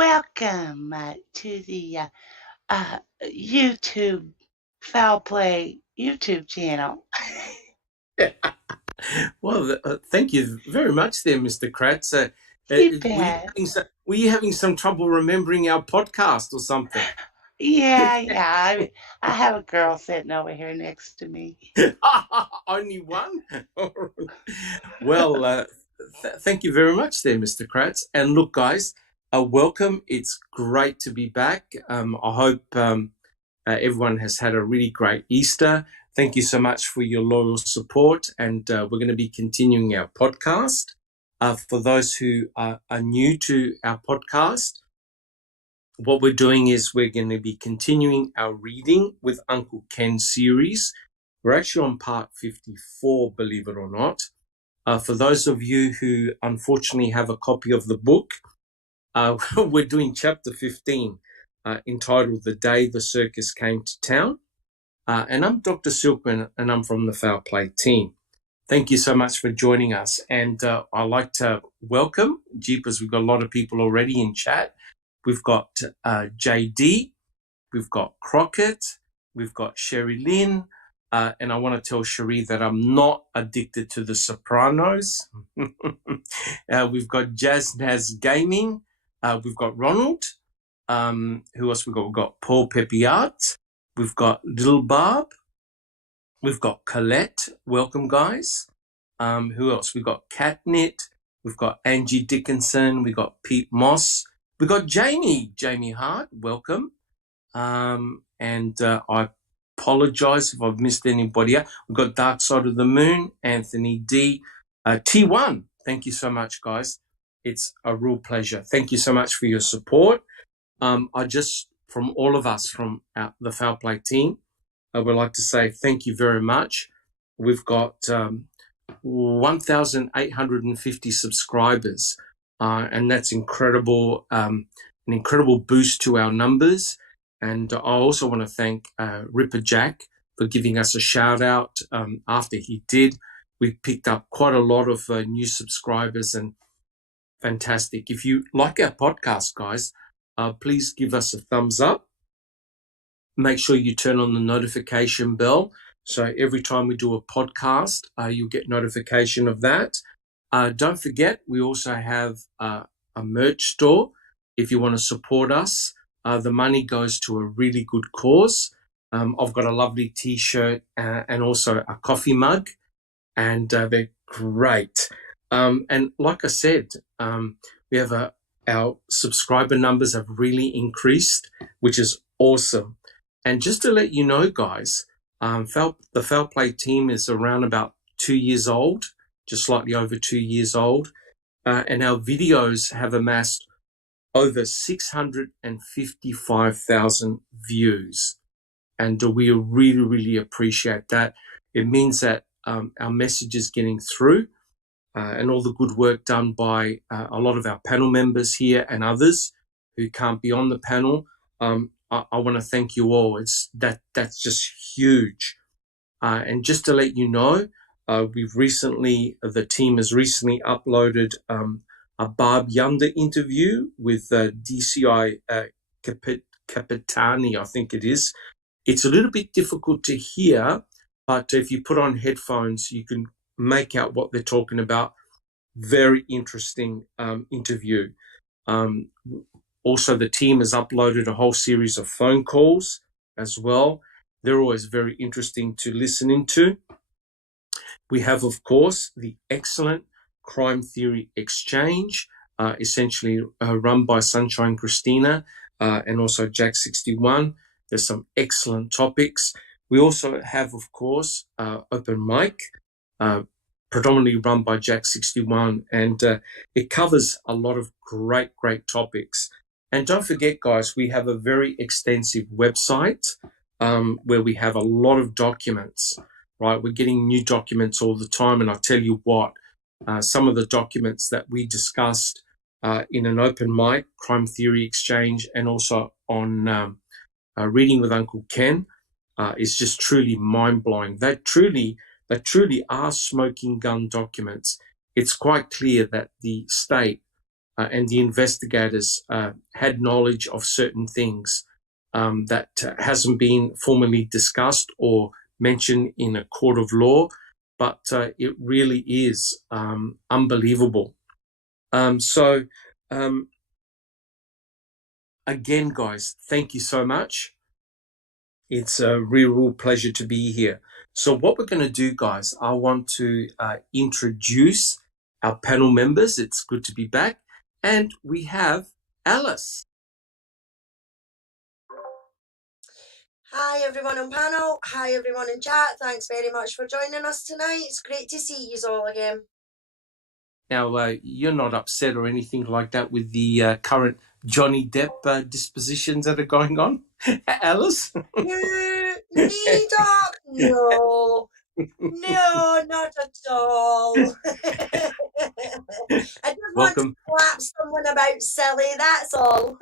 Welcome to the YouTube Foul Play YouTube channel. Well, thank you very much there, Mr. Kratz. You bet. Were you having some trouble remembering our podcast or something? Yeah. I have a girl sitting over here next to me. Only one? Well, thank you very much there, Mr. Kratz. And look, guys, welcome. It's great to be back. I hope everyone has had a really great Easter. Thank you so much for your loyal support. And we're going to be continuing our podcast. For those who are new to our podcast, what we're doing is we're going to be continuing our Reading with Uncle Ken series. We're actually on part 54, believe it or not. For those of you who unfortunately have a copy of the book, we're doing chapter 15, entitled The Day the Circus Came to Town. And I'm Dr. Silkman, and I'm from the Foul Play team. Thank you so much for joining us. And I'd like to welcome, Jeepers, we've got a lot of people already in chat. We've got JD, we've got Crockett, we've got Sherry Lynn, and I want to tell Sherry that I'm not addicted to The Sopranos. We've got Jazz Naz Gaming, we've got Ronald, who else we've got? We've got Paul Pepiat, we've got Little Barb, we've got Colette, welcome guys. Who else? We've got Catnit, we've got Angie Dickinson, we've got Pete Moss, we've got Jamie Hart, welcome. And I apologize if I've missed anybody out. We've got Dark Side of the Moon, Anthony D, T1. Thank you so much, guys. It's a real pleasure. Thank you so much for your support. From all of us from the Foul Play team, I would like to say thank you very much. We've got 1,850 subscribers, and that's incredible, an incredible boost to our numbers. And I also want to thank Ripper Jack for giving us a shout out after he did. We picked up quite a lot of new subscribers, and fantastic. If you like our podcast, guys, please give us a thumbs up. Make sure you turn on the notification bell. So every time we do a podcast, you'll get notification of that. Don't forget, we also have a merch store. If you want to support us, the money goes to a really good cause. I've got a lovely T-shirt and also a coffee mug, and they're great. And like I said, we have our subscriber numbers have really increased, which is awesome. And just to let you know, guys, the Foul Play team is around about 2 years old, just slightly over 2 years old, and our videos have amassed over 655,000 views. And we really, really appreciate that. It means that our message is getting through, and all the good work done by a lot of our panel members here and others who can't be on the panel. I want to thank you all. That's just huge. And just to let you know, the team has recently uploaded a Barb Yonder interview with DCI Capitani, I think it is. It's a little bit difficult to hear, but if you put on headphones, you can make out what they're talking about. Very interesting interview. Also, the team has uploaded a whole series of phone calls as well. They're always very interesting to listen into. We have, of course, the excellent Crime Theory Exchange, essentially run by Sunshine Christina and also Jack 61. There's some excellent topics. We also have, of course, Open Mic, predominantly run by Jack 61, and it covers a lot of great topics. And don't forget, guys, we have a very extensive website where we have a lot of documents, right? We're getting new documents all the time, and I'll tell you what, some of the documents that we discussed in an open mic, Crime Theory Exchange, and also on Reading with Uncle Ken is just truly mind-blowing. They truly are smoking gun documents. It's quite clear that the state and the investigators had knowledge of certain things that hasn't been formally discussed or mentioned in a court of law, but it really is unbelievable. So again, guys, thank you so much. It's a real pleasure to be here. So what we're going to do, guys, I want to introduce our panel members. It's good to be back. And we have Alice. Hi everyone on panel, hi everyone in chat, thanks very much for joining us tonight. It's great to see you all again. Now, you're not upset or anything like that with the current Johnny Depp dispositions that are going on, Alice? Me, Doc? No, not at all. I just want to slap someone about silly, that's all.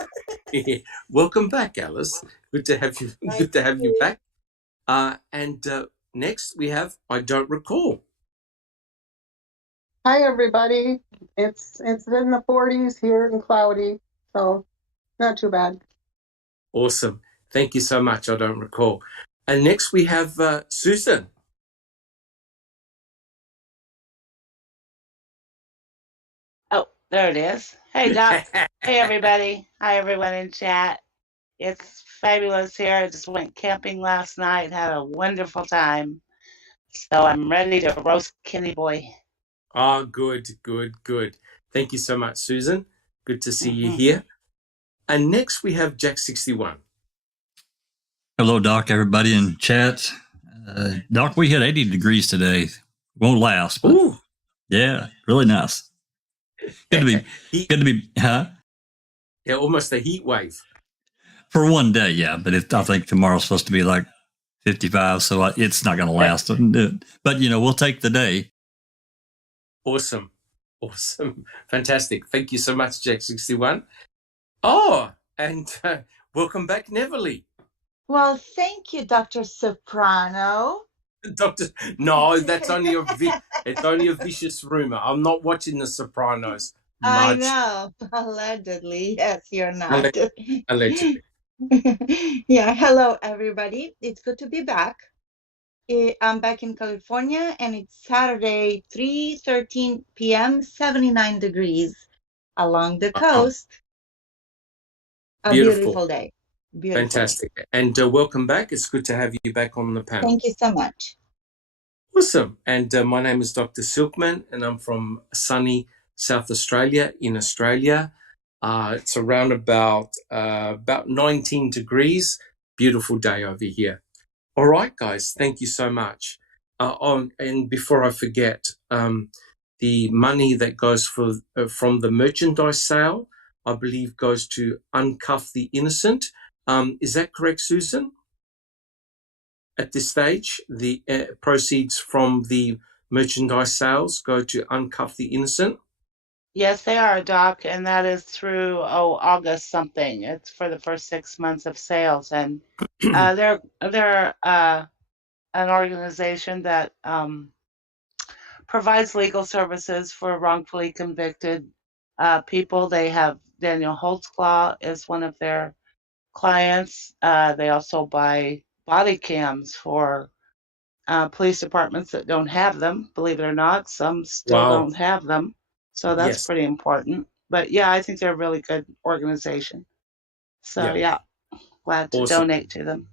Welcome back, Alice. Good to have you. Good to have you back. And next we have I Don't Recall. Hi everybody. It's in the 40s here and cloudy, so not too bad. Awesome. Thank you so much. I Don't Recall. And next we have Susan. Oh, there it is. Hey, Doc. Hey, everybody. Hi, everyone in chat. It's fabulous here. I just went camping last night, had a wonderful time. So I'm ready to roast Kenny Boy. Oh, good. Thank you so much, Susan. Good to see you here. And next we have Jack61. Hello, Doc, everybody in chat. Doc, we had 80 degrees today. Won't last, but ooh. Yeah, really nice. Good to be, huh? Yeah, almost a heat wave. For one day, yeah, but I think tomorrow's supposed to be like 55, so it's not going to last. But, we'll take the day. Awesome. Fantastic. Thank you so much, Jack61. Oh, and welcome back, Neverly. Well, thank you, Dr. Soprano. No, that's only it's only a vicious rumor. I'm not watching The Sopranos much. I know. Allegedly. Yes, you're not. Allegedly. Yeah, hello, everybody. It's good to be back. I'm back in California, and it's Saturday, 3:13 p.m., 79 degrees along the coast. A beautiful day. Beautiful. Fantastic. Day. And welcome back. It's good to have you back on the panel. Thank you so much. Awesome. And my name is Dr. Silkman, and I'm from sunny South Australia in Australia. It's around about 19 degrees. Beautiful day over here. All right, guys. Thank you so much. And before I forget, the money that goes from the merchandise sale, I believe, goes to Uncuff the Innocent. Is that correct, Susan? At this stage, the proceeds from the merchandise sales go to Uncuff the Innocent? Yes, they are, Doc, and that is through August something. It's for the first 6 months of sales, and they're an organization that provides legal services for wrongfully convicted people. They have Daniel Holtzclaw is one of their clients. They also buy body cams for police departments that don't have them. Believe it or not, some still don't have them. So that's pretty important. But yeah, I think they're a really good organization. So yeah, glad to donate to them.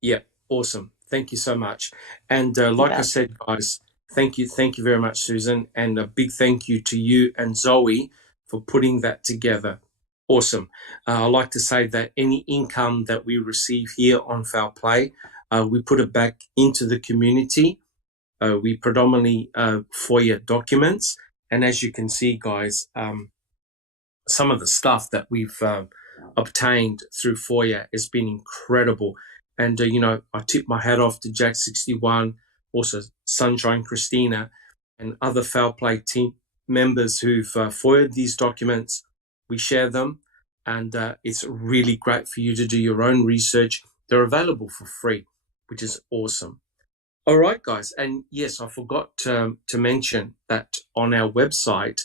Yeah, awesome. Thank you so much. And like I said, guys, thank you very much, Susan. And a big thank you to you and Zoe for putting that together. Awesome. I like to say that any income that we receive here on Foul Play, we put it back into the community. We predominantly FOIA documents. And as you can see, guys, some of the stuff that we've obtained through FOIA has been incredible. And, I tip my hat off to Jack61, also Sunshine Christina, and other Foul Play team members who've FOIA'd these documents. We share them, and it's really great for you to do your own research. They're available for free, which is awesome. All right, guys. And yes, I forgot to mention that on our website,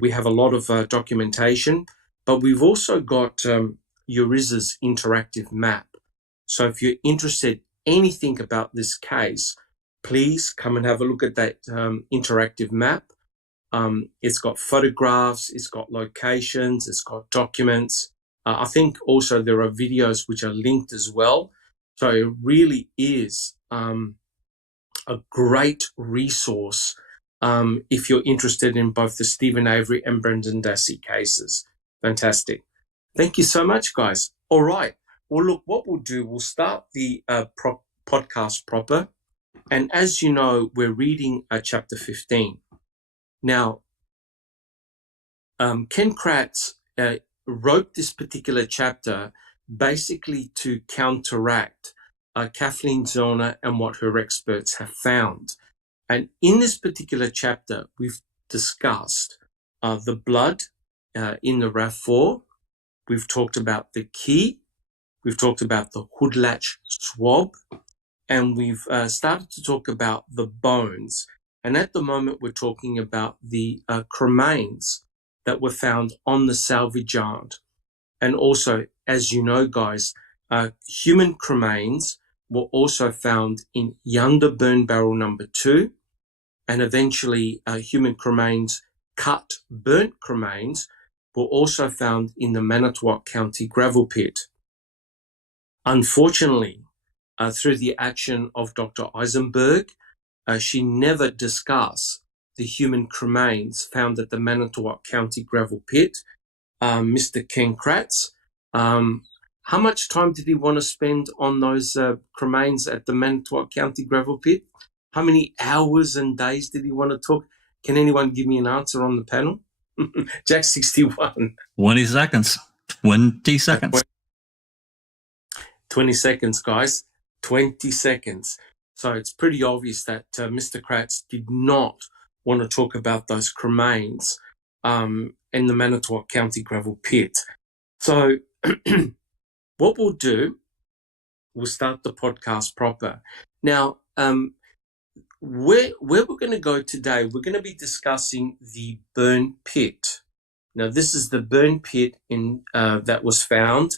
we have a lot of documentation, but we've also got Euriza's interactive map. So if you're interested anything about this case, please come and have a look at that interactive map. It's got photographs, it's got locations, it's got documents. I think also there are videos which are linked as well. So it really is a great resource if you're interested in both the Stephen Avery and Brendan Dassey cases. Fantastic. Thank you so much, guys. All right. Well, look, what we'll do, we'll start the podcast proper. And as you know, we're reading chapter 15. Now, Ken Kratz wrote this particular chapter basically to counteract Kathleen Zellner and what her experts have found. And in this particular chapter, we've discussed the blood in the RAV4. We've talked about the key. We've talked about the hood latch swab. And we've started to talk about the bones. And at the moment, we're talking about the cremains that were found on the salvage yard. And also, as you know, guys, human cremains were also found in Yonder burn barrel number 2. And eventually, human cremains, cut, burnt cremains, were also found in the Manitowoc County gravel pit. Unfortunately, through the action of Dr. Eisenberg, she never discussed the human cremains found at the Manitowoc County gravel pit. Mr. Ken Kratz, how much time did he want to spend on those cremains at the Manitowoc County gravel pit? How many hours and days did he want to talk? Can anyone give me an answer on the panel? Jack 61. 20 seconds. 20 seconds. 20 seconds, guys. 20 seconds. So it's pretty obvious that Mr. Kratz did not want to talk about those cremains in the Manitowoc County gravel pit. So what we'll do, we'll start the podcast proper. Now, where we're going to go today, we're going to be discussing the burn pit. Now, this is the burn pit in that was found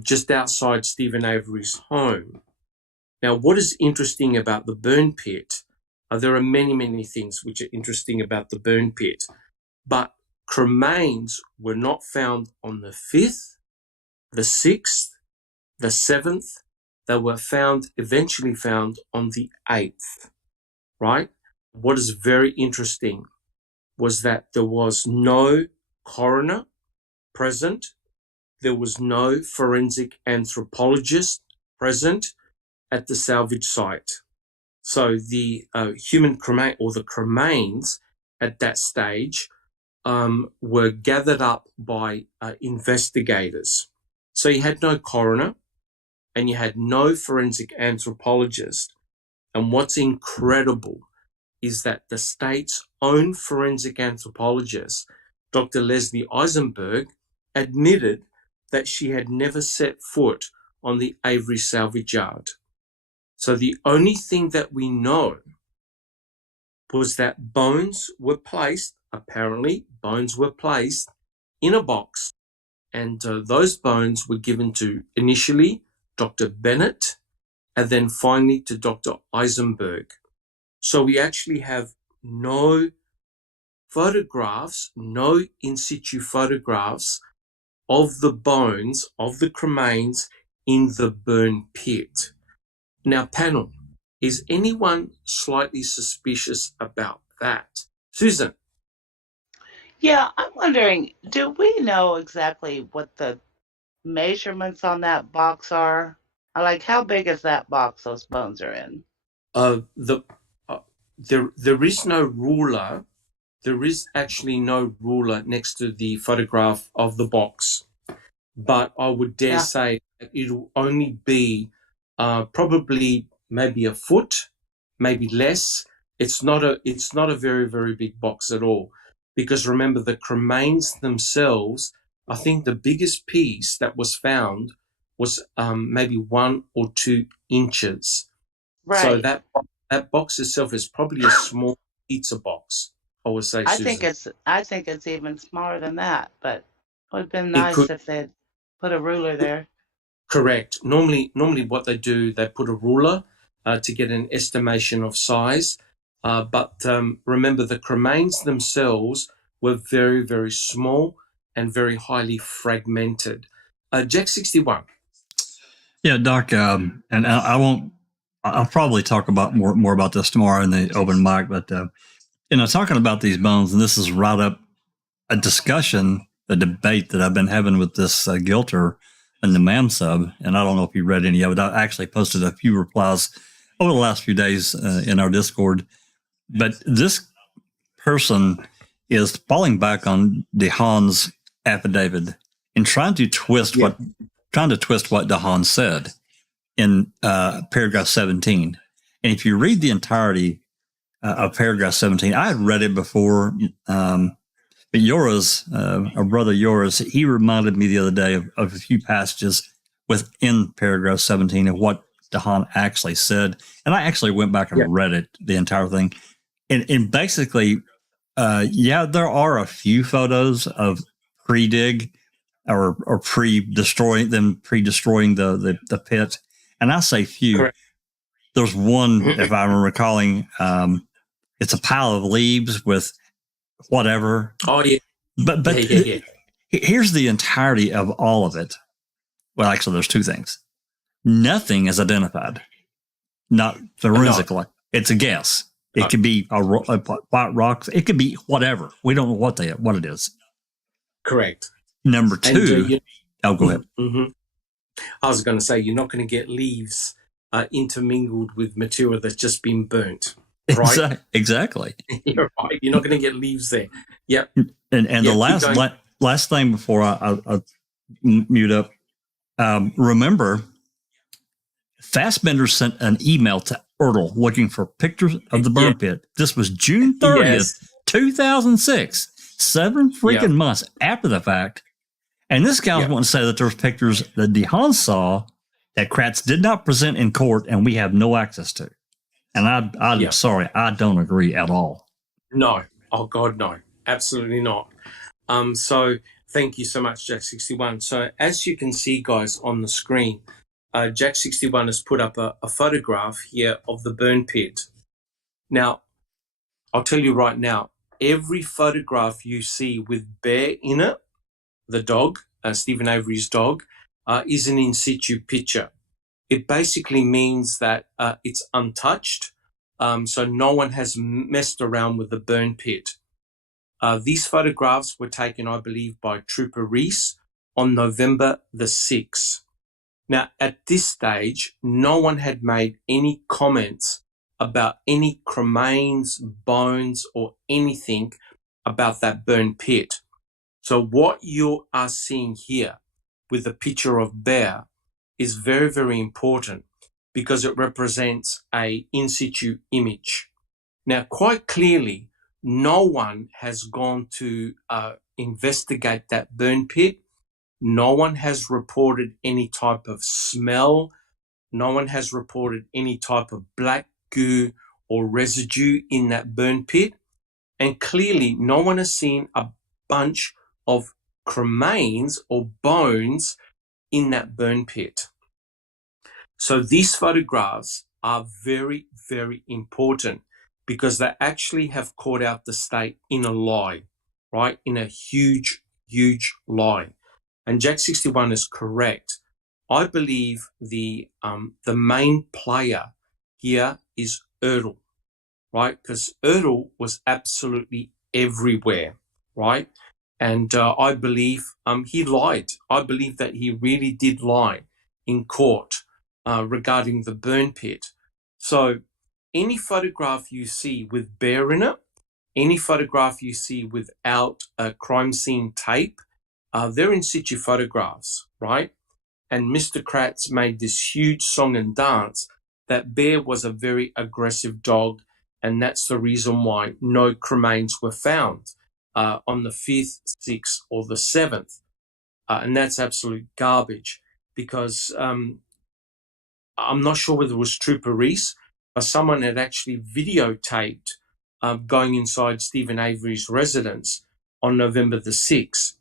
just outside Stephen Avery's home. Now, what is interesting about the burn pit? There are many, many things which are interesting about the burn pit, but cremains were not found on the 5th, the 6th, the 7th. They were eventually found on the 8th, right? What is very interesting was that there was no coroner present. There was no forensic anthropologist present at the salvage site. So the human cremain or the cremains at that stage were gathered up by investigators. So you had no coroner and you had no forensic anthropologist. And what's incredible is that the state's own forensic anthropologist, Dr. Leslie Eisenberg, admitted that she had never set foot on the Avery salvage yard. So the only thing that we know was that bones were placed in a box, and those bones were given to initially Dr. Bennett and then finally to Dr. Eisenberg. So we actually have no photographs, no in situ photographs of the bones, of the cremains in the burn pit. Now, panel, is anyone slightly suspicious about that? Susan? Yeah, I'm wondering, do we know exactly what the measurements on that box are? Like, how big is that box those bones are in? There is no ruler. There is actually no ruler next to the photograph of the box. But I would dare say that it'll only be probably maybe a foot, maybe less. It's not a very, very big box at all. Because remember, the cremains themselves, I think the biggest piece that was found was maybe 1 or 2 inches. Right. So that box itself is probably a small pizza box. I would say, I think Susan. it's even smaller than that, but it would have been It nice could. if they'd put a ruler there. Correct. Normally what they do, they put a ruler to get an estimation of size. But remember, the cremains themselves were very, very small and very highly fragmented. Jack 61. Yeah, Doc, and I won't. I'll probably talk about more about this tomorrow in the open mic. But talking about these bones, and this is right up a discussion, a debate that I've been having with this Gilter and the MAM sub. And I don't know if you read any of it. I actually posted a few replies over the last few days in our Discord. But this person is falling back on DeHaan's affidavit and trying to twist what DeHaan said in paragraph 17. And if you read the entirety of paragraph 17, I had read it before. But Yora's, our brother Yora's, he reminded me the other day of a few passages within paragraph 17 of what DeHaan actually said. And I actually went back and read it, the entire thing. And basically, there are a few photos of pre-dig or pre-destroying the pit. And I say few. Correct. There's one, if I'm recalling, it's a pile of leaves with whatever. Oh, yeah. But here's the entirety of all of it. Well, actually, there's two things. Nothing is identified. Not forensically. No. It's a guess. It could be a white rock. It could be whatever. We don't know what it is. Correct. Number two. Go ahead. Mm-hmm. I was going to say, you're not going to get leaves intermingled with material that's just been burnt. Right? Exactly. You're right. You're not going to get leaves there. Yep. And the last thing before I mute up, remember, Fassbender sent an email to Ertl looking for pictures of the burn pit. This was June 30th, 2006. 7 freaking months after the fact. And this guy was wanting to say that there's pictures that DeHaan saw that Kratz did not present in court and we have no access to. And I'm sorry, I don't agree at all. No. Oh, God, no. Absolutely not. So thank you so much, Jack61. So as you can see, guys, on the screen, Jack61 has put up a photograph here of the burn pit. Now, I'll tell you right now, every photograph you see with Bear in it, the dog, Stephen Avery's dog, is an in situ picture. It basically means that it's untouched, so no one has messed around with the burn pit. These photographs were taken, I believe, by Trooper Reese on November the 6th. Now, at this stage, no one had made any comments about any cremains, bones, or anything about that burn pit. So what you are seeing here with the picture of Bear is very, very important because it represents a in situ image. Now, quite clearly, no one has gone to investigate that burn pit. No one has reported any type of smell. No one has reported any type of black goo or residue in that burn pit. And clearly, no one has seen a bunch of cremains or bones in that burn pit. So these photographs are very, very important because they actually have caught out the state in a lie, right? In a huge, huge lie. And Jack61 is correct. I believe the main player here is Ertl, right? Because Ertl was absolutely everywhere, right? And I believe he lied. I believe that he really did lie in court regarding the burn pit. So any photograph you see with Bear in it, any photograph you see without a crime scene tape, they're in situ photographs, right? And Mr. Kratz made this huge song and dance that Bear was a very aggressive dog, and that's the reason why no cremains were found on the 5th, 6th, or the 7th. And that's absolute garbage because I'm not sure whether it was Trooper Reese, but someone had actually videotaped going inside Stephen Avery's residence on November the 6th.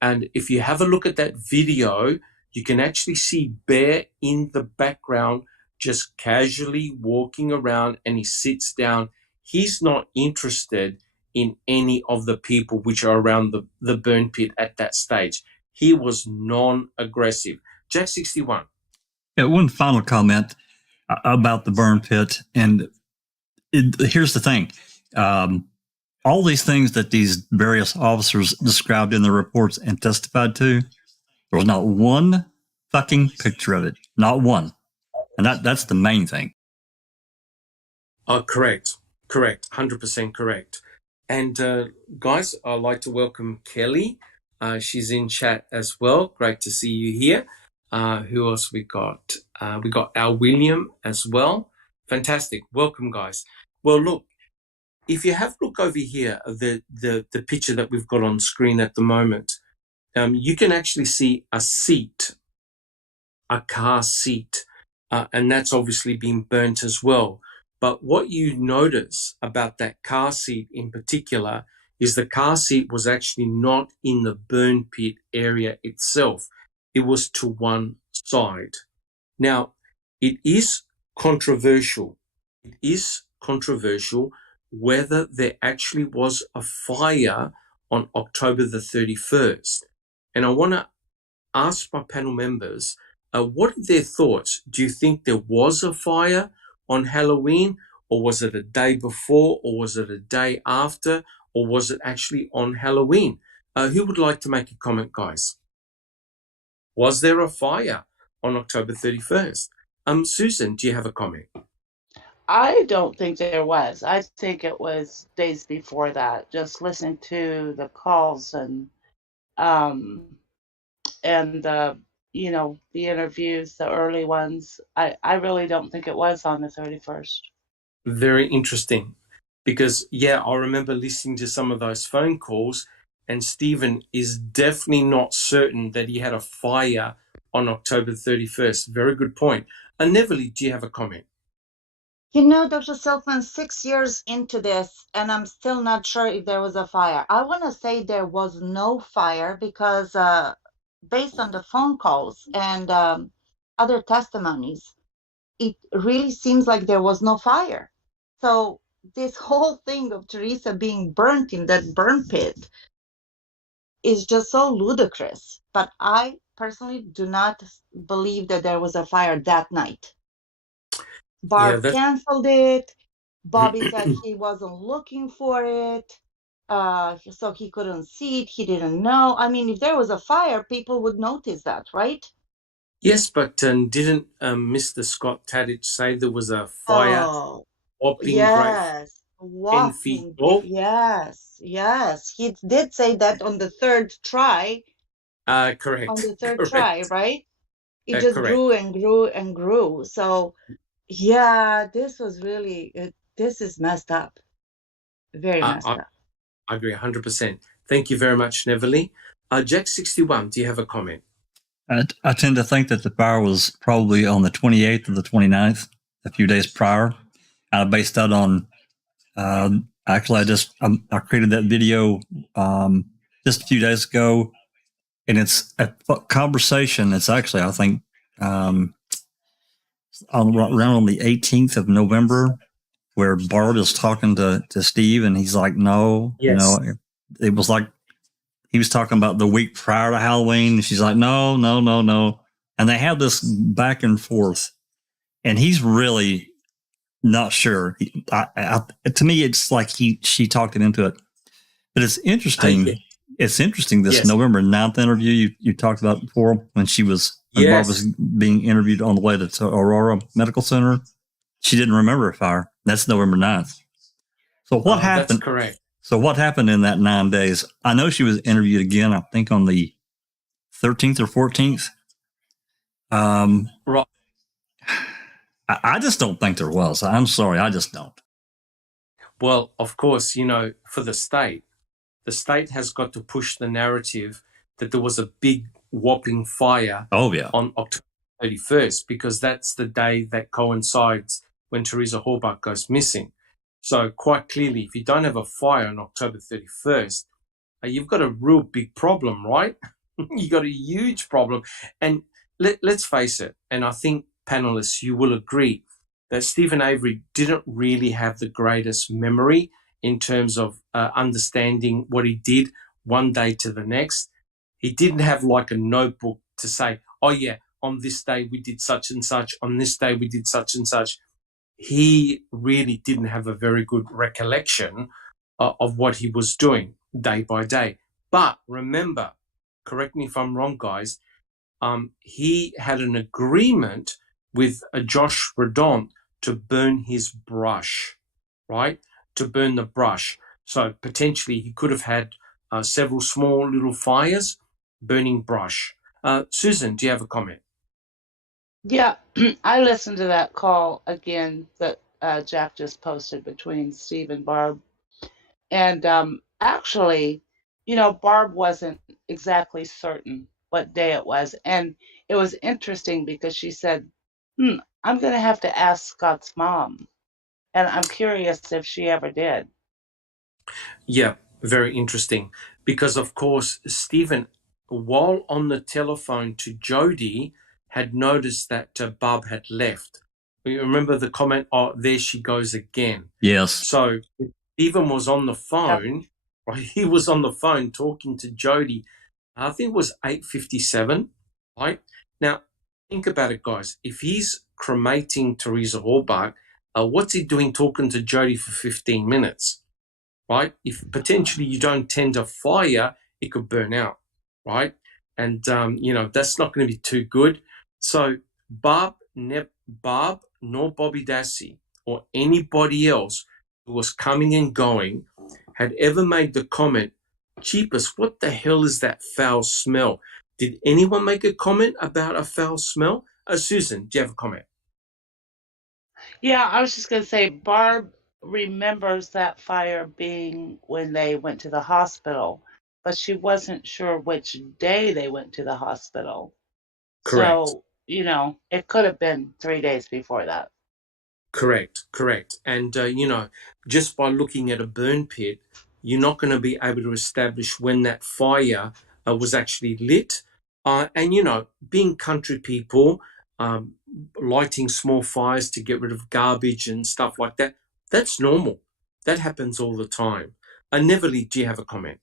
And if you have a look at that video, you can actually see Bear in the background just casually walking around, and he sits down. He's not interested in any of the people which are around the burn pit at that stage. He was non-aggressive. Jack 61. Yeah, one final comment about the burn pit. And here's the thing. All these things that these various officers described in their reports and testified to, there was not one fucking picture of it. Not one. And that's the main thing. Correct. 100% correct. And guys, I'd like to welcome Kelly. She's in chat as well. Great to see you here. Who else we got? We got Al William as well. Fantastic. Welcome, guys. Well, look, if you have a look over here, the picture that we've got on screen at the moment, you can actually see a seat, a car seat, and that's obviously been burnt as well. But what you notice about that car seat in particular is the car seat was actually not in the burn pit area itself. It was to one side. Now, it is controversial. It is controversial whether there actually was a fire on October the 31st. And I want to ask my panel members, what are their thoughts? Do you think there was a fire on Halloween, or was it a day before, or was it a day after, or was it actually on Halloween? Who would like to make a comment, guys? Was there a fire on October 31st? Susan, do you have a comment? I don't think there was. I think it was days before that. Just listening to the calls and the the interviews, the early ones. I really don't think it was on the 31st. Very interesting, because I remember listening to some of those phone calls, and Stephen is definitely not certain that he had a fire on October 31st. Very good point. Neverly, do you have a comment? Dr. Silkman, 6 years into this, and I'm still not sure if there was a fire. I want to say there was no fire because based on the phone calls and other testimonies, it really seems like there was no fire. So this whole thing of Teresa being burnt in that burn pit is just so ludicrous. But I personally do not believe that there was a fire that night. Barb canceled it. Bobby said he wasn't looking for it, so he couldn't see it. He didn't know. I mean, if there was a fire, people would notice that, right? Yes, but didn't Mr. Scott Tadich say there was a fire? Whopping yes, great 10 feet tall? Yes. He did say that on the third try. Correct. On the third try, right? It just grew and grew and grew. So, this was really, this is messed up. Very messed up. I agree 100%. Thank you very much, Neverly. Jack 61, do you have a comment? I tend to think that the fire was probably on the 28th or the 29th, a few days prior. I based that on, actually, I created that video just a few days ago, and it's a conversation. It's actually, I think, around on the 18th of November, where Bart is talking to Steve, and he's like, no, it was like, he was talking about the week prior to Halloween. And she's like, no. And they have this back and forth, and he's really not sure. To me, it's like she talked him into it. But it's interesting. It's interesting, this November 9th interview you talked about before, when Barb was being interviewed on the way to Aurora Medical Center. She didn't remember a fire. That's November 9th. So what happened? That's correct. So what happened in that 9 days? I know she was interviewed again, I think on the 13th or 14th. Right. I just don't think there was. I'm sorry, I just don't. Well, of course, for the state has got to push the narrative that there was a big whopping fire on October 31st, because that's the day that coincides when Teresa Halbach goes missing. So quite clearly, if you don't have a fire on October 31st, you've got a real big problem, right? You've got a huge problem. And let's face it, and I think panelists, you will agree that Stephen Avery didn't really have the greatest memory in terms of understanding what he did one day to the next. He didn't have like a notebook to say, oh yeah, on this day we did such and such, on this day we did such and such. He really didn't have a very good recollection of what he was doing day by day. But remember, correct me if I'm wrong, guys, he had an agreement with Josh Redon to burn his brush, right? To burn the brush. So potentially he could have had several small little fires burning brush. Susan, do you have a comment? Yeah, I listened to that call again that Jack just posted between Steve and Barb. And actually, Barb wasn't exactly certain what day it was. And it was interesting because she said, I'm going to have to ask Scott's mom. And I'm curious if she ever did. Yeah, very interesting. Because, of course, Stephen, while on the telephone to Jody, had noticed that Barb had left. You remember the comment, oh, there she goes again. Yes. So Stephen was on the phone, right? He was on the phone talking to Jody. I think it was 8:57, right? Now, think about it, guys. If he's cremating Teresa Halbach, what's he doing talking to Jody for 15 minutes? Right? If potentially you don't tend a fire, it could burn out, right? And, that's not going to be too good. So Barb nor Bobby Dassey or anybody else who was coming and going had ever made the comment, Jeepers, what the hell is that foul smell? Did anyone make a comment about a foul smell? Susan, do you have a comment? Yeah, I was just going to say, Barb remembers that fire being when they went to the hospital, but she wasn't sure which day they went to the hospital. Correct. So, it could have been 3 days before that. Correct. And, just by looking at a burn pit, you're not going to be able to establish when that fire was actually lit. And, being country people, lighting small fires to get rid of garbage and stuff like that, that's normal. That happens all the time. Neverly, do you have a comment?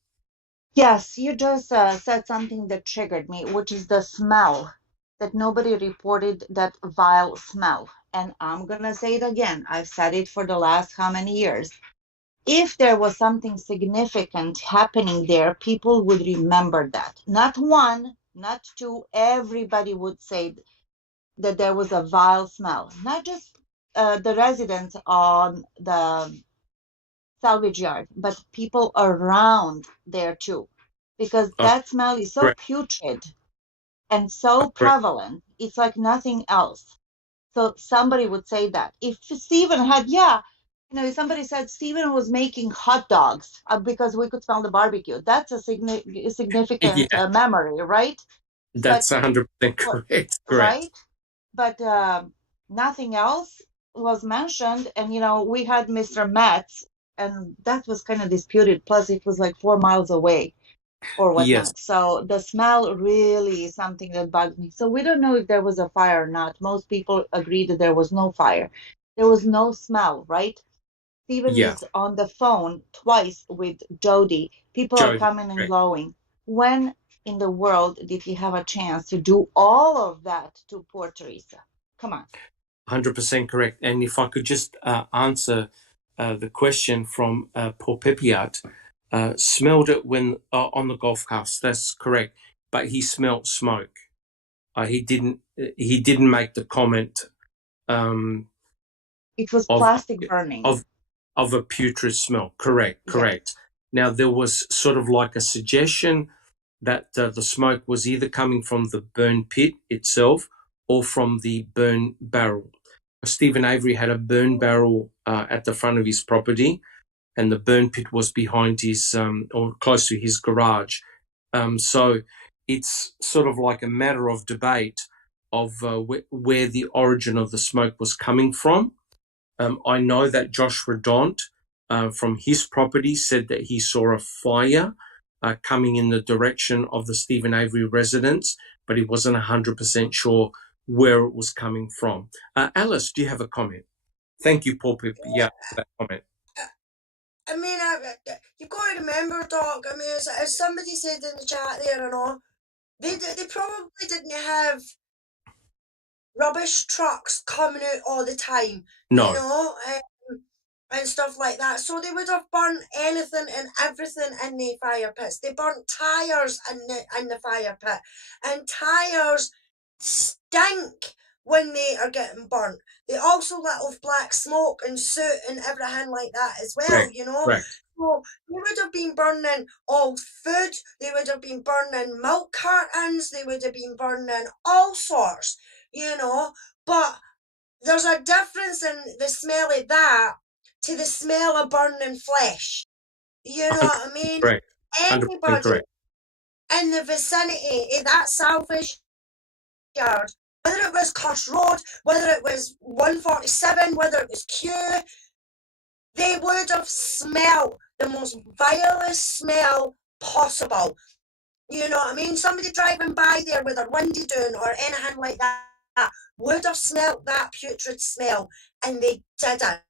Yes, you just said something that triggered me, which is the smell, that nobody reported that vile smell. And I'm going to say it again. I've said it for the last how many years. If there was something significant happening there, people would remember that. Not one, not two, everybody would say that there was a vile smell. Not just the residents on the salvage yard, but people around there too, because that smell is so correct. putrid and so prevalent. It's like nothing else. So somebody would say that. If Stephen had, if somebody said Stephen was making hot dogs because we could smell the barbecue, that's a significant memory, right? That's 100% correct. Right? But nothing else was mentioned. And, we had Mr. Metz, and that was kind of disputed. Plus, it was like 4 miles away or whatnot. Yes. So the smell really is something that bugged me. So we don't know if there was a fire or not. Most people agree that there was no fire. There was no smell, right? Stephen is on the phone twice with Jody. People are coming and going. When in the world did he have a chance to do all of that to poor Teresa? Come on. 100% correct. And if I could just answer the question from Paul Pepiat, smelled it when on the golf course. That's correct. But he smelled smoke. He didn't make the comment. It was plastic burning. Of a putrid smell. Correct. Yes. Now, there was sort of like a suggestion that the smoke was either coming from the burn pit itself or from the burn barrel. Stephen Avery had a burn barrel at the front of his property, and the burn pit was behind his or close to his garage. So it's sort of like a matter of debate of where the origin of the smoke was coming from. I know that Josh Redont from his property said that he saw a fire coming in the direction of the Stephen Avery residence, but he wasn't 100% sure where it was coming from. Alice, do you have a comment? Thank you, Paul Pip. Yeah, for that comment. I mean, you've got to remember, Doc, I mean, as somebody said in the chat there and all, they probably didn't have rubbish trucks coming out all the time, No. you know, and stuff like that. So they would have burnt anything and everything in the fire pits. They burnt tyres in the fire pit, and tyres stink when they are getting burnt. They also let off black smoke and soot and everything like that as well, Correct. you know. Correct. So they would have been burning all food. They would have been burning milk cartons. They would have been burning all sorts, you know. But there's a difference in the smell of that to the smell of burning flesh. You know what I mean? Correct. 100% Anybody correct. in the vicinity of that salvage yard, whether it was Cush Road, whether it was 147, whether it was Q, they would have smelled the most vilest smell possible. You know what I mean? Somebody driving by there with a windy doon or anything like that would have smelt that putrid smell, and they didn't.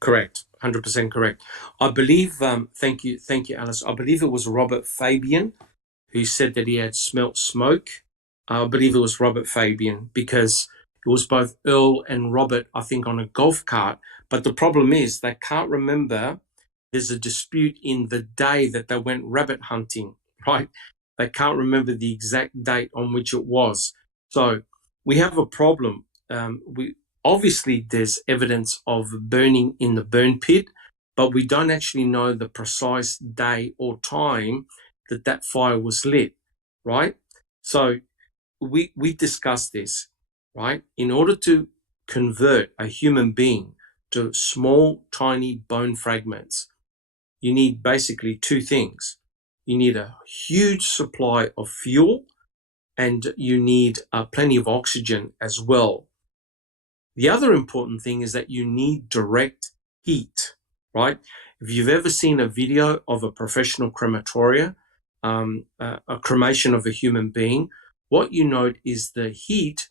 Correct. 100% correct. I believe, thank you, Alice. I believe it was Robert Fabian who said that he had smelt smoke. I believe it was Robert Fabian, because it was both Earl and Robert, I think, on a golf cart. But the problem is they can't remember. There's a dispute in the day that they went rabbit hunting, right? They can't remember the exact date on which it was. So we have a problem. Obviously, there's evidence of burning in the burn pit, but we don't actually know the precise day or time that fire was lit, right? So we discussed this, right? In order to convert a human being to small, tiny bone fragments, you need basically two things. You need a huge supply of fuel, and you need plenty of oxygen as well. The other important thing is that you need direct heat, right? If you've ever seen a video of a professional crematoria, a cremation of a human being, what you note is the heat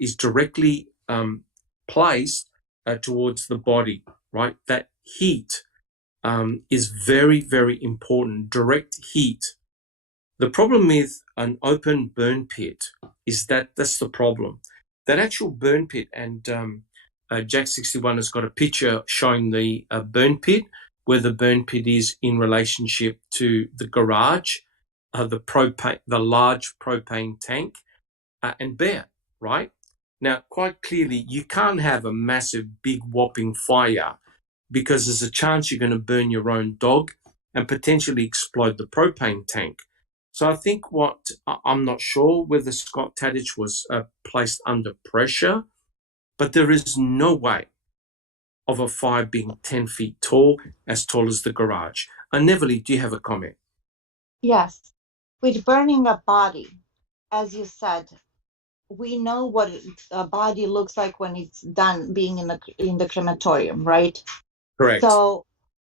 is directly placed towards the body, right? That heat is very, very important, direct heat. The problem with an open burn pit is that's the problem. That actual burn pit, and Jack61 has got a picture showing the burn pit, where the burn pit is in relationship to the garage, the large propane tank, and bear, right? Now, quite clearly, you can't have a massive, big, whopping fire, because there's a chance you're going to burn your own dog and potentially explode the propane tank. So I think I'm not sure whether Scott Tadich was placed under pressure, but there is no way of a fire being 10 feet tall as the garage. Neverly, do you have a comment? Yes. With burning a body, as you said, we know what a body looks like when it's done being in the crematorium, right? Correct. So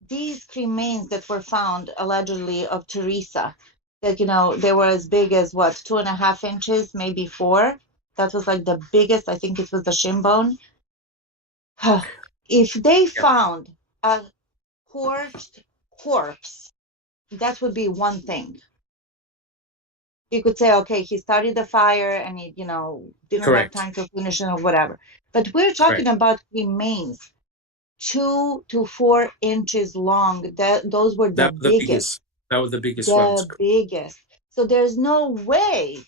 these remains that were found allegedly of Teresa, that they were as big as 2.5 inches, maybe 4. That was like the biggest. I think it was the shin bone. If they found a corpse, that would be one thing. You could say, okay, he started the fire and he, didn't Correct. have time to finish it or whatever. But we're talking about remains 2 to 4 inches long. Those were the biggest. That were the biggest ones. The biggest. So there's no way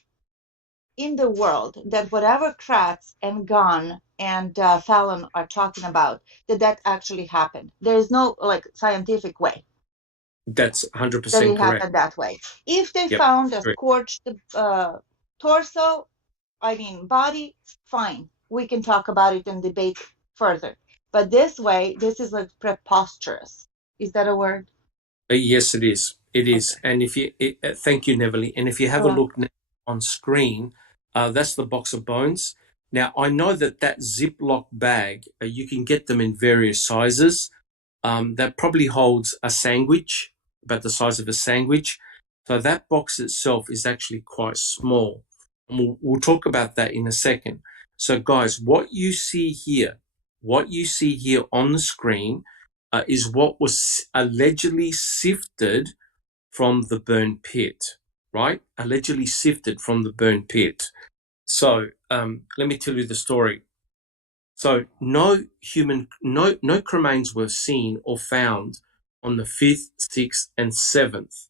in the world that whatever Kratz and Gunn and Fallon are talking about, that actually happened. There is no scientific way. That's 100% that it correct. happened that way. If they found a scorched torso, body, fine. We can talk about it and debate further. But this way, this is preposterous. Is that a word? Yes, it is. It is. Okay. And if you, thank you, Neverly. And if you have a look now on screen, that's the box of bones. Now, I know that Ziploc bag, you can get them in various sizes. That probably holds a sandwich, about the size of a sandwich. So that box itself is actually quite small. And we'll talk about that in a second. So guys, what you see here on the screen is what was allegedly sifted from the burn pit, right? Allegedly sifted from the burn pit. So let me tell you the story. So no cremains were seen or found on the 5th, 6th, and 7th.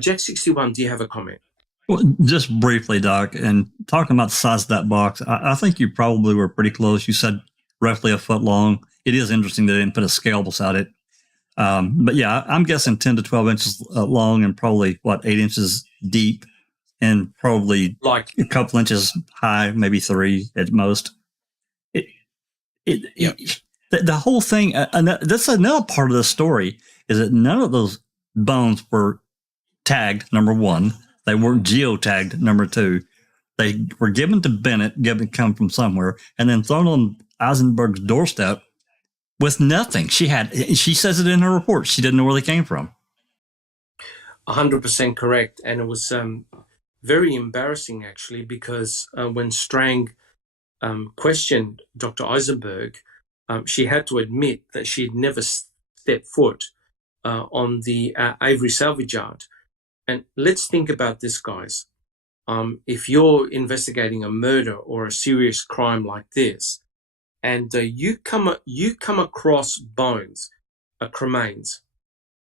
Jack 61, do you have a comment? Well, just briefly, Doc, and talking about the size of that box, I think you probably were pretty close. You said roughly a foot long. It is interesting that they didn't put a scale beside it. But yeah, I'm guessing 10 to 12 inches long and probably, 8 inches deep and probably like a couple inches high, maybe 3 at most. The whole thing, and that's another part of the story, is that none of those bones were tagged, number one. They weren't geotagged, number two. They were given to Bennett, come from somewhere, and then thrown on Eisenberg's doorstep with nothing. She says it in her report. She didn't know where they came from. 100% correct. And it was very embarrassing, actually, because when Strang questioned Dr. Eisenberg, she had to admit that she had never stepped foot on the Avery salvage yard. And let's think about this, guys. If you're investigating a murder or a serious crime like this, and you come across bones, cremains,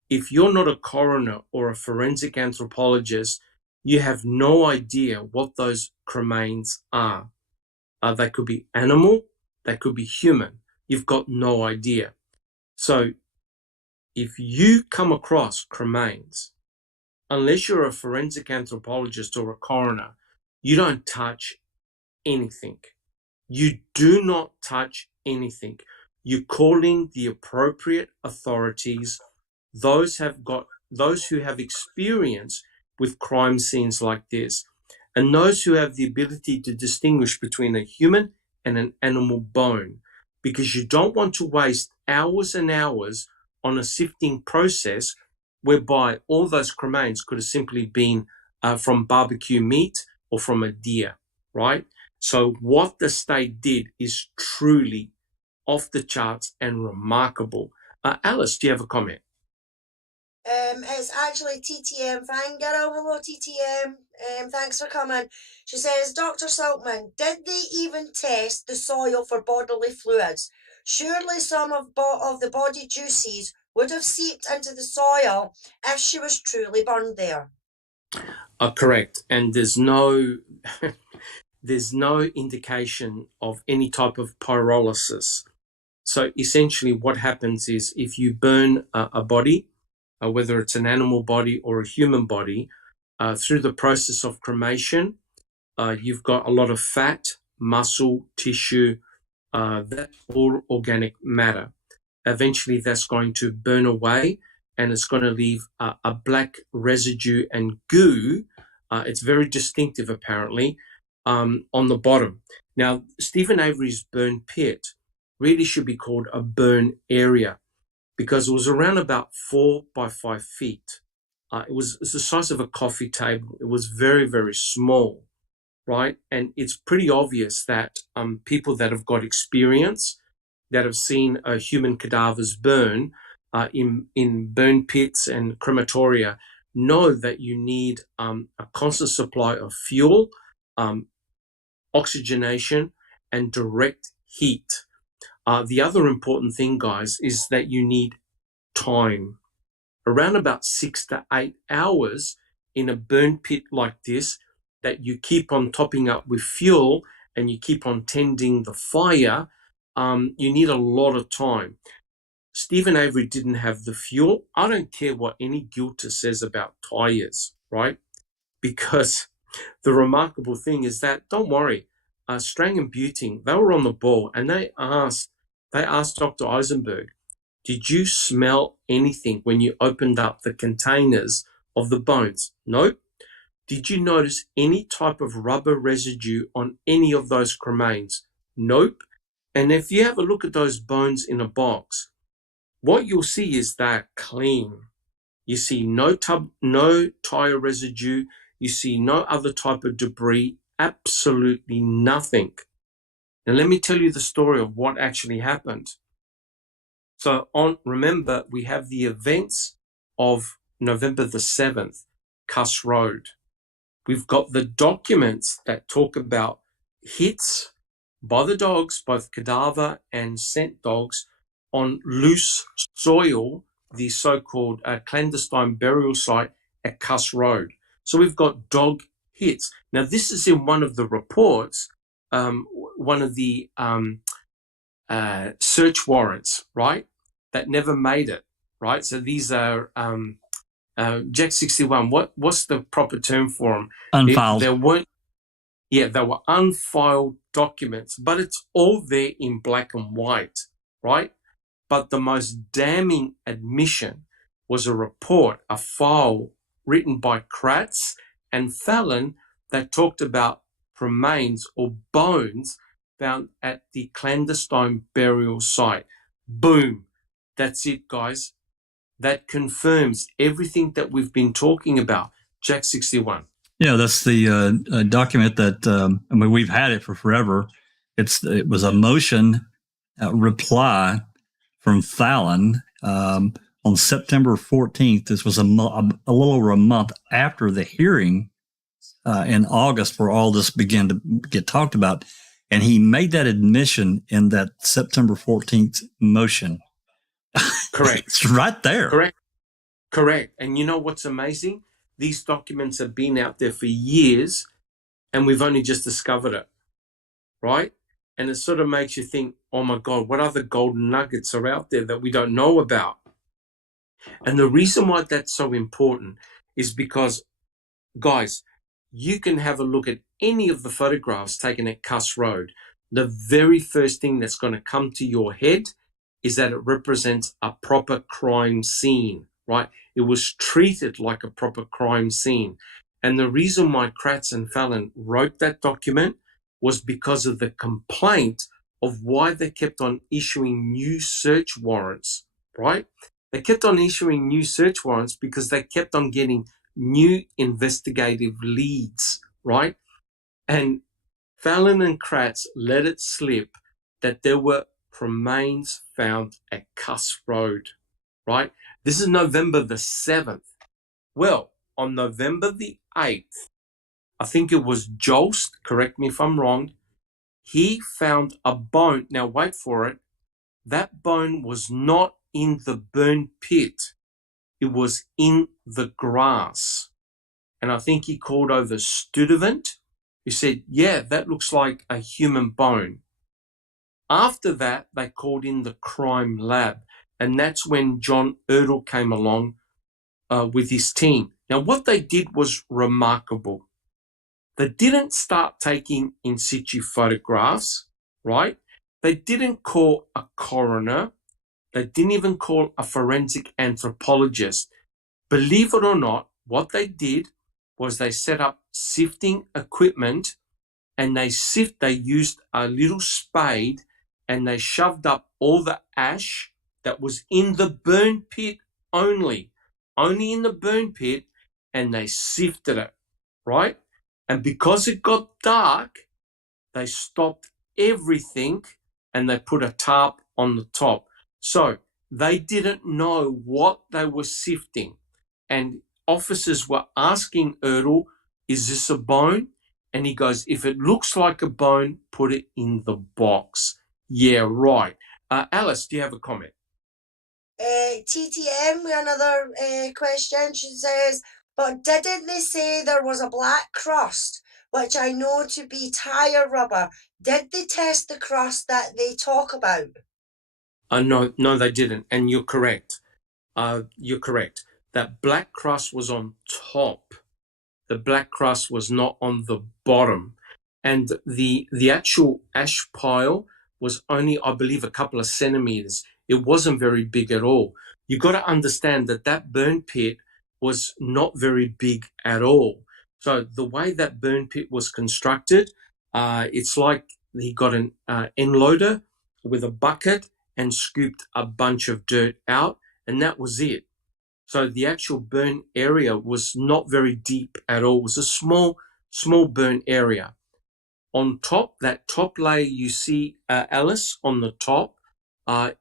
if you're not a coroner or a forensic anthropologist, you have no idea what those cremains are. They could be animal, they could be human. You've got no idea. So if you come across cremains, unless you're a forensic anthropologist or a coroner, you don't touch anything. You do not touch anything. You call in the appropriate authorities, those who have experience with crime scenes like this, and those who have the ability to distinguish between a human and an animal bone, because you don't want to waste hours and hours on a sifting process whereby all those cremains could have simply been from barbecue meat or from a deer, right? So what the state did is truly off the charts and remarkable. Alice, do you have a comment? It's actually TTM Fangirl. Hello, TTM. Thanks for coming. She says, Dr. Silkman, did they even test the soil for bodily fluids? Surely some of the body juices would have seeped into the soil if she was truly burned there. Correct. And there's no indication of any type of pyrolysis. So essentially what happens is if you burn a body, whether it's an animal body or a human body, through the process of cremation, you've got a lot of fat, muscle, tissue, that's all organic matter. Eventually that's going to burn away and it's going to leave a black residue and goo. It's very distinctive apparently, on the bottom. Now, Stephen Avery's burn pit really should be called a burn area, because it was around about 4 by 5 feet. It was the size of a coffee table. It was very, very small, right? And it's pretty obvious that people that have got experience, that have seen human cadavers burn in burn pits and crematoria, know that you need a constant supply of fuel, oxygenation, and direct heat. The other important thing, guys, is that you need time. Around about 6 to 8 hours in a burn pit like this, that you keep on topping up with fuel and you keep on tending the fire, you need a lot of time. Stephen Avery didn't have the fuel. I don't care what any guilter says about tires, right? Because the remarkable thing is that, don't worry, Strang and Buting, they were on the ball, and they asked Dr. Eisenberg, did you smell anything when you opened up the containers of the bones? Nope. Did you notice any type of rubber residue on any of those cremains? Nope. And if you have a look at those bones in a box, what you'll see is they're clean. You see no tire residue. You see no other type of debris, absolutely nothing. Now, let me tell you the story of what actually happened. So remember, we have the events of November the 7th, Cuss Road. We've got the documents that talk about hits by the dogs, both cadaver and scent dogs, on loose soil, the so-called clandestine burial site at Cuss Road. So we've got dog hits. Now, this is in one of the reports, one of the search warrants, right, that never made it, right? So these are Jack 61. What's the proper term for them? Unfiled. They were unfiled documents, but it's all there in black and white, right? But the most damning admission was a report, a file written by Kratz and Fallon that talked about remains or bones found at the clandestine burial site. Boom. That's it, guys. That confirms everything that we've been talking about. Jack 61. Yeah, that's the document that we've had it for forever. It was a motion reply from Fallon on September 14th. This was a little over a month after the hearing in August, where all this began to get talked about, and he made that admission in that September 14th motion. Correct. It's right there. Correct. And you know what's amazing? These documents have been out there for years, and we've only just discovered it, right? And it sort of makes you think, oh my God, what other golden nuggets are out there that we don't know about? And the reason why that's so important is because, guys, you can have a look at any of the photographs taken at Cuss Road. The very first thing that's going to come to your head is that it represents a proper crime scene, right? It was treated like a proper crime scene. And the reason why Kratz and Fallon wrote that document was because of the complaint of why they kept on issuing new search warrants, right? They kept on issuing new search warrants because they kept on getting new investigative leads, right? And Fallon and Kratz let it slip that there were remains found at Cuss Road, right? This is November the 7th. Well, on November the 8th, I think it was Jolst, correct me if I'm wrong, he found a bone. Now, wait for it. That bone was not in the burn pit. It was in the grass. And I think he called over Studevant, who said, yeah, that looks like a human bone. After that, they called in the crime lab. And that's when John Erdl came along with his team. Now, what they did was remarkable. They didn't start taking in situ photographs, right? They didn't call a coroner. They didn't even call a forensic anthropologist. Believe it or not, what they did was they set up sifting equipment, and they used a little spade, and they shoved up all the ash that was in the burn pit only in the burn pit, and they sifted it, right? And because it got dark, they stopped everything and they put a tarp on the top. So they didn't know what they were sifting. And officers were asking Erdl, is this a bone? And he goes, if it looks like a bone, put it in the box. Yeah, right. Alice, do you have a comment? TTM, another question. She says, but didn't they say there was a black crust, which I know to be tire rubber? Did they test the crust that they talk about? No, they didn't. And you're correct. You're correct. That black crust was on top. The black crust was not on the bottom. And the actual ash pile was only, I believe, a couple of centimeters. It wasn't very big at all. You got to understand that burn pit was not very big at all. So the way that burn pit was constructed, it's like he got an end loader with a bucket and scooped a bunch of dirt out, and that was it. So the actual burn area was not very deep at all. It was a small burn area. On top, that top layer you see, Alice, on the top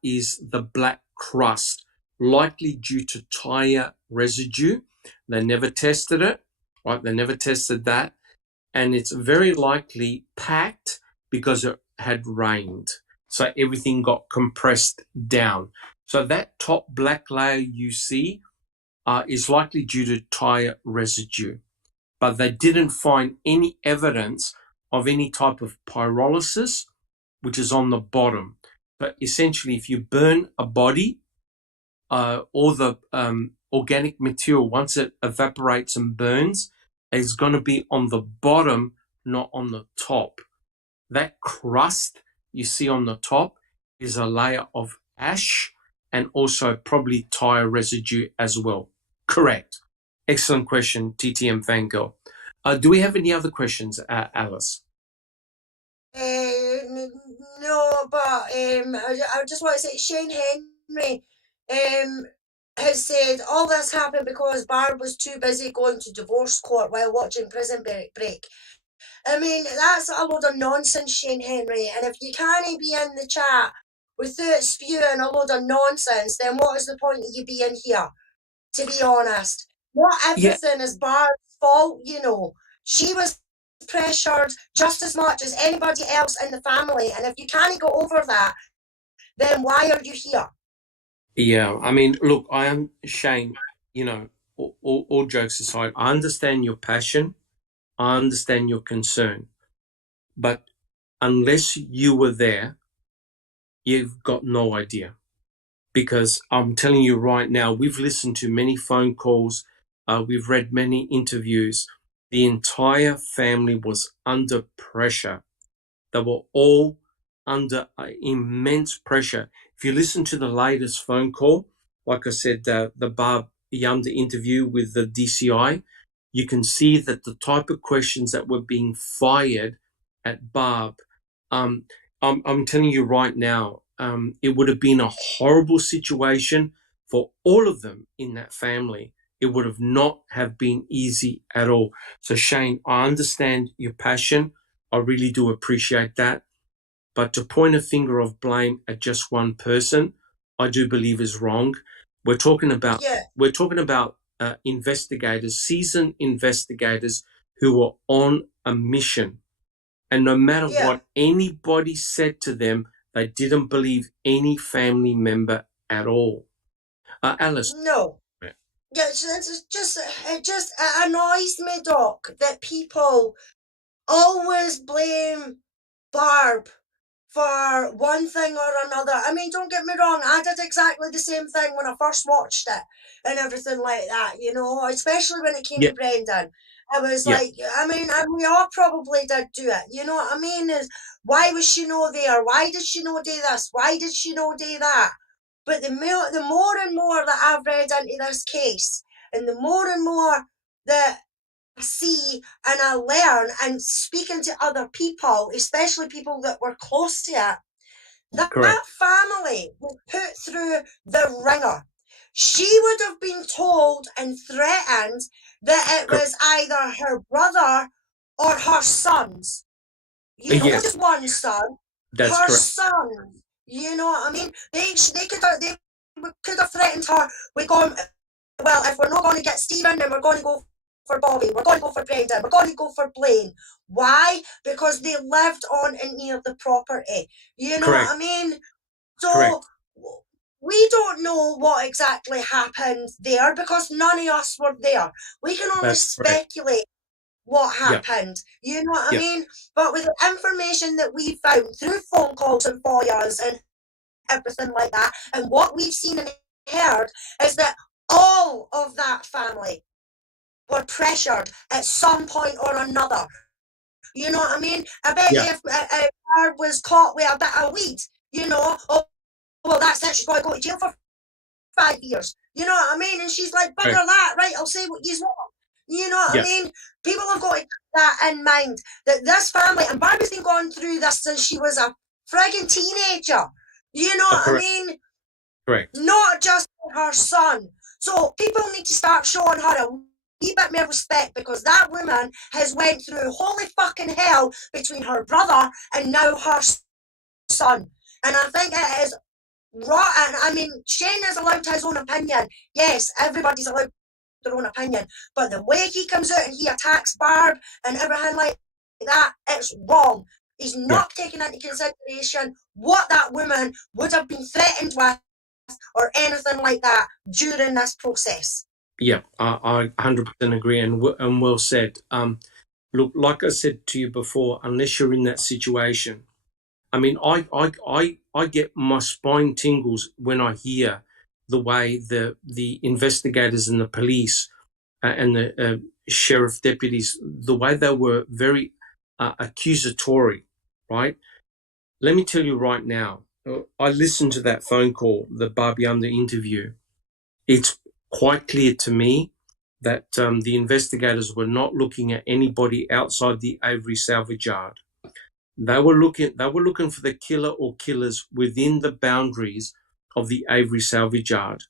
is the black crust, likely due to tire residue. They never tested it, right? They never tested that. And it's very likely packed because it had rained. So everything got compressed down. So that top black layer you see is likely due to tire residue. But they didn't find any evidence of any type of pyrolysis, which is on the bottom. But essentially, if you burn a body, all the organic material, once it evaporates and burns, is going to be on the bottom, not on the top. That crust you see on the top is a layer of ash and also probably tire residue as well. Correct. Excellent question, TTM Fangirl. Do we have any other questions, Alice? No, but I just want to say Shane Henry has said all this happened because Barb was too busy going to divorce court while watching Prison Break. I mean, that's a load of nonsense, Shane Henry. And if you can't be in the chat without spewing a load of nonsense, then what is the point of you being here, to be honest? Not everything is Barb's fault, you know. She was pressured just as much as anybody else in the family. And if you can't go over that, then why are you here? Yeah, I mean, look, I am Shane, you know, all jokes aside, I understand your passion. I understand your concern. But unless you were there, you've got no idea. Because I'm telling you right now, we've listened to many phone calls. We've read many interviews. The entire family was under pressure. They were all under immense pressure. If you listen to the latest phone call, like I said, the Barb Yunda interview with the DCI, you can see that the type of questions that were being fired at Barb, I'm telling you right now, it would have been a horrible situation for all of them in that family. It would have not have been easy at all. So Shane, I understand your passion. I really do appreciate that. But to point a finger of blame at just one person, I do believe is wrong. We're talking about investigators, seasoned investigators who were on a mission. And no matter what anybody said to them, they didn't believe any family member at all. Alice? No. Yeah, it just annoys me, Doc, that people always blame Barb for one thing or another. I mean, don't get me wrong, I did exactly the same thing when I first watched it and everything like that, you know, especially when it came to Brendan. I was like, I mean, we all probably did do it, you know what I mean? Is why was she no there? Why did she no do this? Why did she no do that? But the more and more that I've read into this case, and the more and more that I see and I learn, and speaking to other people, especially people that were close to it, that family was put through the ringer. She would have been told and threatened that it was either her brother or her sons. You know, just one son. That's her correct. son. You know what I mean? They could have threatened her with going, well, if we're not going to get Stephen, then we're going to go for Bobby, we're going to go for Brendan, we're going to go for Blaine. Why? Because they lived on and near the property. You know what I mean? So we don't know what exactly happened there because none of us were there. We can only speculate what happened. You know what I mean? But with the information that we found through phone calls and FOIAs and everything like that, and what we've seen and heard is that all of that family were pressured at some point or another. You know what I mean? I bet if Barb was caught with a bit of weed, you know, oh, well, that's it, she's going to go to jail for 5 years. You know what I mean? And she's like, bugger that, right, I'll say what you want. You know what Yeah. I mean? People have got to keep that in mind, that this family, and Barbie's been going through this since she was a friggin' teenager. You know what I Correct. mean? Correct. Not just her son. So people need to start showing her a wee bit more respect, because that woman has went through holy fucking hell between her brother and now her son. And I think it is rotten. I mean, Shane is allowed to have his own opinion. Yes, everybody's allowed their own opinion. But the way he comes out and he attacks Barb and everything like that, it's wrong. He's not taking into consideration what that woman would have been threatened with or anything like that during this process. Yeah, I 100% agree, and well said. Look, like I said to you before, unless you're in that situation, I mean, I get my spine tingles when I hear the way the investigators and the police and the sheriff deputies, the way they were very accusatory, right? Let me tell you right now, I listened to that phone call, the Barbie Under interview. It's quite clear to me that the investigators were not looking at anybody outside the Avery salvage yard. They were looking for the killer or killers within the boundaries of the Avery salvage yard.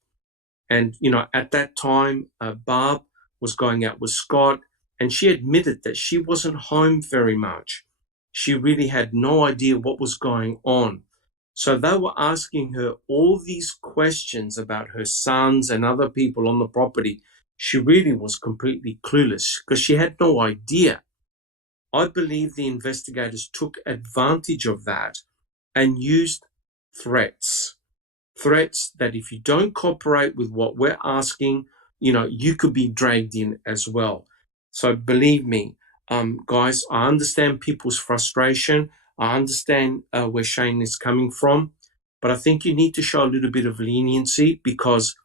And, you know, at that time, Barb was going out with Scott, and she admitted that she wasn't home very much. She really had no idea what was going on. So they were asking her all these questions about her sons and other people on the property. She really was completely clueless because she had no idea. I believe the investigators took advantage of that and used threats. Threats that if you don't cooperate with what we're asking, you know, you could be dragged in as well. So believe me, guys, I understand people's frustration. I understand where Shane is coming from, but I think you need to show a little bit of leniency, because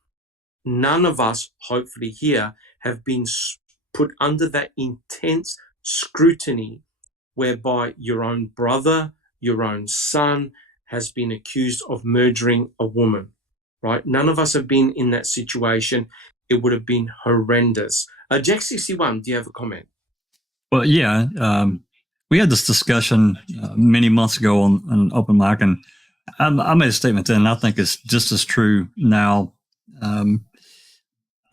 none of us, hopefully here, have been put under that intense scrutiny whereby your own brother, your own son has been accused of murdering a woman, right? None of us have been in that situation. It would have been horrendous. Jack 61, do you have a comment? Well, yeah. We had this discussion many months ago on an open mic, and I made a statement then, and I think it's just as true now. And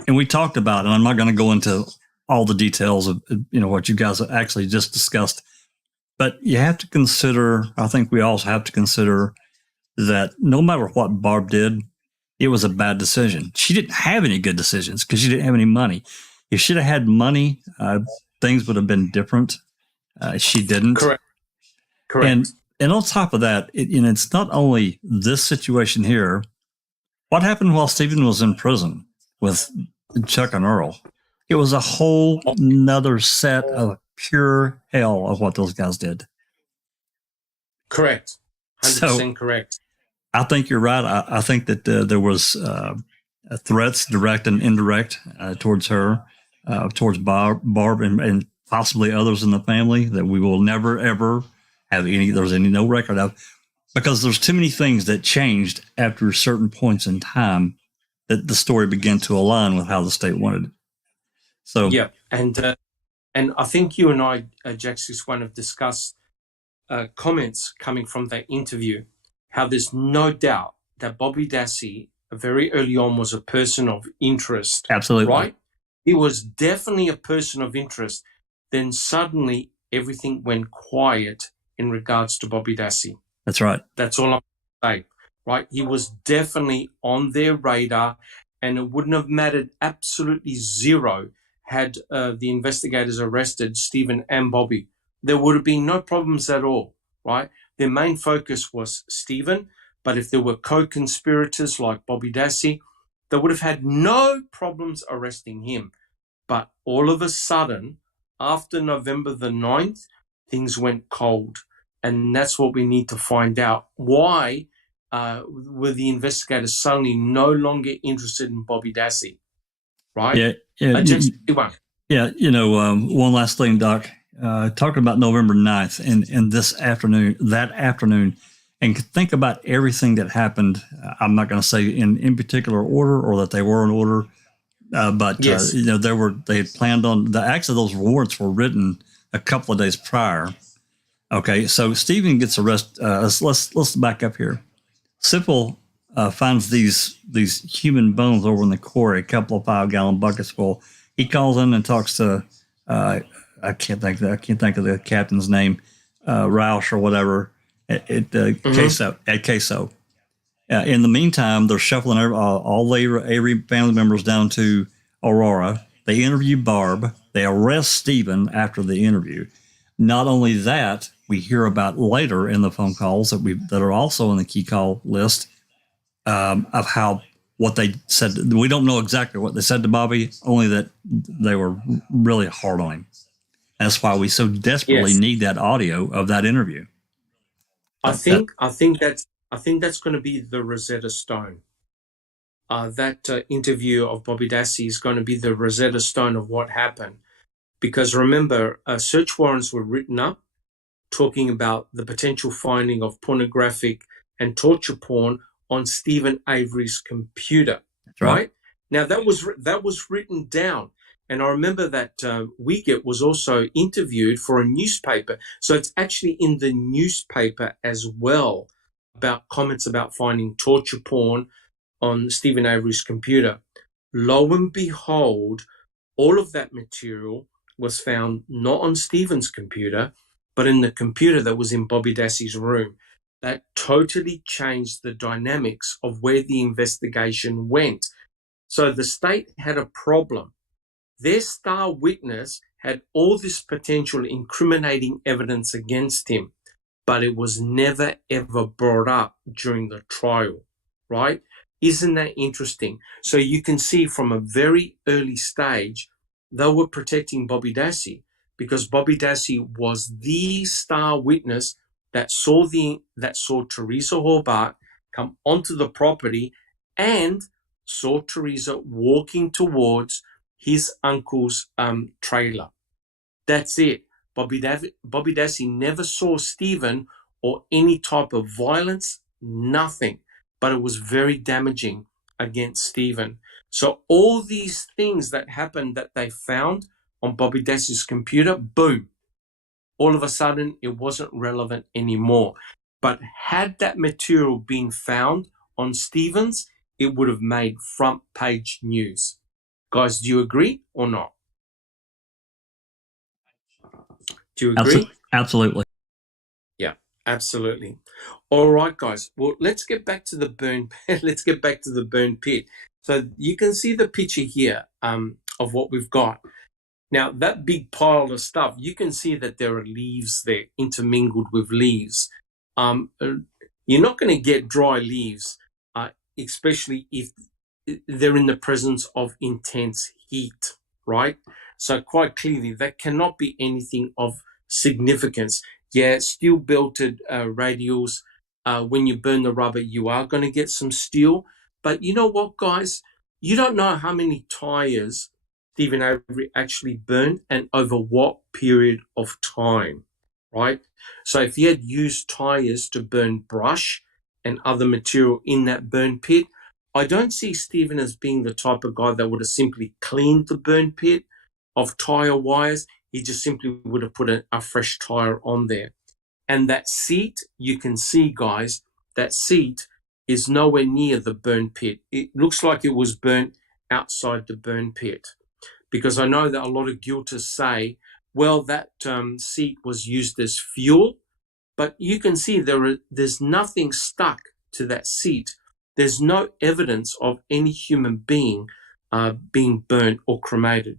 we talked about it, and I'm not going to go into all the details of, you know, what you guys actually just discussed, but you have to consider, I think we also have to consider that no matter what Barb did, it was a bad decision. She didn't have any good decisions because she didn't have any money. If she'd have had money, things would have been different. She didn't. Correct. And on top of that, it's not only this situation here. What happened while Stephen was in prison with Chuck and Earl? It was a whole nother set of pure hell of what those guys did. Correct. 100% correct. I think you're right. I think that there was threats, direct and indirect, towards her, towards Barb, and possibly others in the family that we will never, ever have no record of, because there's too many things that changed after certain points in time that the story began to align with how the state wanted it. So yeah, and I think you and I, Jack 61, have discussed comments coming from that interview, how there's no doubt that Bobby Dassey very early on was a person of interest. Absolutely. Right? He was definitely a person of interest. Then suddenly everything went quiet in regards to Bobby Dassey. That's right. That's all I'm saying. Right? He was definitely on their radar, and it wouldn't have mattered absolutely zero had the investigators arrested Stephen and Bobby. There would have been no problems at all, right? Their main focus was Stephen, but if there were co-conspirators like Bobby Dassey, they would have had no problems arresting him. But all of a sudden, after November the 9th, things went cold. And that's what we need to find out. Why were the investigators suddenly no longer interested in Bobby Dassey? Right? Yeah. Yeah. You know, one last thing, Doc. Talking about November 9th and that afternoon, and think about everything that happened. I'm not going to say in particular order or that they were in order. But Yes. they had planned on actually those warrants were written a couple of days prior. Okay, so Stephen gets arrested. Let's back up here. Sipple finds these human bones over in the quarry, a couple of 5-gallon buckets full. He calls in and talks to I can't think of the captain's name, Roush or whatever at Queso. In the meantime, they're shuffling all the Avery family members down to Aurora. They interview Barb. They arrest Stephen after the interview. Not only that, we hear about later in the phone calls that are also in the key call list of what they said. We don't know exactly what they said to Bobby, only that they were really hard on him. That's why we so desperately need that audio of that interview. I think that's going to be the Rosetta Stone. That interview of Bobby Dassey is going to be the Rosetta Stone of what happened. Because remember, search warrants were written up talking about the potential finding of pornographic and torture porn on Stephen Avery's computer. That's right. Now that was written down. And I remember that Wiegert was also interviewed for a newspaper. So it's actually in the newspaper as well about comments about finding torture porn on Stephen Avery's computer. Lo and behold, all of that material was found not on Stephen's computer, but in the computer that was in Bobby Dassey's room. That totally changed the dynamics of where the investigation went. So the state had a problem. Their star witness had all this potential incriminating evidence against him, but it was never, ever brought up during the trial, right? Isn't that interesting? So you can see from a very early stage, they were protecting Bobby Dassey because Bobby Dassey was the star witness that saw Teresa Horbach come onto the property and saw Teresa walking towards his uncle's trailer. That's it. Bobby Dassey never saw Stephen or any type of violence, nothing, but it was very damaging against Stephen. So all these things that happened that they found on Bobby Dassey's computer, boom, all of a sudden it wasn't relevant anymore. But had that material been found on Stephen's, it would have made front page news. Guys, do you agree or not? Do you agree? Absolutely. Yeah, absolutely. All right, guys. Well, let's get back to the burn. Let's get back to the burn pit. So you can see the picture here of what we've got. Now, that big pile of stuff, you can see that there are leaves there intermingled with leaves. You're not going to get dry leaves, especially if they're in the presence of intense heat, right? So quite clearly, that cannot be anything of significance. Yeah, steel belted radials. When you burn the rubber, you are going to get some steel. But you know what, guys? You don't know how many tires Stephen Avery actually burned and over what period of time, right? So if he had used tires to burn brush and other material in that burn pit, I don't see Stephen as being the type of guy that would have simply cleaned the burn pit of tire wires. He just simply would have put a fresh tire on there. And that seat, you can see, guys, that seat is nowhere near the burn pit. It looks like it was burnt outside the burn pit. Because I know that a lot of guilters say, well, that seat was used as fuel. But you can see there's nothing stuck to that seat. There's no evidence of any human being being burnt or cremated.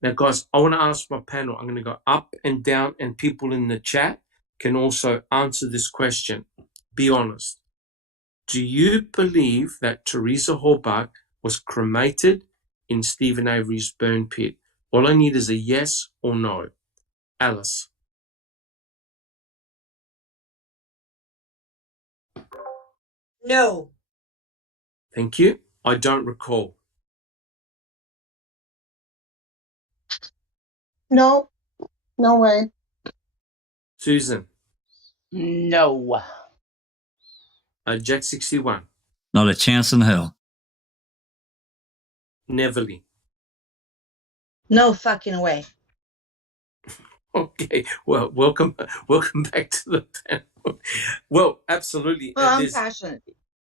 Now, guys, I want to ask my panel. I'm going to go up and down, and people in the chat can also answer this question. Be honest. Do you believe that Teresa Horbach was cremated in Stephen Avery's burn pit? All I need is a yes or no. Alice. No. Thank you. I don't recall. No, no way. Susan. No. Jack 61. Not a chance in hell. Neverly. No fucking way. Okay, well, welcome back to the panel. Well, absolutely. Well, I'm passionate.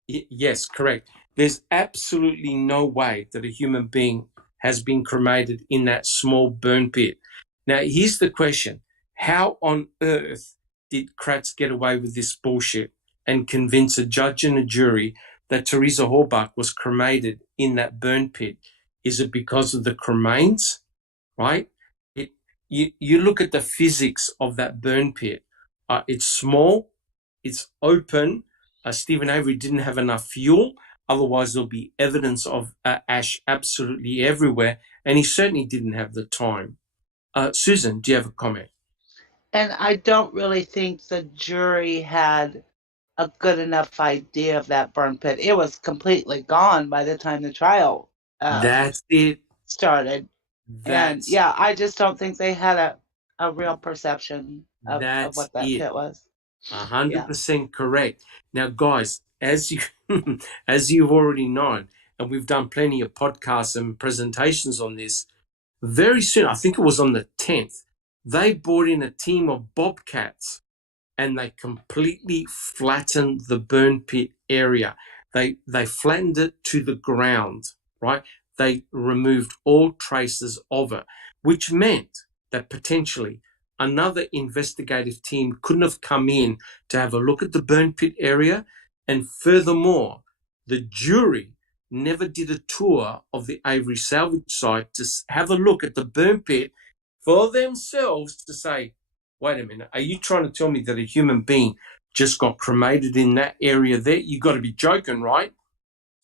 Yes, correct. There's absolutely no way that a human being has been cremated in that small burn pit. Now, here's the question. How on earth did Kratz get away with this bullshit and convince a judge and a jury that Teresa Horbach was cremated in that burn pit? Is it because of the cremains, right? You look at the physics of that burn pit. It's small, it's open. Stephen Avery didn't have enough fuel. Otherwise, there'll be evidence of ash absolutely everywhere. And he certainly didn't have the time. Susan, do you have a comment? And I don't really think the jury had a good enough idea of that burn pit. It was completely gone by the time the trial That's it. started. And yeah, I just don't think they had a real perception of what that pit was. 100% correct. Now, guys, as you've already known, and we've done plenty of podcasts and presentations on this, very soon, I think it was on the 10th, they brought in a team of bobcats and they completely flattened the burn pit area. They flattened it to the ground, right? They removed all traces of it, which meant that potentially another investigative team couldn't have come in to have a look at the burn pit area. And furthermore, the jury never did a tour of the Avery salvage site to have a look at the burn pit for themselves to say, wait a minute, are you trying to tell me that a human being just got cremated in that area there? You got to be joking, right?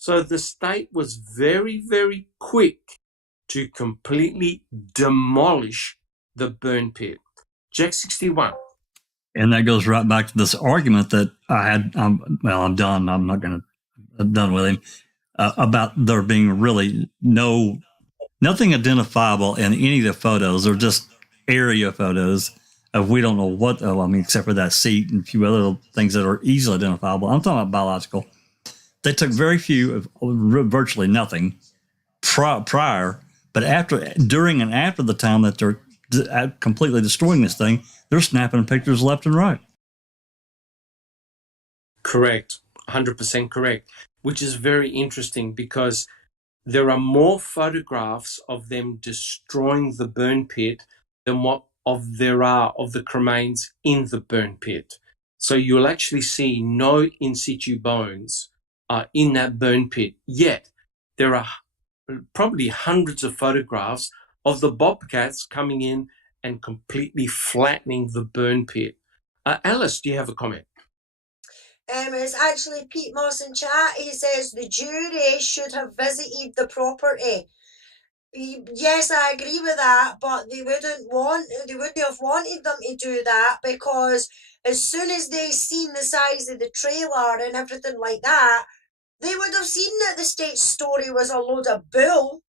So the state was very, very quick to completely demolish the burn pit. Jack 61. And that goes right back to this argument that I had. I'm done. I'm done with him about there being really nothing identifiable in any of the photos. They're just area photos of we don't know what. Except for that seat and a few other things that are easily identifiable. I'm talking about biological. They took very few, virtually nothing prior, but during and after the time that they're completely destroying this thing, they're snapping pictures left and right. Correct. 100% correct. Which is very interesting because there are more photographs of them destroying the burn pit than what there are of the cremains in the burn pit. So you'll actually see no in situ bones in that burn pit. Yet there are probably hundreds of photographs of the bobcats coming in and completely flattening the burn pit. Alice, do you have a comment? It's actually Pete Moss in chat. He says the jury should have visited the property. Yes, I agree with that, but they wouldn't have wanted them to do that, because as soon as they seen the size of the trailer and everything like that, they would have seen that the state's story was a load of bull.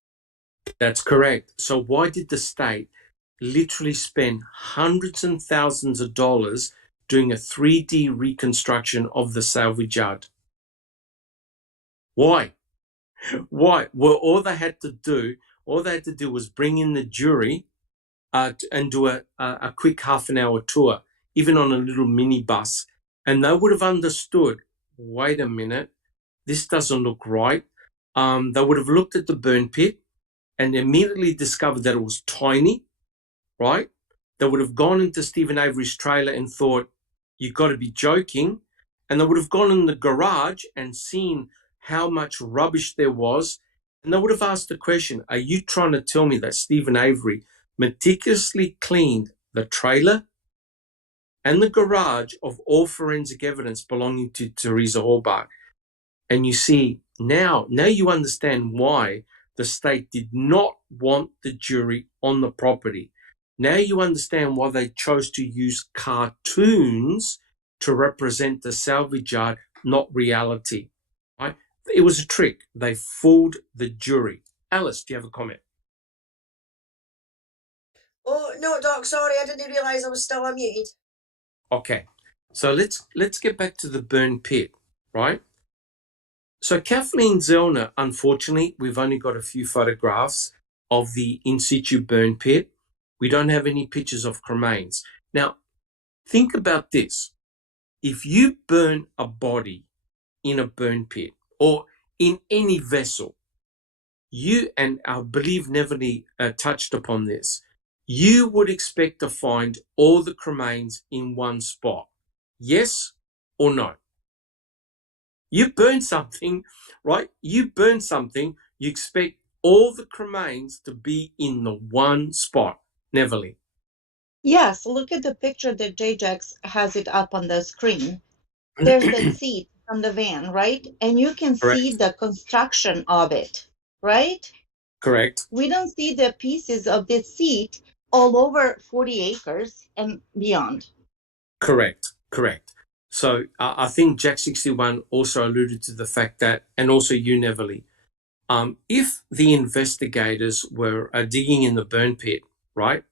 That's correct. So why did the state literally spend hundreds and thousands of dollars doing a 3D reconstruction of the salvage yard? Why? Why? Well, all they had to do was bring in the jury and do a quick half an hour tour, even on a little minibus, and they would have understood, wait a minute, this doesn't look right. They would have looked at the burn pit and immediately discovered that it was tiny, right? They would have gone into Stephen Avery's trailer and thought, you got to be joking. And they would have gone in the garage and seen how much rubbish there was. And they would have asked the question, are you trying to tell me that Stephen Avery meticulously cleaned the trailer and the garage of all forensic evidence belonging to Teresa Horbach? And you see, now you understand why the state did not want the jury on the property. Now you understand why they chose to use cartoons to represent the salvage yard, not reality. Right? It was a trick. They fooled the jury. Alice, do you have a comment? Oh, no, Doc, sorry, I didn't realise I was still unmuted. Okay, so let's get back to the burn pit, right? So Kathleen Zellner, unfortunately, we've only got a few photographs. of the in situ burn pit. We don't have any pictures of cremains. Now, think about this. If you burn a body in a burn pit or in any vessel, you, and I believe Neverly touched upon this, you would expect to find all the cremains in one spot. Yes or no? You burn something, right? You burn something, you expect all the cremains to be in the one spot. Neverly. Yes, look at the picture that Jax has it up on the screen. There's that seat on the van, right? And you can see the construction of it, right? Correct. We don't see the pieces of this seat all over 40 acres and beyond. Correct. So I think Jack 61 also alluded to the fact that, and also you, Neverly, if the investigators were digging in the burn pit, right,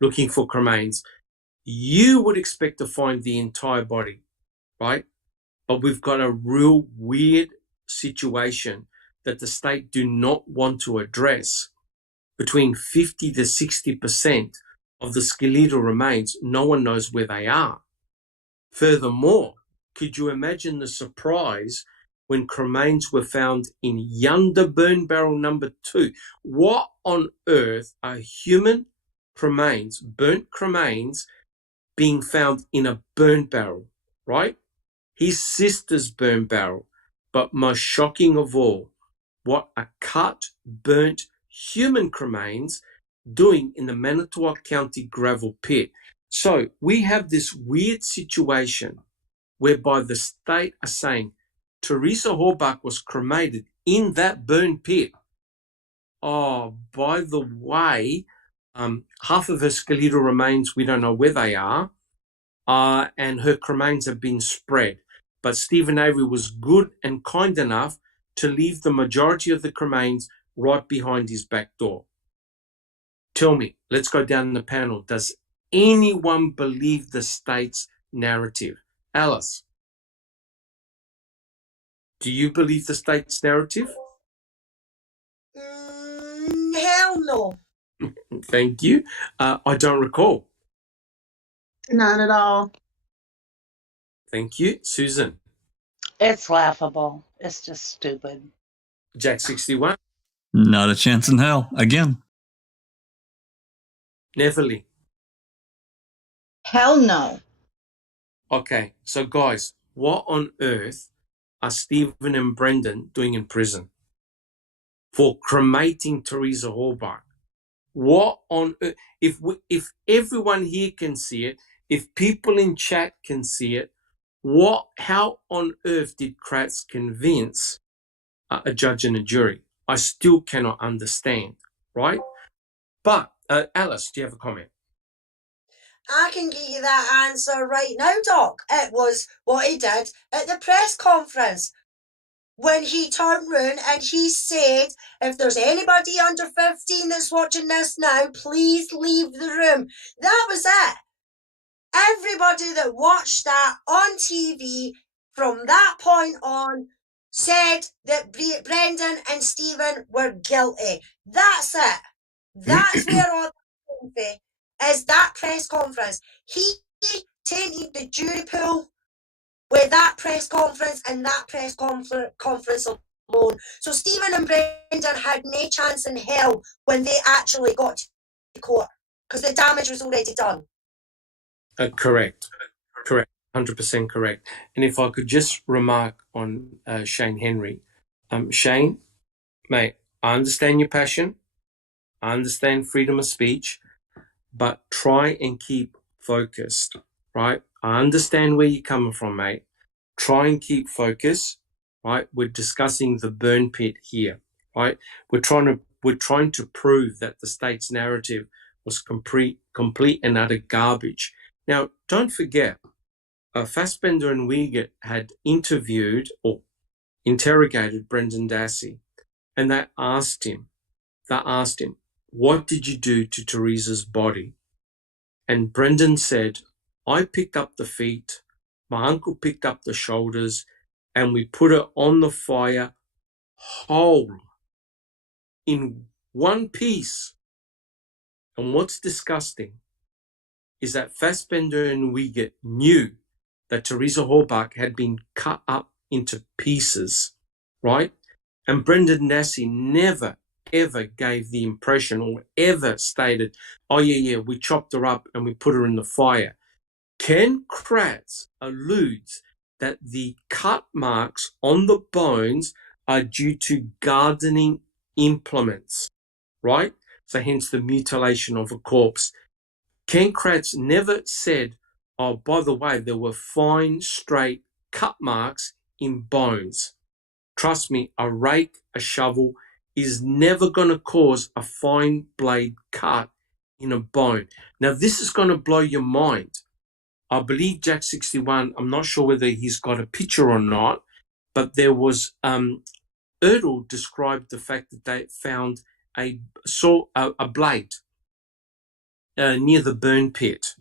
looking for cremains, you would expect to find the entire body, right? But we've got a real weird situation that the state do not want to address. Between 50 to 60% of the skeletal remains, no one knows where they are. Furthermore, could you imagine the surprise when cremains were found in Yonder Burn Barrel number 2? What on earth are human cremains, burnt cremains, being found in a burn barrel, right? His sister's burn barrel. But most shocking of all, what are cut, burnt human cremains doing in the Manitowoc County gravel pit? So we have this weird situation whereby the state are saying Teresa Horbach was cremated in that burn pit. Oh, by the way, half of her skeletal remains, we don't know where they are, and her cremains have been spread. But Stephen Avery was good and kind enough to leave the majority of the cremains right behind his back door. Tell me, let's go down the panel. Does anyone believe the state's narrative? Alice, do you believe the state's narrative? Hell no. Thank you. I don't recall. Not at all. Thank you. Susan. It's laughable. It's just stupid. Jack 61. Not a chance in hell. Again. Neverly. Hell no. Okay, so guys, what on earth are Stephen and Brendan doing in prison for cremating Teresa Horbach? What on earth? If everyone here can see it, if people in chat can see it, how on earth did Kratz convince a judge and a jury? I still cannot understand, right? But Alice, do you have a comment? I can give you that answer right now, Doc. It was what he did at the press conference when he turned round and he said, if there's anybody under 15 that's watching this now, please leave the room. That was it. Everybody that watched that on TV from that point on said that Brendan and Stephen were guilty. That's it. That's where all the came is that press conference. He tainted the jury pool with that press conference and that press conference alone. So Stephen and Brendan had no chance in hell when they actually got to court because the damage was already done. Correct. 100% correct. And if I could just remark on Shane Henry. Shane, mate, I understand your passion. I understand freedom of speech, but try and keep focused, right? I understand where you're coming from, mate. Try and keep focused, right? We're discussing the burn pit here, right? We're trying to prove that the state's narrative was complete and utter garbage. Now, don't forget, Fassbender and Wiegert had interviewed or interrogated Brendan Dassey, and they asked him, what did you do to Teresa's body? And Brendan said, I picked up the feet, my uncle picked up the shoulders, and we put her on the fire whole in One piece. And what's disgusting is that Fassbender and Wiegert knew that Teresa Horbach had been cut up into pieces, right? And Brendan Dassey never, ever gave the impression or ever stated, oh, yeah, we chopped her up and we put her in the fire. Ken Kratz alludes that the cut marks on the bones are due to gardening implements, right? So hence the mutilation of a corpse. Ken Kratz never said, oh, by the way, there were fine, straight cut marks in bones. Trust me, a rake, a shovel is never going to cause a fine blade cut in a bone. Now, this is going to blow your mind. I believe Jack 61, I'm not sure whether he's got a picture or not, but there was, Erdl described the fact that they found a blade near the burn pit.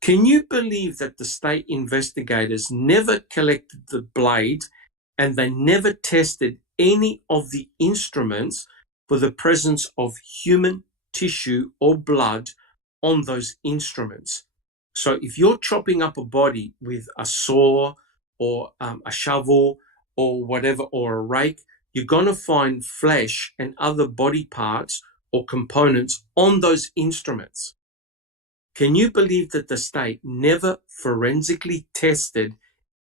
Can you believe that the state investigators never collected the blade and they never tested any of the instruments for the presence of human tissue or blood on those instruments? So if you're chopping up a body with a saw or a shovel or whatever, or a rake, you're going to find flesh and other body parts or components on those instruments. Can you believe that the state never forensically tested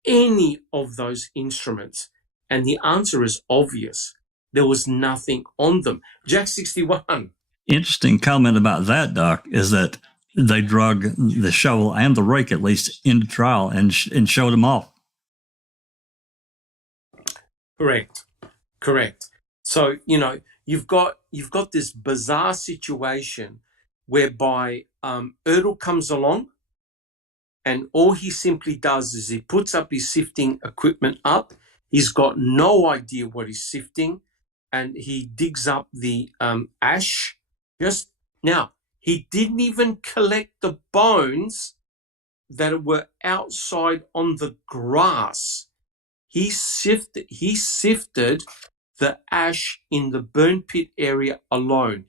any of those instruments? And the answer is obvious. There was nothing on them. Jack 61. Interesting comment about that, Doc, is that they drug the shovel and the rake, at least, into trial and showed them off. Correct. So, you've got this bizarre situation whereby Erdl comes along and all he simply does is he puts up his sifting equipment up. He's got no idea what he's sifting, and he digs up the ash. Just now, he didn't even collect the bones that were outside on the grass. He sifted the ash in the burn pit area alone,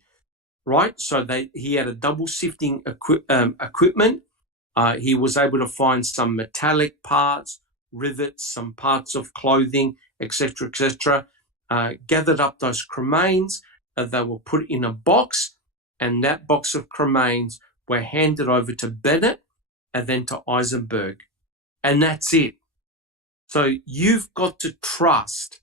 right? So he had a double sifting equipment. He was able to find some metallic parts, rivets, some parts of clothing, etc., gathered up those cremains. They were put in a box, and that box of cremains were handed over to Bennett and then to Eisenberg. And that's it. So you've got to trust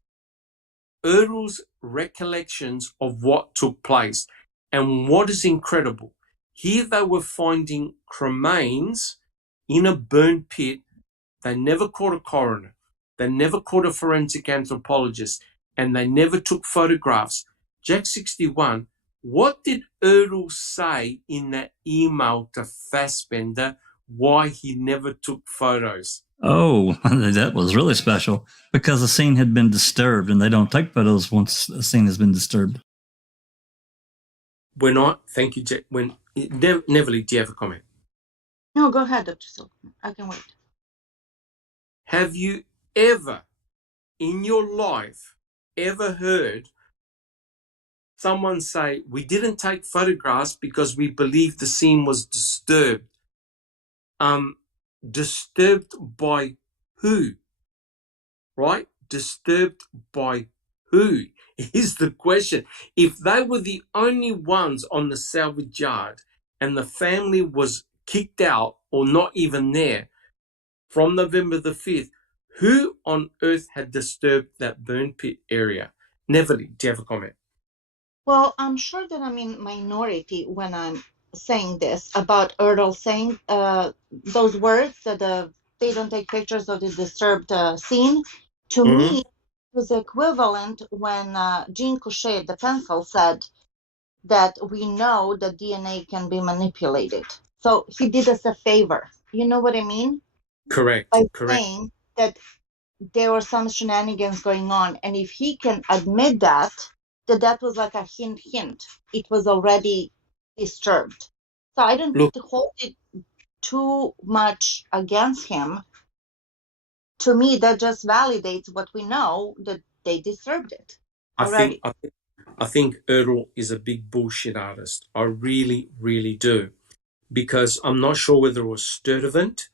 Erdl's recollections of what took place. And what is incredible, here they were finding cremains in a burn pit. They never caught a coroner. They never caught a forensic anthropologist. And they never took photographs. Jack 61, what did Erdl say in that email to Fassbender why he never took photos? Oh, that was really special because the scene had been disturbed, and they don't take photos once a scene has been disturbed. We're not. Thank you, Jack. Neverly, do you have a comment? No, go ahead, Dr. Silkman. I can wait. Have you ever, in your life, ever heard someone say, we didn't take photographs because we believed the scene was disturbed? Disturbed by who? Right? Disturbed by who is the question. If they were the only ones on the salvage yard and the family was kicked out or not even there from November the 5th, who on earth had disturbed that burn pit area? Neverly, do you have a comment? Well, I'm sure that I'm in minority when I'm saying this about Erdl saying those words that they don't take pictures of the disturbed scene. To me, it was equivalent when Jean Couchet, the pencil, said that we know that DNA can be manipulated. So he did us a favor. You know what I mean? Correct. By saying that there were some shenanigans going on. And if he can admit that was like a hint. It was already disturbed. So I don't hold it too much against him. To me, that just validates what we know, that they disturbed it already. I think Ertl is a big bullshit artist. I really, really do. Because I'm not sure whether it was Sturtevant.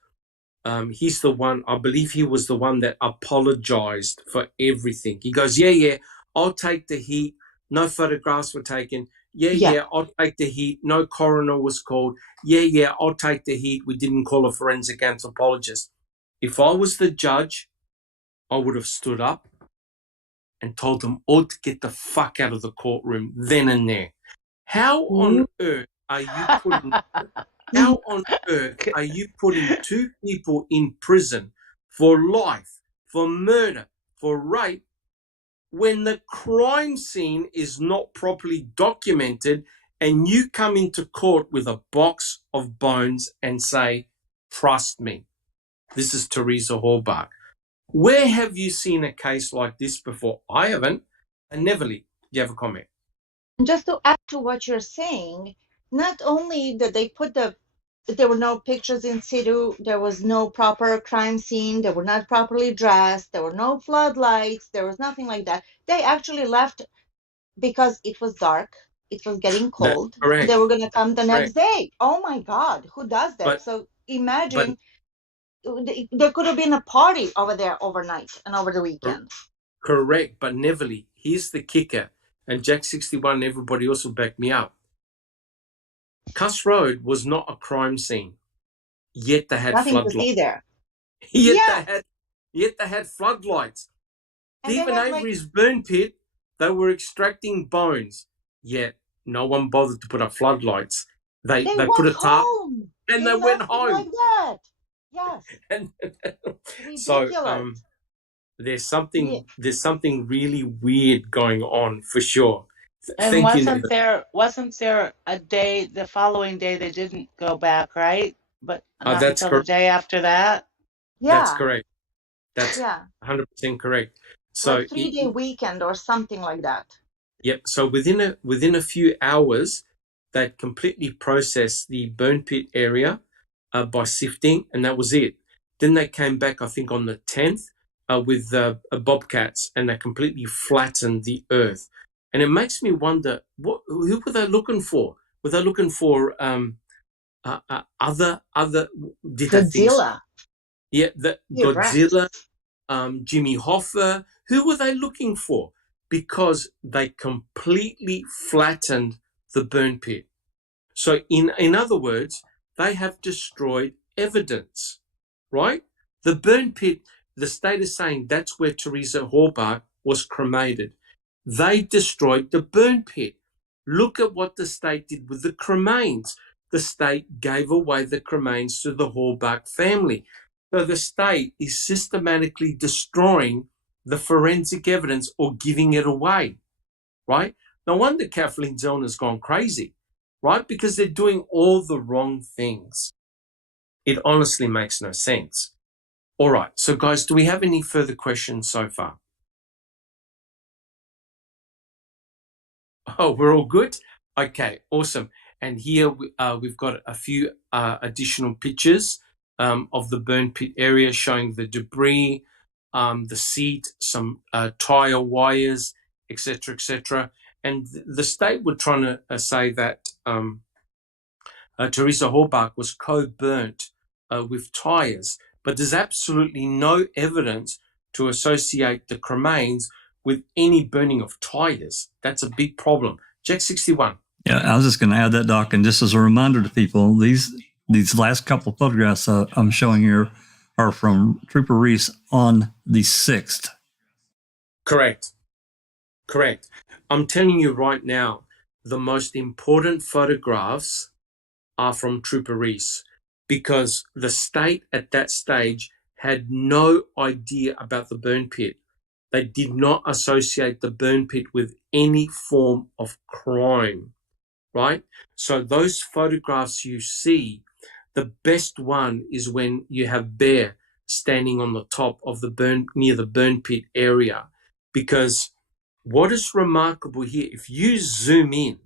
He's the one, I believe he was the one that apologized for everything. He goes, yeah, I'll take the heat. No photographs were taken. Yeah, I'll take the heat. No coroner was called. Yeah, I'll take the heat. We didn't call a forensic anthropologist. If I was the judge, I would have stood up and told them all to get the fuck out of the courtroom then and there. How on earth are you putting How on earth are you putting two people in prison for life, for murder, for rape, when the crime scene is not properly documented and you come into court with a box of bones and say, trust me, this is Teresa Halbach? Where have you seen a case like this before? I haven't. And Neverly, do you have a comment? Just to add to what you're saying, not only did they put there were no pictures in situ, there was no proper crime scene, they were not properly dressed, there were no floodlights, there was nothing like that. They actually left because it was dark, it was getting cold. Correct. They were going to come the next day. Oh my God, who does that? So imagine there could have been a party over there overnight and over the weekend. Correct. But Neverly, here's the kicker. And Jack 61 and everybody else will back me up. Cuss Road was not a crime scene, yet they had Nothing floodlights. to see there. Yet they had floodlights. And even Avery's burn pit, they were extracting bones, yet no one bothered to put up floodlights. They put a tarp and they went home. Like that. Yes. And so there's something really weird going on for sure. And wasn't there a day, the following day they didn't go back, right? But not until the day after that? Yeah. That's correct. That's 100% correct. So like 3-day weekend or something like that. Yep. So within a few hours, they'd completely processed the burn pit area by sifting, and that was it. Then they came back, I think, on the 10th with bobcats, and they completely flattened the earth. And it makes me wonder, who were they looking for? Were they looking for other? Godzilla. Godzilla, Jimmy Hoffa. Who were they looking for? Because they completely flattened the burn pit. So in other words, they have destroyed evidence, right? The burn pit, the state is saying that's where Teresa Halbach was cremated. They destroyed the burn pit. Look at what the state did with the cremains. The state gave away the cremains to the Halbach family. So the state is systematically destroying the forensic evidence or giving it away, right? No wonder Kathleen Zellner's gone crazy, right? Because they're doing all the wrong things. It honestly makes no sense. All right. So, guys, do we have any further questions so far? Oh, we're all good? Okay, awesome. And here we've got a few additional pictures of the burn pit area showing the debris, the seat, some tire wires, etc., etc. And the state were trying to say that Teresa Halbach was co-burnt with tires, but there's absolutely no evidence to associate the cremains with any burning of tires. That's a big problem. Jack 61. Yeah, I was just going to add that, Doc, and just as a reminder to people, these last couple of photographs I'm showing here are from Trooper Reese on the 6th. Correct. I'm telling you right now, the most important photographs are from Trooper Reese because the state at that stage had no idea about the burn pit. They did not associate the burn pit with any form of crime, right? So those photographs you see, the best one is when you have Bear standing on the top of near the burn pit area. Because what is remarkable here, if you zoom in,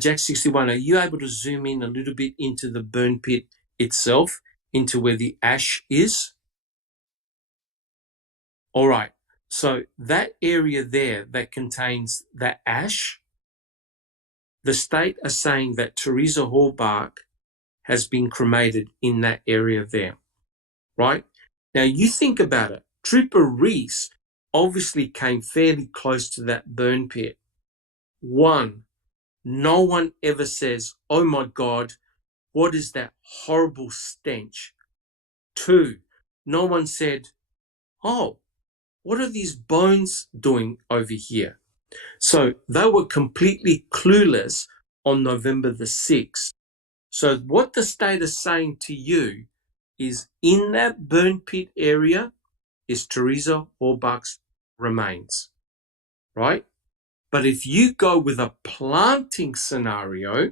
Jack 61, are you able to zoom in a little bit into the burn pit itself, into where the ash is? All right. So that area there that contains the ash, the state are saying that Teresa Hallbark has been cremated in that area there, right? Now you think about it. Trooper Reese obviously came fairly close to that burn pit. One, no one ever says, oh my God, what is that horrible stench? Two, no one said, oh, what are these bones doing over here? So they were completely clueless on November the 6th. So what the state is saying to you is in that burn pit area is Teresa Hallbark's remains, right? But if you go with a planting scenario,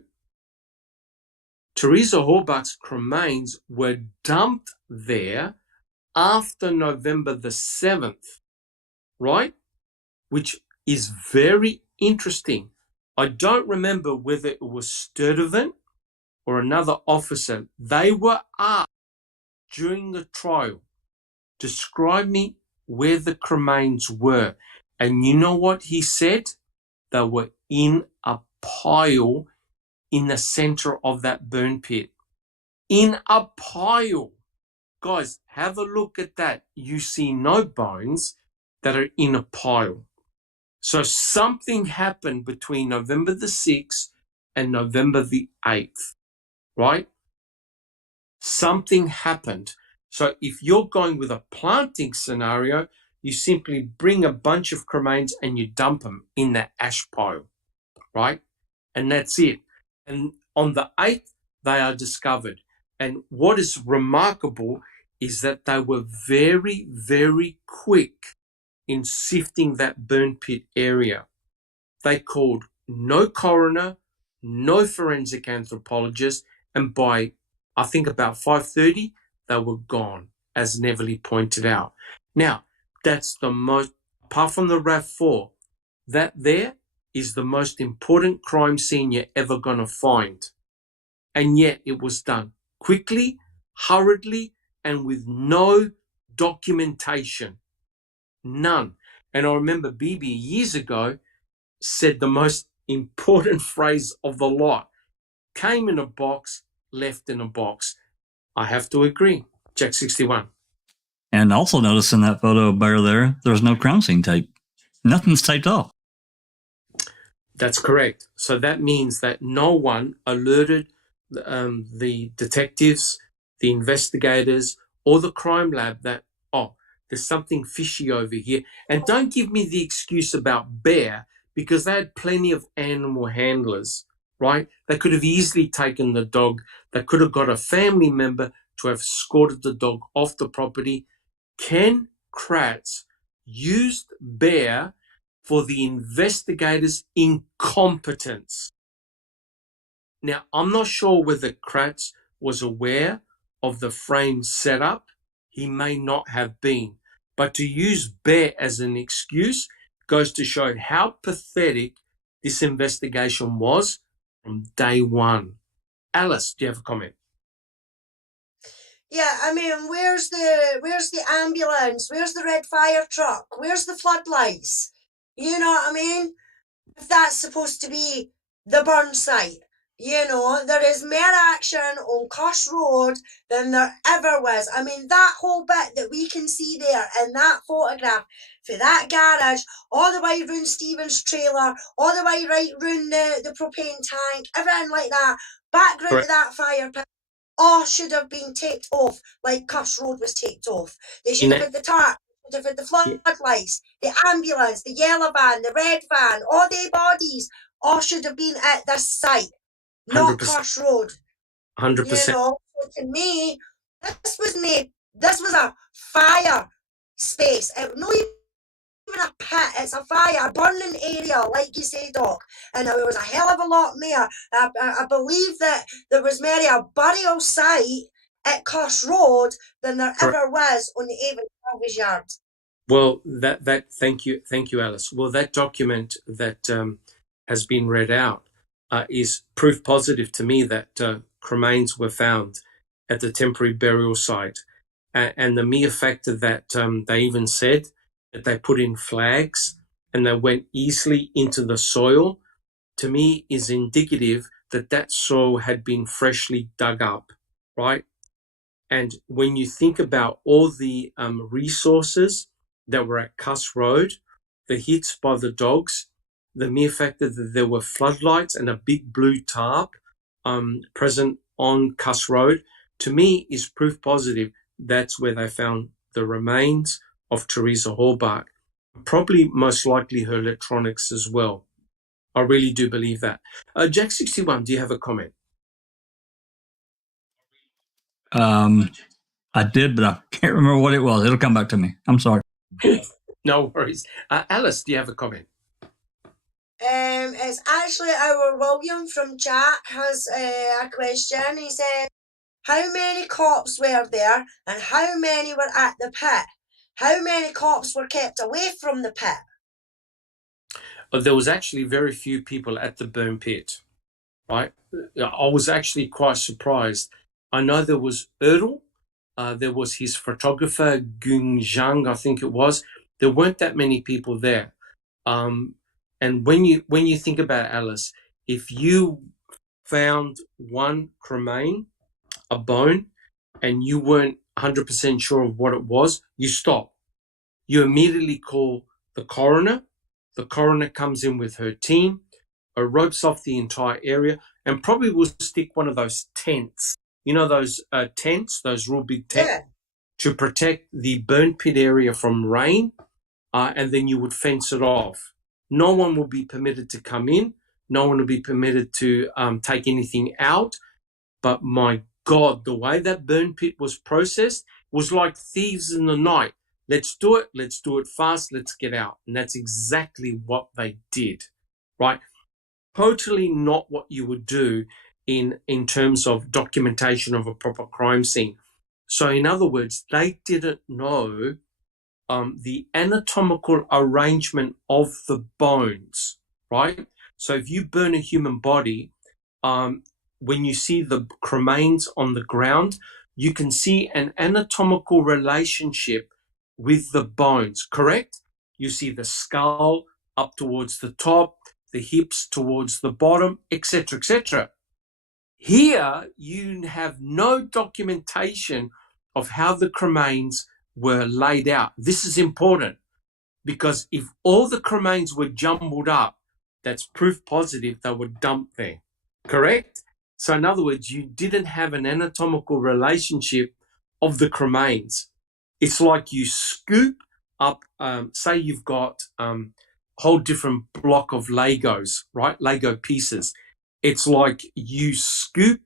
Teresa Hallbark's remains were dumped there after November the 7th, right? Which is very interesting. I don't remember whether it was Sturdivant or another officer. They were asked during the trial, describe me where the cremains were. And you know what he said? They were in a pile in the center of that burn pit. In a pile. Guys, have a look at that. You see no bones that are in a pile. So something happened between November the 6th and November the 8th, right? Something happened. So if you're going with a planting scenario, you simply bring a bunch of cremains and you dump them in that ash pile, right? And that's it. And on the 8th, they are discovered. And what is remarkable is that they were very, very quick in sifting that burn pit area. They called no coroner, no forensic anthropologist, and by, I think, about 5:30, they were gone, as Neverly pointed out. Now, that's the most, apart from the RAV4, that there is the most important crime scene you're ever going to find. And yet it was done quickly, hurriedly, and with no documentation. None. And I remember Bibi years ago said the most important phrase of the lot. Came in a box, left in a box. I have to agree. Jack 61. And also notice in that photo bear there's no crime scene tape. Nothing's taped off. That's correct. So that means that no one alerted the detectives, the investigators, or the crime lab that, oh, there's something fishy over here. And don't give me the excuse about bear, because they had plenty of animal handlers, right? They could have easily taken the dog. They could have got a family member to have escorted the dog off the property. Ken Kratz used bear for the investigators' incompetence. Now, I'm not sure whether Kratz was aware of the frame setup. He may not have been. But to use bear as an excuse goes to show how pathetic this investigation was from day one. Alice, do you have a comment? Yeah, I mean, where's the ambulance? Where's the red fire truck? Where's the floodlights? You know what I mean? If that's supposed to be the burn site, you know, there is more action on Cush Road than there ever was. I mean, that whole bit that we can see there in that photograph for that garage, all the way round Stephen's trailer, all the way right round the propane tank, everything like that, background to that fire pit, all should have been taped off like Cush Road was taped off. They should have had the tarp, should have had the floodlights, the ambulance, the yellow van, the red van, all the bodies, all should have been at this site, not 100%. Cush Road. 100%. You know, so to me, this was a fire space. It was not even a pit, it's a fire, a burning area, like you say, Doc. And there was a hell of a lot more. I believe that there was maybe a burial site at Cush Road than there ever was on the Avon Salvage Yard. Well, thank you, Alice. Well, that document that has been read out is proof positive to me that cremains were found at the temporary burial site, and the mere fact that they even said that they put in flags and they went easily into the soil, to me is indicative that that soil had been freshly dug up, right? And when you think about all the resources that were at Cuss Road, the hits by the dogs, the mere fact that there were floodlights and a big blue tarp present on Cuss Road, to me is proof positive that's where they found the remains of Teresa Hallbach. Probably most likely her electronics as well. I really do believe that. Jack 61, do you have a comment? I did, but I can't remember what it was. It'll come back to me. I'm sorry. No worries. Alice, do you have a comment? It's actually our William from chat has a question. He said, how many cops were there and how many were at the pit? How many cops were kept away from the pit? There was actually very few people at the burn pit, right? I was actually quite surprised. I know there was Erdl, there was his photographer, Gung Zhang, I think it was. There weren't that many people there. And when you think about Alice, if you found one cremain, a bone, and you weren't 100% sure of what it was, you stop. You immediately call the coroner. The coroner comes in with her team, ropes off the entire area, and probably will stick one of those tents. You know those tents, those real big tents, to protect the burn pit area from rain, and then you would fence it off. No one will be permitted to come in. No one will be permitted to take anything out. But my God, the way that burn pit was processed was like thieves in the night. Let's do it fast, let's get out. And that's exactly what they did, right? Totally not what you would do in terms of documentation of a proper crime scene. So in other words, they didn't know the anatomical arrangement of the bones, right? So if you burn a human body, when you see the cremains on the ground, you can see an anatomical relationship with the bones, correct? You see the skull up towards the top, the hips towards the bottom, etc., etc. Here, you have no documentation of how the cremains were laid out. This is important because if all the cremains were jumbled up, that's proof positive they were dumped there, correct? So in other words, you didn't have an anatomical relationship of the cremains. It's like you scoop up, say you've got a whole different block of Legos, right? Lego pieces. It's like you scoop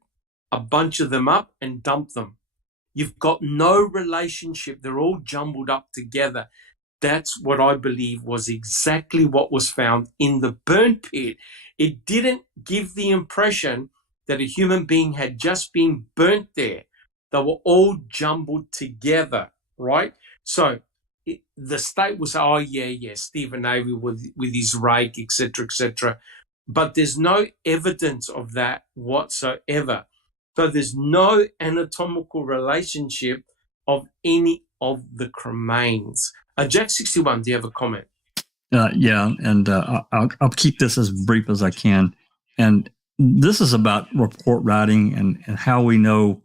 a bunch of them up and dump them. You've got no relationship. They're all jumbled up together. That's what I believe was exactly what was found in the burn pit. It didn't give the impression that a human being had just been burnt there. They were all jumbled together, right? So the state was, oh, yeah, Stephen Avery with his rake, etc., etc. But there's no evidence of that whatsoever. So there's no anatomical relationship of any of the cremains. Jack 61, do you have a comment? Yeah, and I'll keep this as brief as I can. And this is about report writing and how we know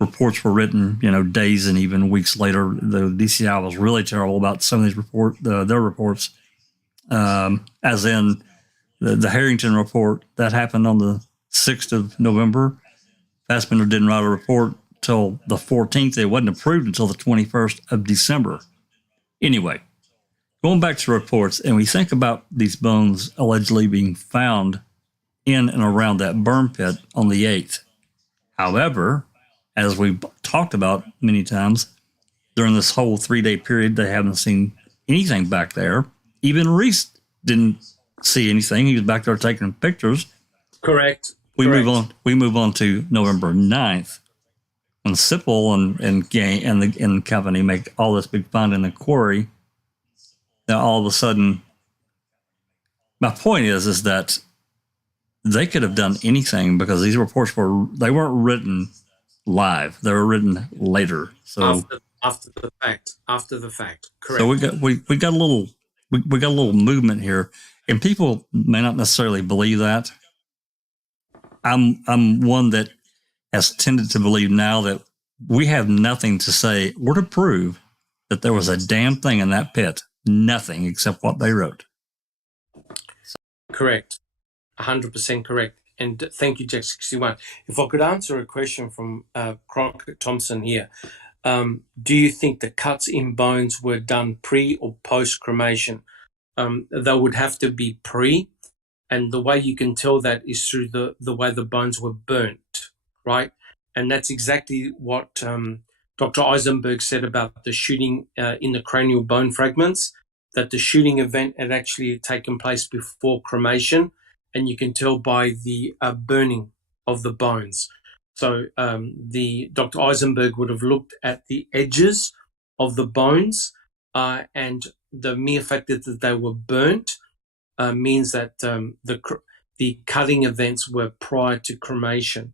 reports were written, days and even weeks later. The DCI was really terrible about some of these their reports, as in the Harrington report that happened on the 6th of November. Fassbender didn't write a report till the 14th. It wasn't approved until the 21st of December. Anyway, going back to reports, and we think about these bones allegedly being found in and around that burn pit on the 8th. However, as we've talked about many times, during this whole 3-day period, they haven't seen anything back there. Even Reese didn't see anything. He was back there taking pictures. Correct. We move on to November 9th, when Sipple and gang and the company make all this big find in the quarry. Now all of a sudden, my point is that they could have done anything because these reports weren't written live. They were written later. So After the fact. Correct. So we got a little we got a little movement here, and people may not necessarily believe that. I'm one that has tended to believe now that we have nothing to say or to prove that there was a damn thing in that pit. Nothing except what they wrote. Correct. 100% correct. And thank you, Jack 61. If I could answer a question from Crockett Thompson here. Do you think the cuts in bones were done pre or post cremation? They would have to be pre. And the way you can tell that is through the way the bones were burnt, right? And that's exactly what Dr. Eisenberg said about the shooting in the cranial bone fragments, that the shooting event had actually taken place before cremation, and you can tell by the burning of the bones. So the Dr. Eisenberg would have looked at the edges of the bones, and the mere fact that they were burnt means that the cutting events were prior to cremation.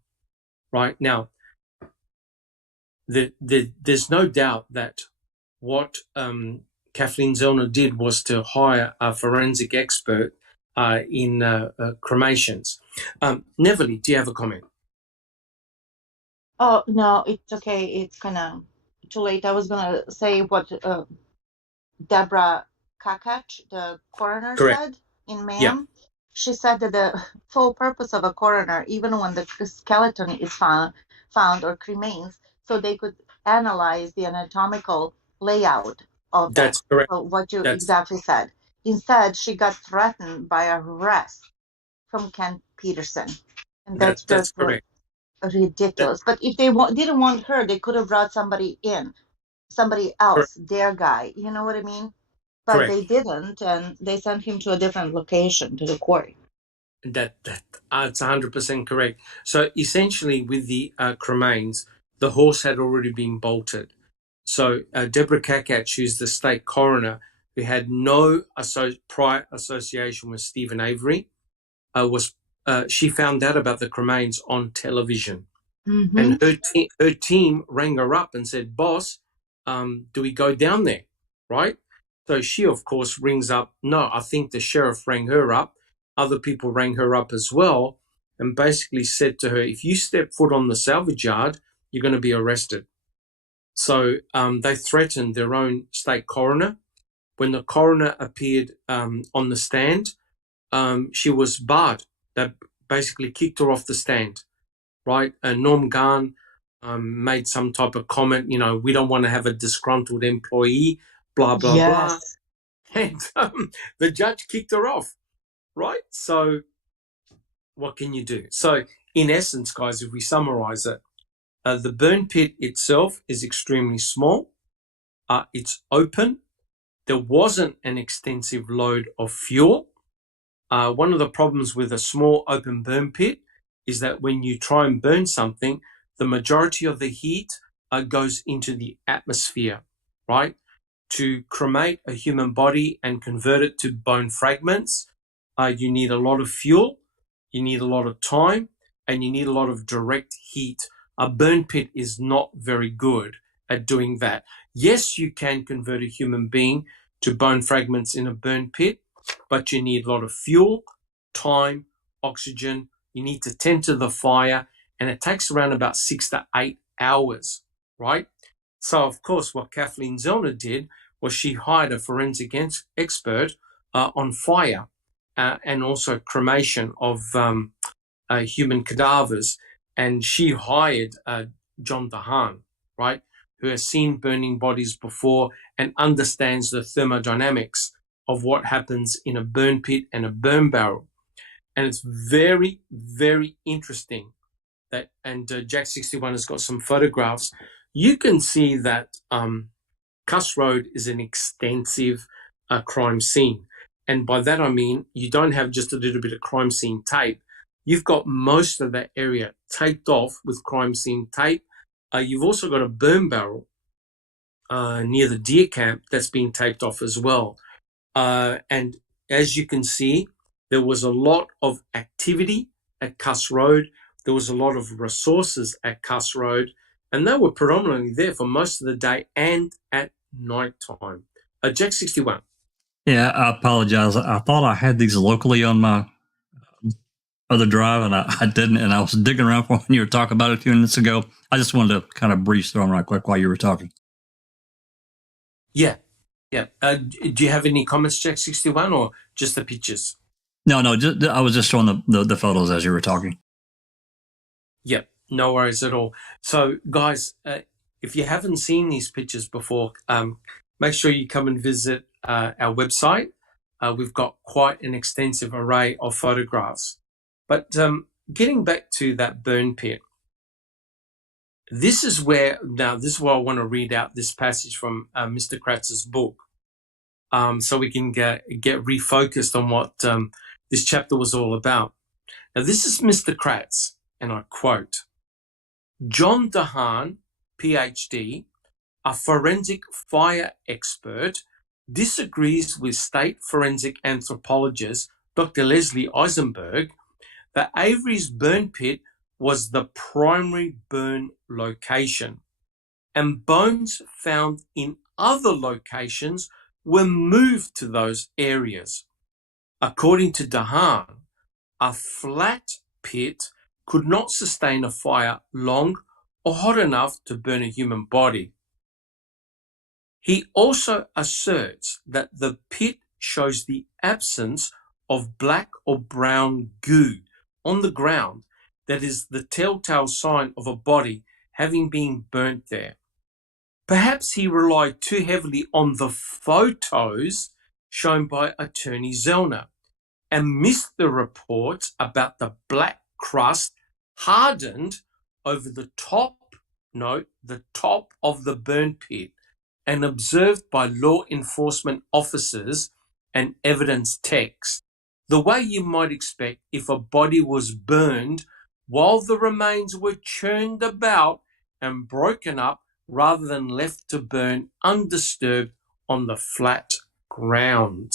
Right now, there's no doubt that what Kathleen Zellner did was to hire a forensic expert in cremations. Neverly, do you have a comment? Oh, no, it's okay. It's kind of too late. I was going to say what Deborah Kakach, the coroner, Correct. said in Mayhem. Yeah. She said that the full purpose of a coroner, even when the skeleton is found or cremains, so they could analyze the anatomical layout of that. That's correct. So what you That's exactly said. Instead, she got threatened by arrest from Ken Peterson. And that's correct. Ridiculous. But if they didn't want her, they could have brought somebody else, their guy. You know what I mean? But correct. they didn't, and they sent him to a different location, to the quarry. That's 100% correct. So essentially, with the cremains, the horse had already been bolted. So Deborah Kakach, who's the state coroner, who had no prior association with Stephen Avery, she found out about the cremains on television. Mm-hmm. And her team rang her up and said, "Boss, do we go down there?" Right? So she, of course, rings up. No, I think the sheriff rang her up. Other people rang her up as well and basically said to her, if you step foot on the salvage yard, you're going to be arrested. So they threatened their own state coroner. When the coroner appeared on the stand, she was barred. They basically kicked her off the stand, right? And Norm Garn made some type of comment, we don't want to have a disgruntled employee, blah, blah, yes. blah. And the judge kicked her off, right? So what can you do? So in essence, guys, if we summarize it, the burn pit itself is extremely small. It's open. There wasn't an extensive load of fuel. One of the problems with a small open burn pit is that when you try and burn something, the majority of the heat goes into the atmosphere, right? To cremate a human body and convert it to bone fragments, you need a lot of fuel, you need a lot of time, and you need a lot of direct heat. A burn pit is not very good at doing that. Yes, you can convert a human being to bone fragments in a burn pit, but you need a lot of fuel, time, oxygen. You need to tend to the fire, and it takes around about 6 to 8 hours, right? So, of course, what Kathleen Zellner did was she hired a forensic expert on fire and also cremation of human cadavers. And she hired John DeHaan, right, who has seen burning bodies before and understands the thermodynamics of what happens in a burn pit and a burn barrel. And it's very, very interesting that, and Jack 61 has got some photographs. You can see that Cuss Road is an extensive crime scene. And by that, I mean, you don't have just a little bit of crime scene tape. You've got most of that area taped off with crime scene tape. You've also got a burn barrel near the deer camp that's been taped off as well. And as you can see, there was a lot of activity at Cuss Road. There was a lot of resources at Cuss Road. and they were predominantly there for most of the day and at night time. Jack 61. Yeah, I apologize. I thought I had these locally on my other drive, and I didn't, and I was digging around for when you were talking about it a few minutes ago. I just wanted to kind of breeze through them right quick while you were talking. Yeah. Do you have any comments, Jack 61, or just the pictures? No, I was just showing the photos as you were talking. Yep, no worries at all. So, guys, if you haven't seen these pictures before, make sure you come and visit our website. We've got quite an extensive array of photographs. But getting back to that burn pit, this is where I want to read out this passage from Mr. Kratz's book, so we can get refocused on what this chapter was all about. Now, this is Mr. Kratz, and I quote, John DeHaan, PhD, a forensic fire expert, disagrees with state forensic anthropologist Dr. Leslie Eisenberg that Avery's burn pit was the primary burn location, and bones found in other locations were moved to those areas. According to DeHaan, a flat pit could not sustain a fire long or hot enough to burn a human body. He also asserts that the pit shows the absence of black or brown goo on the ground that is the telltale sign of a body having been burnt there. Perhaps he relied too heavily on the photos shown by Attorney Zellner and missed the reports about the black crust hardened over the top of the burn pit and observed by law enforcement officers and evidence techs, the way you might expect if a body was burned while the remains were churned about and broken up rather than left to burn undisturbed on the flat ground.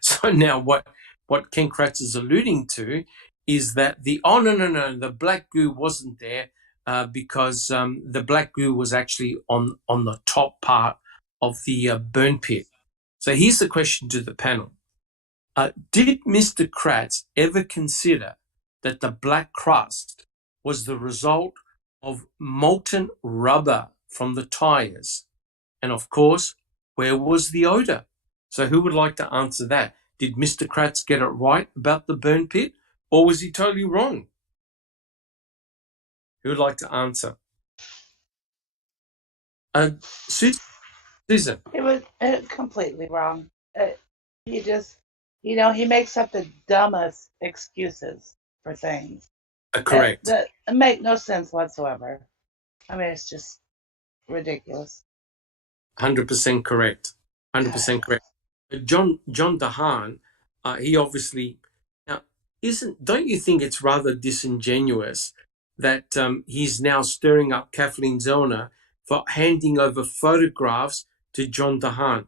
So now what Ken Kratz is alluding to is that the black goo wasn't there because the black goo was actually on the top part of the burn pit. So here's the question to the panel. Did Mr. Kratz ever consider that the black crust was the result of molten rubber from the tires? And of course, where was the odor? So who would like to answer that? Did Mr. Kratz get it right about the burn pit, or was he totally wrong? Who would like to answer? Susan. It was completely wrong. He just, he makes up the dumbest excuses for things. Correct. That make no sense whatsoever. I mean, it's just ridiculous. 100% correct. 100% correct. John DeHaan, he obviously now don't you think it's rather disingenuous that he's now stirring up Kathleen Zellner for handing over photographs to John DeHaan?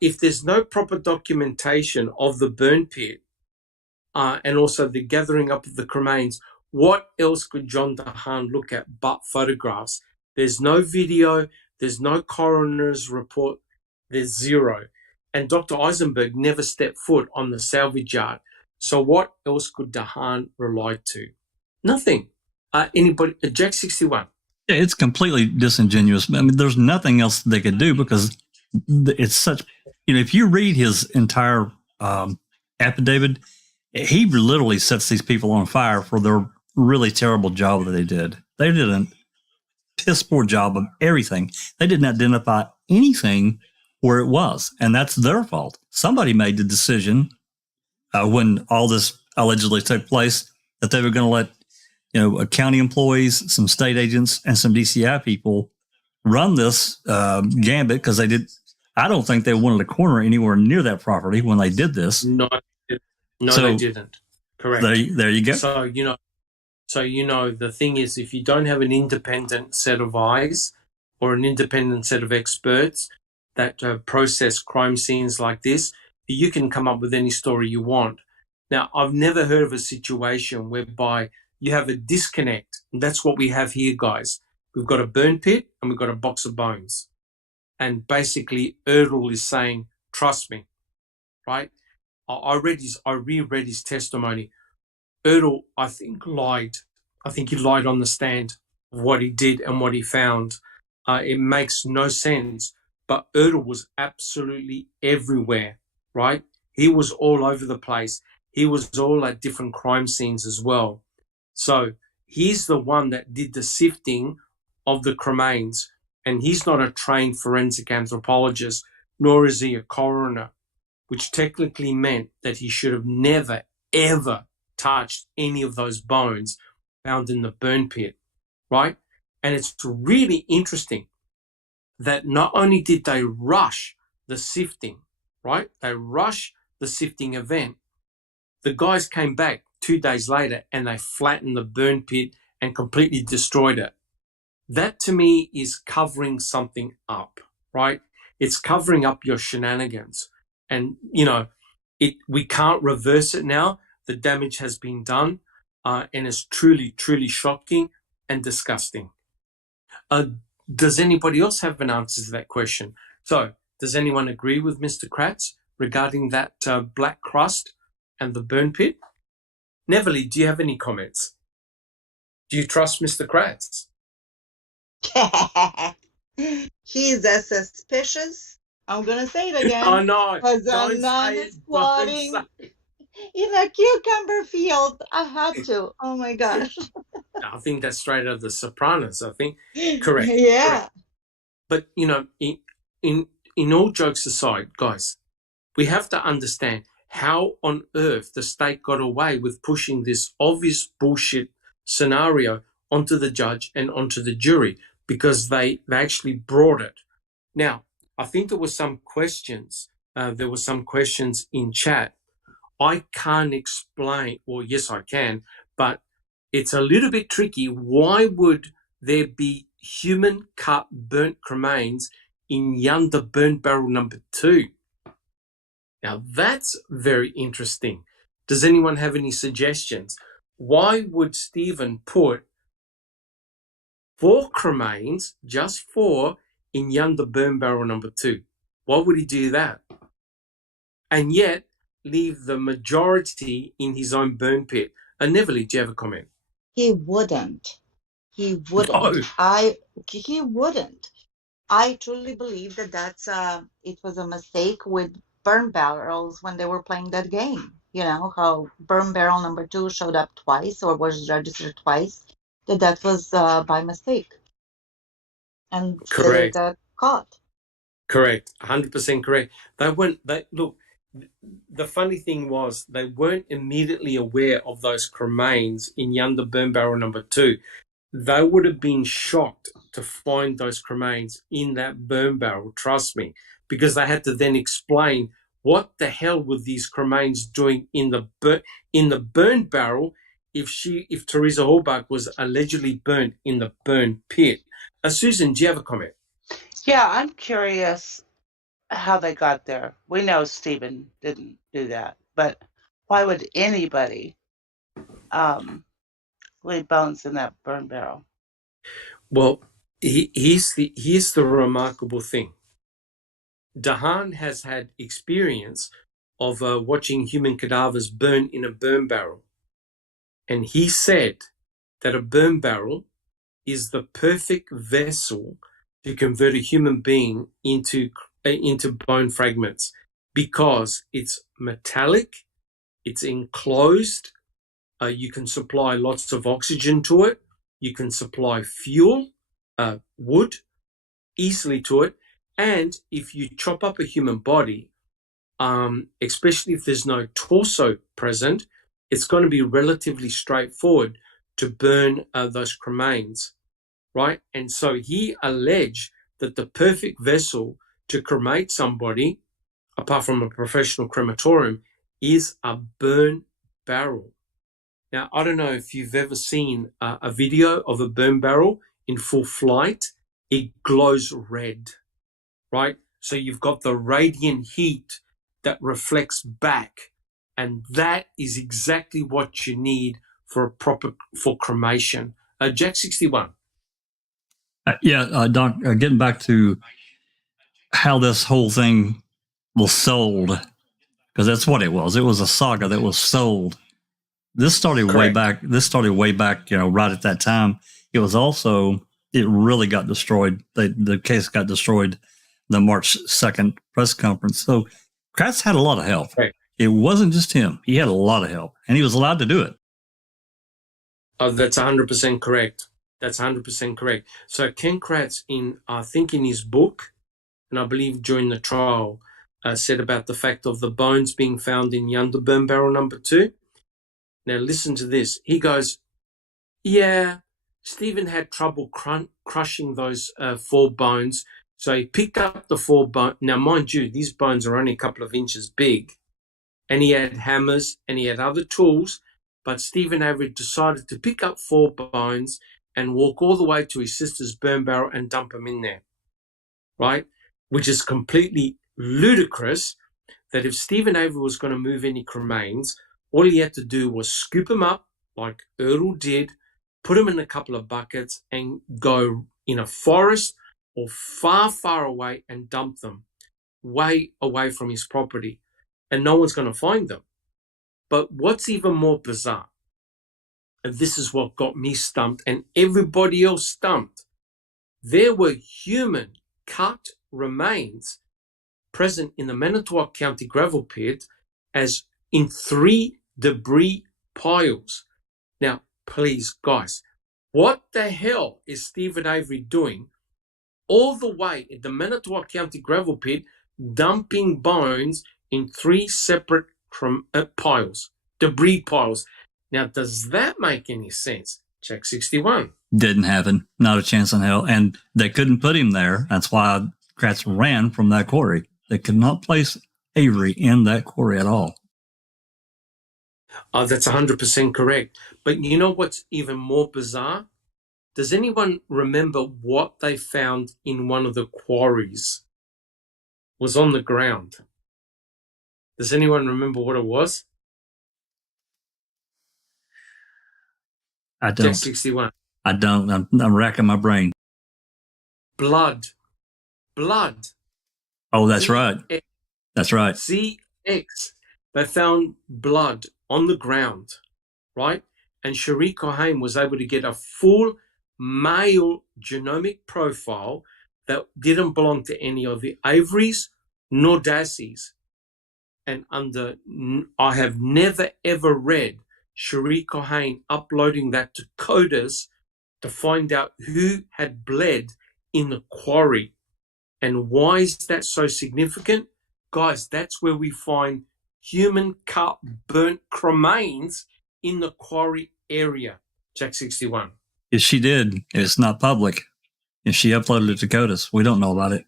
If there's no proper documentation of the burn pit and also the gathering up of the cremains, what else could John DeHaan look at but photographs? There's no video, there's no coroner's report, there's zero. And Dr. Eisenberg never stepped foot on the salvage yard. So what else could DeHaan rely to? Nothing. Anybody? Jack 61. Yeah, it's completely disingenuous. I mean, there's nothing else they could do because it's such, if you read his entire affidavit, he literally sets these people on fire for their really terrible job that they did. They did a piss poor job of everything. They didn't identify anything where it was, and that's their fault. Somebody made the decision when all this allegedly took place that they were going to let county employees, some state agents, and some DCI people run this gambit because they did. I don't think they wanted a corner anywhere near that property when they did this. No, they didn't. Correct. There you go. So the thing is, if you don't have an independent set of eyes or an independent set of experts that process crime scenes like this, you can come up with any story you want. Now, I've never heard of a situation whereby you have a disconnect. And that's what we have here, guys. we've got a burn pit and we've got a box of bones. And basically, Erdl is saying, trust me, right? I reread his testimony. Erdl, I think, lied. I think he lied on the stand of what he did and what he found. It makes no sense. But Erdl was absolutely everywhere, right? He was all over the place. He was all at different crime scenes as well. So he's the one that did the sifting of the cremains. And he's not a trained forensic anthropologist, nor is he a coroner, which technically meant that he should have never, ever touched any of those bones found in the burn pit, right? And it's really interesting that not only did they rush the sifting, right? They rushed the sifting event. The guys came back 2 days later and they flattened the burn pit and completely destroyed it. That to me is covering something up, right? It's covering up your shenanigans. And, you know, we can't reverse it now. The damage has been done, and it's truly, truly shocking and disgusting. Does anybody else have an answer to that question? So, does anyone agree with Mr. Kratz regarding that black crust and the burn pit? Neville, do you have any comments? Do you trust Mr. Kratz? He's as suspicious. I'm gonna say it again. Oh no! As Don't a nun say it. squatting Don't say it. in a cucumber field. I had to. Oh my gosh. I think that's straight out of The Sopranos. I think correct. Yeah. Correct. But you know, in all jokes aside, guys, we have to understand how on earth the state got away with pushing this obvious bullshit scenario onto the judge and onto the jury, because they actually brought it. Now, I think there were some questions. There were some questions in chat. I can't explain, or yes, I can, but it's a little bit tricky. Why would there be human cut burnt cremains in Yonder burnt barrel number 2? Now, that's very interesting. Does anyone have any suggestions? Why would Stephen put 4 cremains, just 4, in Yonder burn barrel number 2? Why would he do that? And yet leave the majority in his own burn pit? Neville, do you have a comment? He wouldn't. He wouldn't. No. He wouldn't. I truly believe that it was a mistake with burn barrels when they were playing that game. You know, how burn barrel number 2 showed up twice or was registered twice, that was by mistake. And Correct. they got caught. Correct. 100% correct. Look, the funny thing was they weren't immediately aware of those cremains in Yonder burn barrel number 2. They would have been shocked to find those cremains in that burn barrel, trust me, because they had to then explain what the hell were these cremains doing in the burn barrel if Teresa Halbach was allegedly burnt in the burn pit. Susan, do you have a comment? Yeah, I'm curious how they got there. We know Stephen didn't do that, but why would anybody leave bones in that burn barrel? Well, here's the remarkable thing. Dahan has had experience of watching human cadavers burn in a burn barrel. And he said that a burn barrel is the perfect vessel to convert a human being into bone fragments, because it's metallic, it's enclosed, you can supply lots of oxygen to it, you can supply fuel, wood, easily to it, and if you chop up a human body, especially if there's no torso present, it's going to be relatively straightforward to burn those cremains, right? And so he alleged that the perfect vessel to cremate somebody, apart from a professional crematorium, is a burn barrel. Now, I don't know if you've ever seen a video of a burn barrel in full flight. It glows red, right? So you've got the radiant heat that reflects back, and that is exactly what you need for cremation. Jack 61. Doc, getting back to how this whole thing was sold, because that's what it was. It was a saga that was sold. This started way back. Right at that time. It was also, it really got destroyed. The case got destroyed the March 2nd press conference. So Kratz had a lot of help. Right. It wasn't just him. He had a lot of help, and he was allowed to do it. Oh, that's 100% correct. That's 100% correct. So Ken Kratz, I think in his book, and I believe during the trial, said about the fact of the bones being found in Yonder burn barrel number 2. Now listen to this. He goes, yeah, Stephen had trouble crushing those 4 bones. So he picked up the 4 bones. Now, mind you, these bones are only a couple of inches big. And he had hammers and he had other tools. But Stephen Avery decided to pick up 4 bones and walk all the way to his sister's burn barrel and dump them in there, right? Which is completely ludicrous that if Stephen Avery was going to move any cremains, all he had to do was scoop them up like Earl did, put them in a couple of buckets and go in a forest or far, far away and dump them way away from his property. And no one's going to find them. But what's even more bizarre, and this is what got me stumped and everybody else stumped, there were human cut remains present in the Manitowoc County gravel pit as in 3 debris piles. Now, please, guys, what the hell is Stephen Avery doing all the way in the Manitowoc County gravel pit, dumping bones in 3 separate piles, debris piles? Now, does that make any sense? Check 61. Didn't happen. Not a chance in hell. And they couldn't put him there. That's why Kratz ran from that quarry. They could not place Avery in that quarry at all. Oh, that's 100% correct. But you know what's even more bizarre? Does anyone remember what they found in one of the quarries? It was on the ground. Does anyone remember what it was? I don't. Check 61. I don't. I'm racking my brain. Blood. Oh, that's right. That's right. CX. They found blood on the ground, right? And Cherie Cohen was able to get a full male genomic profile that didn't belong to any of the Averys nor Dasseys. And I have never ever read Cherie Cohen uploading that to coders to find out who had bled in the quarry. And why is that so significant? Guys, that's where we find human cut burnt cremains in the quarry area. Check 61. If she did, it's not public. If she uploaded it to CODIS, we don't know about it.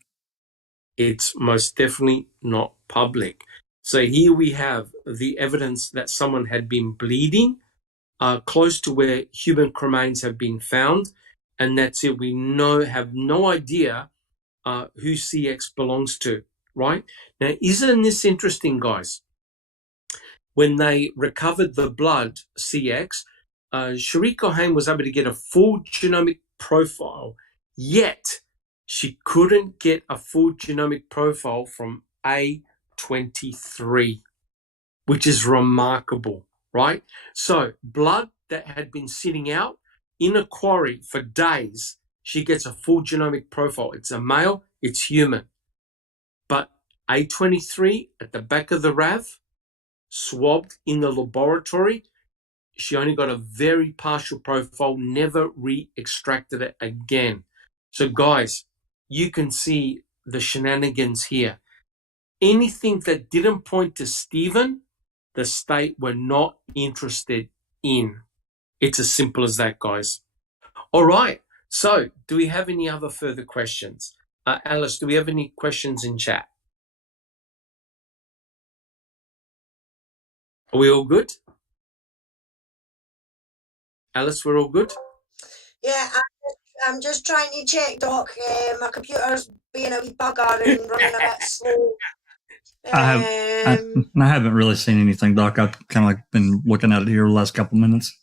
It's most definitely not public. So here we have the evidence that someone had been bleeding close to where human cremains have been found. And that's it. We have no idea who CX belongs to, right? Now, isn't this interesting, guys? When they recovered the blood, CX, Cherie Cohen was able to get a full genomic profile, yet she couldn't get a full genomic profile from A23, which is remarkable, right? So blood that had been sitting out in a quarry for days, she gets a full genomic profile. It's a male, it's human. But A23 at the back of the RAV, swabbed in the laboratory, she only got a very partial profile, never re-extracted it again. So guys, you can see the shenanigans here. Anything that didn't point to Stephen, the state were not interested in. It's as simple as that, guys. All right. So do we have any other further questions? Alice, do we have any questions in chat? Are we all good? Alice, we're all good? Yeah, I'm just trying to check, Doc. My computer's being a wee bugger and running a bit slow. I haven't really seen anything, Doc. I've kind of been looking at it here the last couple minutes.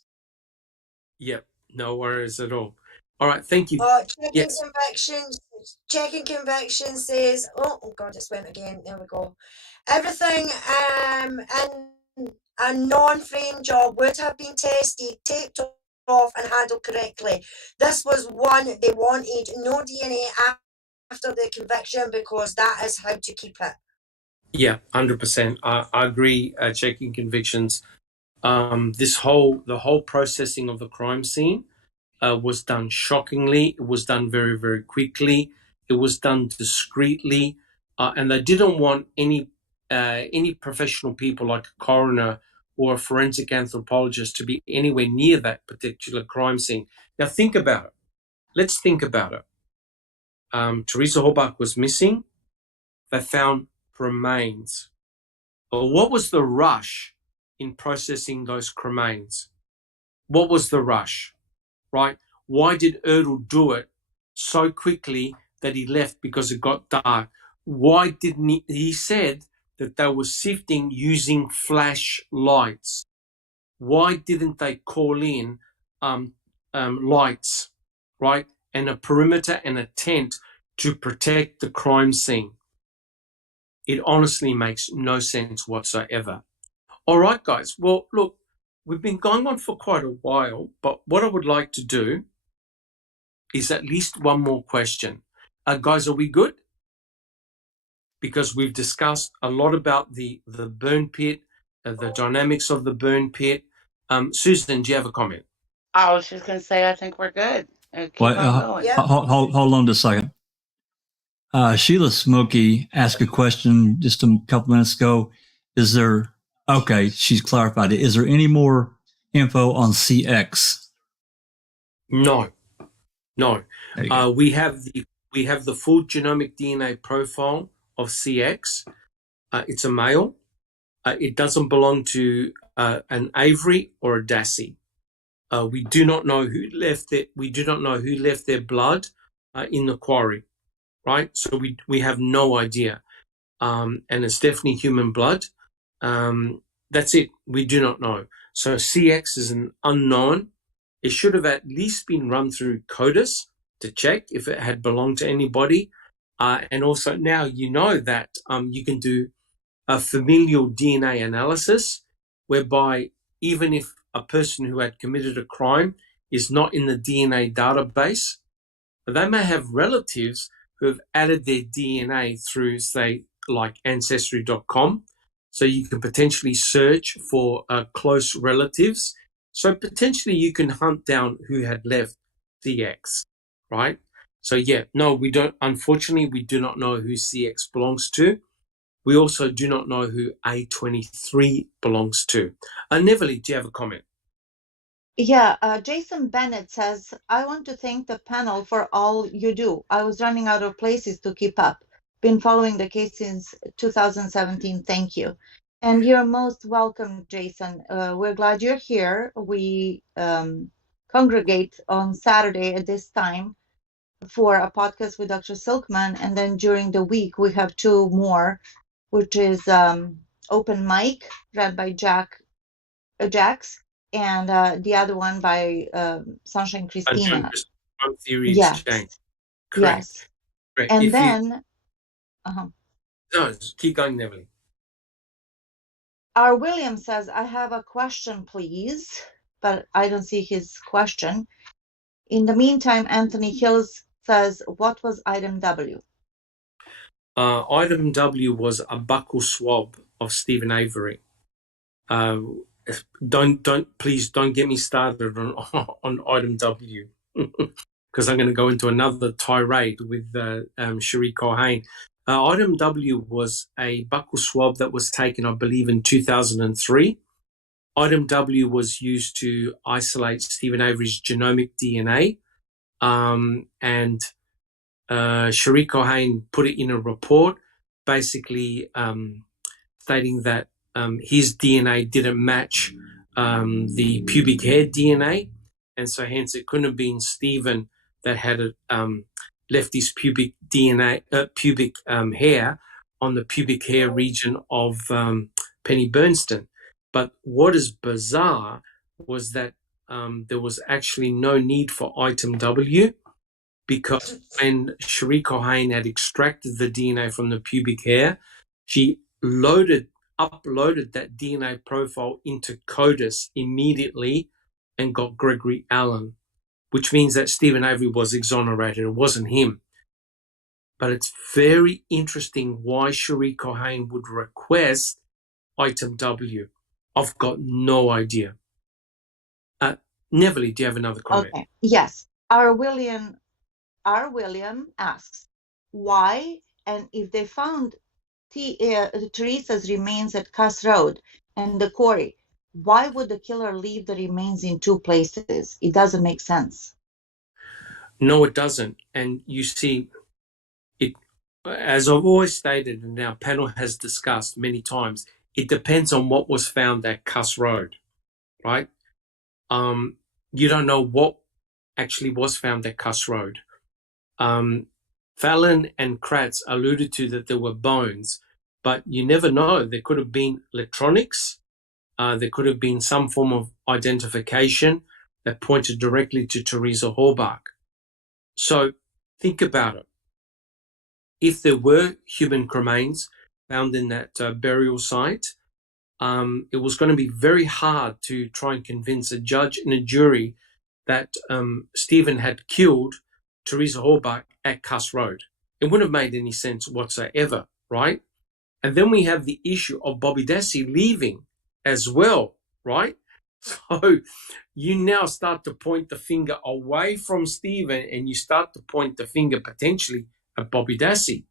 Yep, no worries at all. All right, thank you. Checking Yes. convictions. Checking convictions says, oh God, it's went again. There we go. Everything in a non-frame job would have been tested, taped off, and handled correctly. This was one they wanted. No DNA after the conviction because that is how to keep it. Yeah, 100%. I agree. Checking convictions. The whole processing of the crime scene was done shockingly. It was done very, very quickly. It was done discreetly, and they didn't want any professional people like a coroner or a forensic anthropologist to be anywhere near that particular crime scene. Now, think about it. Let's think about it. Teresa Horbach was missing. They found remains. Well, what was the rush in processing those cremains? What was the rush, right? Why did Erdl do it so quickly that he left because it got dark? Why didn't he said that they were sifting using flashlights? Why didn't they call in lights, right? And a perimeter and a tent to protect the crime scene? It honestly makes no sense whatsoever. All right, guys. Well, look, we've been going on for quite a while, but what I would like to do is at least one more question. Guys, are we good? Because we've discussed a lot about the burn pit, the dynamics of the burn pit. Susan, do you have a comment? I was just going to say, I think we're good. Keep Well, on going. Yeah. hold on just a second. Sheila Smokey asked a question just a couple minutes ago. Is there, okay, she's clarified it. Is there any more info on CX? No. There you go. We have the full genomic DNA profile of CX. It's a male. It doesn't belong to an Avery or a Dassey. We do not know who left it. We do not know who left their blood in the quarry, right? So we have no idea. And it's definitely human blood. That's it. We do not know. So CX is an unknown. It should have at least been run through CODIS to check if it had belonged to anybody. And also now you know that you can do a familial DNA analysis, whereby even if a person who had committed a crime is not in the DNA database, they may have relatives who have added their DNA through, say, like Ancestry.com. So you can potentially search for close relatives. So potentially you can hunt down who had left CX, right? So yeah, no, we don't. Unfortunately, we do not know who CX belongs to. We also do not know who A23 belongs to. Neverly, do you have a comment? Yeah, Jason Bennett says, I want to thank the panel for all you do. I was running out of places to keep up. Been following the case since 2017. Thank you. And you're most welcome, Jason. We're glad you're here. We congregate on Saturday at this time for a podcast with Dr. Silkman. And then during the week, we have two more, which is Open Mic, read by Jax, and the other one by Sunshine Christina. Crime Theory Yes. Exchange. Correct. Yes. Correct. And If then, no, keep going, Neverly. R. Williams says, I have a question, please, but I don't see his question. In the meantime, Anthony Hills says, what was item W? Item W was a buccal swab of Stephen Avery. Please don't get me started on item W, because I'm going to go into another tirade with Cherie Cohane. Item W was a buccal swab that was taken, I believe, in 2003. Item W was used to isolate Stephen Avery's genomic DNA, and Cherie Cohane put it in a report, basically stating that his DNA didn't match the pubic hair DNA, and so hence it couldn't have been Stephen that had left his pubic DNA, pubic hair on the pubic hair region of Penny Bernstein. But what is bizarre was that there was actually no need for item W, because when Cherie Cohen had extracted the DNA from the pubic hair, she uploaded that DNA profile into CODIS immediately and got Gregory Allen, which means that Stephen Avery was exonerated. It wasn't him. But it's very interesting why Cherie Cohen would request item W. I've got no idea. Neverly, do you have another comment? Okay. Yes. R. William asks why, and if they found Teresa's remains at Cuss Road and the quarry, why would the killer leave the remains in two places? It doesn't make sense. No, it doesn't. And you see, it, as I've always stated, and our panel has discussed many times, it depends on what was found at Cuss Road, right? You don't know what actually was found at Cuss Road. Fallon and Kratz alluded to that there were bones, but you never know. There could have been electronics. There could have been some form of identification that pointed directly to Teresa Horbach. So think about it. If there were human remains found in that burial site, it was going to be very hard to try and convince a judge and a jury that Stephen had killed Teresa Horbach at Cuss Road. It wouldn't have made any sense whatsoever, right? And then we have the issue of Bobby Dassey leaving as well, right? So you now start to point the finger away from Stephen, and you start to point the finger potentially at Bobby Dassey,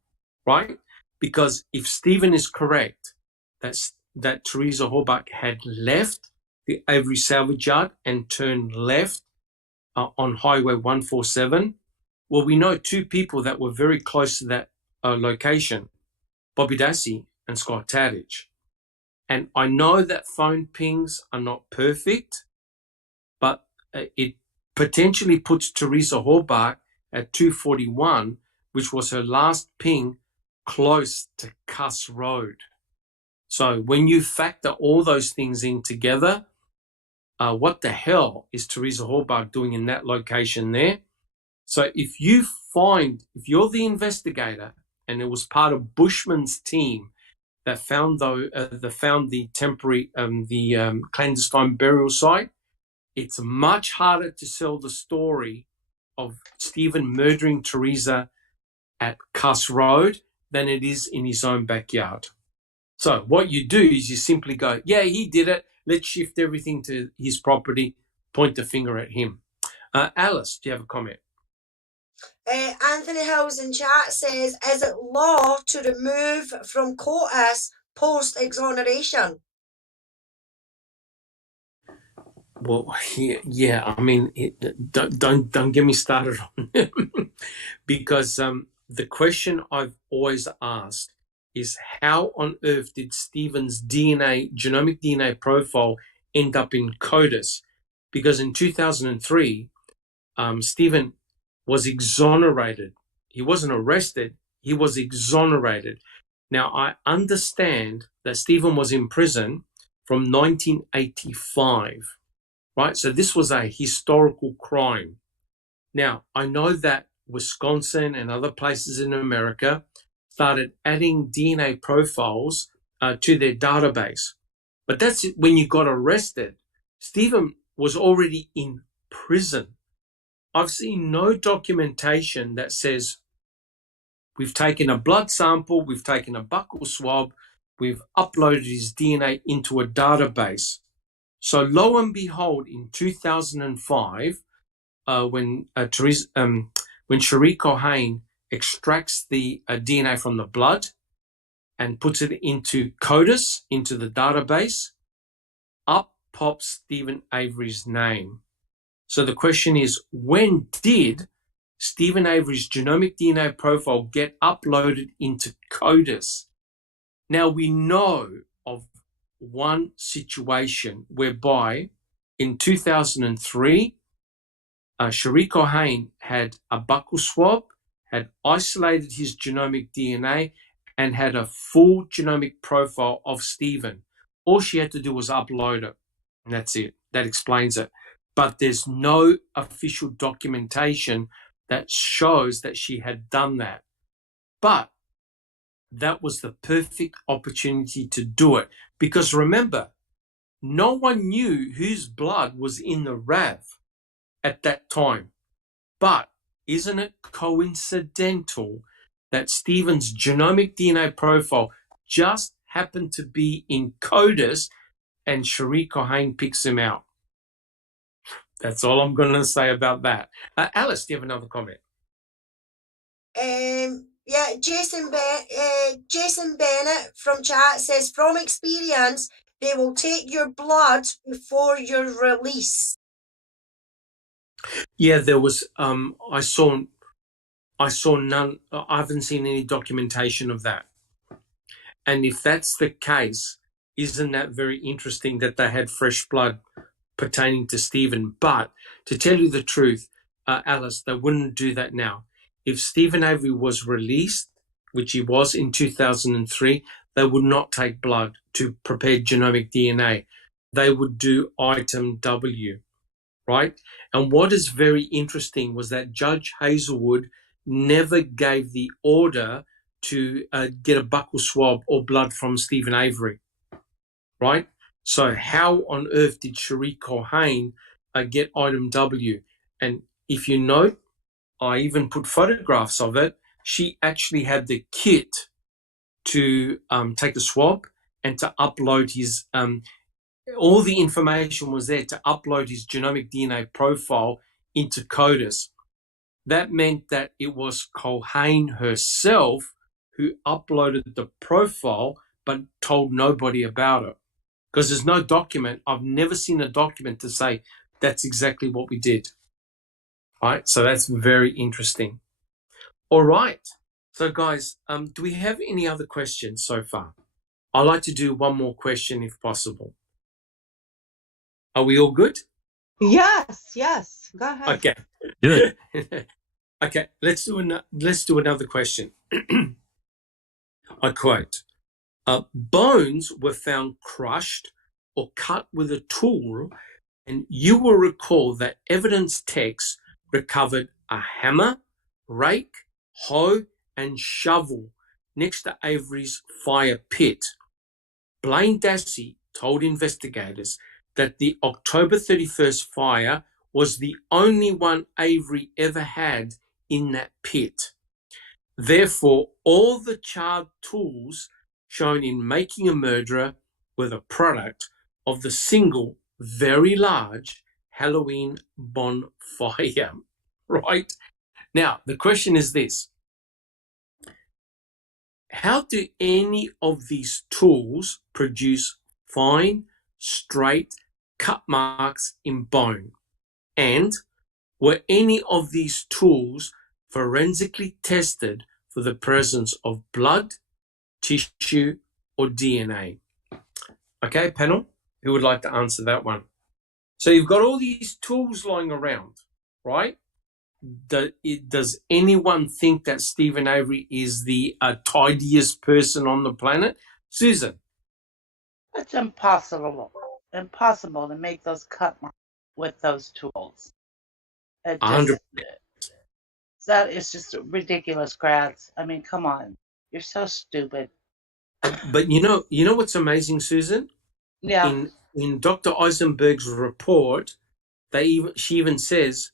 right? Because if Stephen is correct, that Teresa Horbach had left the Avery salvage yard and turned left on Highway 147, well, we know two people that were very close to that location, Bobby Dassey and Scott Tadich. And I know that phone pings are not perfect, but it potentially puts Teresa Horbach at 241, which was her last ping, close to Cuss Road. So when you factor all those things in together, what the hell is Teresa Horbach doing in that location there? So if you're the investigator, and it was part of Bushman's team that found the temporary, clandestine burial site, it's much harder to sell the story of Stephen murdering Teresa at Cuss Road than it is in his own backyard. So what you do is you simply go, yeah, he did it. Let's shift everything to his property, point the finger at him. Alice, do you have a comment? Anthony Hills in chat says, is it law to remove from CODIS post-exoneration? Well, yeah. I mean, don't get me started on it, because the question I've always asked is, how on earth did Stephen's genomic DNA profile end up in CODIS? Because in 2003, Stephen was exonerated. He wasn't arrested. He was exonerated. Now, I understand that Stephen was in prison from 1985, right? So this was a historical crime. Now, I know that Wisconsin and other places in America started adding DNA profiles to their database. But that's when you got arrested. Stephen was already in prison. I've seen no documentation that says we've taken a blood sample, we've taken a buccal swab, we've uploaded his DNA into a database. So lo and behold, in 2005, when Cherie Cohen extracts the DNA from the blood and puts it into CODIS, into the database, up pops Stephen Avery's name. So the question is, when did Stephen Avery's genomic DNA profile get uploaded into CODIS? Now, we know of one situation whereby in 2003, Cherie Cohen had a buccal swab, had isolated his genomic DNA, and had a full genomic profile of Stephen. All she had to do was upload it, and that's it. That explains it. but there's no official documentation that shows that she had done that. But that was the perfect opportunity to do it, because remember, no one knew whose blood was in the RAV at that time. But isn't it coincidental that Stephen's genomic DNA profile just happened to be in CODIS and Cherie Cohane picks him out? That's all I'm going to say about that. Alice, do you have another comment? Yeah, Jason Bennett from chat says, from experience, they will take your blood before your release. Yeah, there was. I saw none. I haven't seen any documentation of that. And if that's the case, isn't that very interesting that they had fresh blood pertaining to Stephen? But to tell you the truth, Alice, they wouldn't do that now. If Stephen Avery was released, which he was in 2003, they would not take blood to prepare genomic DNA. They would do item W, right? And what is very interesting was that Judge Hazelwood never gave the order to get a buccal swab or blood from Stephen Avery, right? So how on earth did Cherie Cohane get item W? And if you note, I even put photographs of it. She actually had the kit to take a swab and to upload his, all the information was there to upload his genomic DNA profile into CODIS. That meant that it was Cohane herself who uploaded the profile but told nobody about it. Because there's no document. I've never seen a document to say that's exactly what we did. All right, so that's very interesting. All right. So, guys, do we have any other questions so far? I'd like to do one more question if possible. Are we all good? Yes, yes. Go ahead. Okay. Good. Okay, let's do another question. I quote, bones were found crushed or cut with a tool, and you will recall that evidence techs recovered a hammer, rake, hoe, and shovel next to Avery's fire pit. Blaine Dassey told investigators that the October 31st fire was the only one Avery ever had in that pit. Therefore, all the charred tools shown in Making a Murderer were the product of the single, very large Halloween bonfire, right? Now, the question is this. How do any of these tools produce fine, straight cut marks in bone? And were any of these tools forensically tested for the presence of blood, tissue, or DNA? Okay, panel, who would like to answer that one? So you've got all these tools lying around, right? Does anyone think that Stephen Avery is the tidiest person on the planet? Susan? It's impossible to make those cut marks with those tools. It just, that is just ridiculous, Kratz. I mean, come on. You're so stupid. But you know what's amazing, Susan? Yeah. In Dr. Eisenberg's report, she even says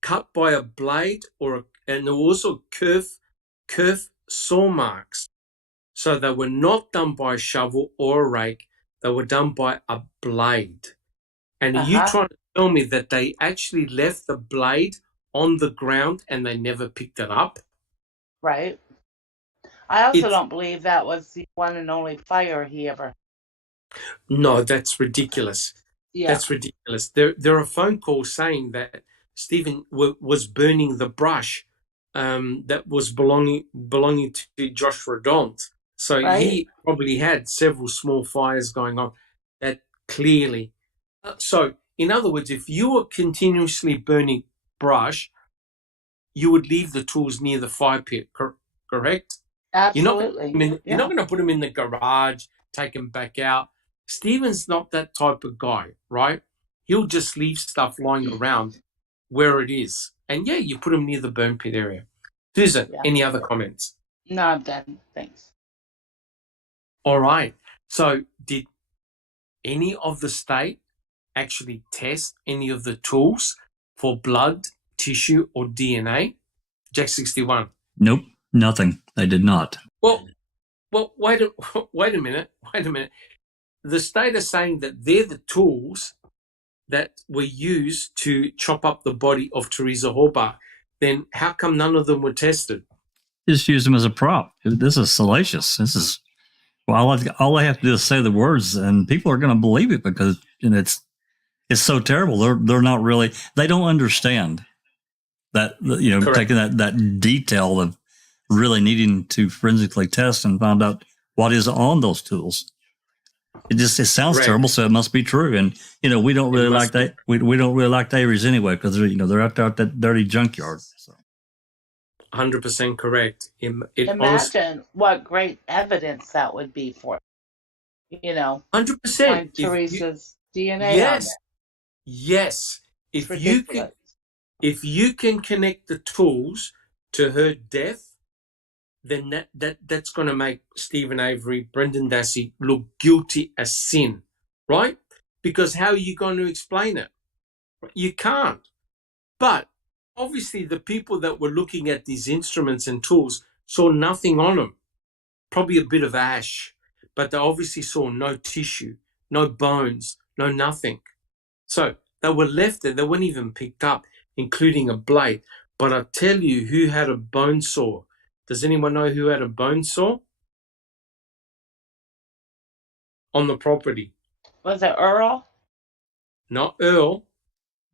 cut by a blade and there were also curve saw marks. So they were not done by a shovel or a rake. They were done by a blade. And are you trying to tell me that they actually left the blade on the ground and they never picked it up? Right. I also don't believe that was the one and only fire he ever had. No, that's ridiculous. Yeah. That's ridiculous. There are phone calls saying that Stephen was burning the brush that was belonging to Josh Redont. So he probably had several small fires going on. That clearly. So, in other words, if you were continuously burning brush, you would leave the tools near the fire pit, correct? Absolutely. You're not going to put them in the garage, take them back out. Stephen's not that type of guy, right? he'll just leave stuff lying around where it is. And yeah, you put them near the burn pit area. Susan, any other comments? No, I'm done. Thanks. All right. So did any of the state actually test any of the tools for blood, tissue, or DNA? Jack 61. Nope, nothing. They did not. Well, wait a minute. The state are saying that they're the tools that were used to chop up the body of Teresa Horbach. Then how come none of them were tested? Just use them as a prop. This is salacious. This is, well, all I have to do is say the words, and people are going to believe it because it's so terrible. They're not really. They don't understand that. Correct. Taking that detail of really needing to forensically test and find out what is on those tools. It sounds Correct. terrible, so it must be true. And we don't really like that. We don't really like the Averys anyway because they're out there at that dirty junkyard. So. 100% correct. Imagine what great evidence that would be for, 100%. Teresa's DNA. Yes, on it. yes. It's ridiculous. If you can connect the tools to her death, then that's going to make Stephen Avery, Brendan Dassey look guilty as sin, right? Because how are you going to explain it? You can't. But obviously the people that were looking at these instruments and tools saw nothing on them, probably a bit of ash, but they obviously saw no tissue, no bones, no nothing. So they were left there. They weren't even picked up, including a blade. But I tell you who had a bone saw. Does anyone know who had a bone saw on the property? Was it Earl? Not Earl.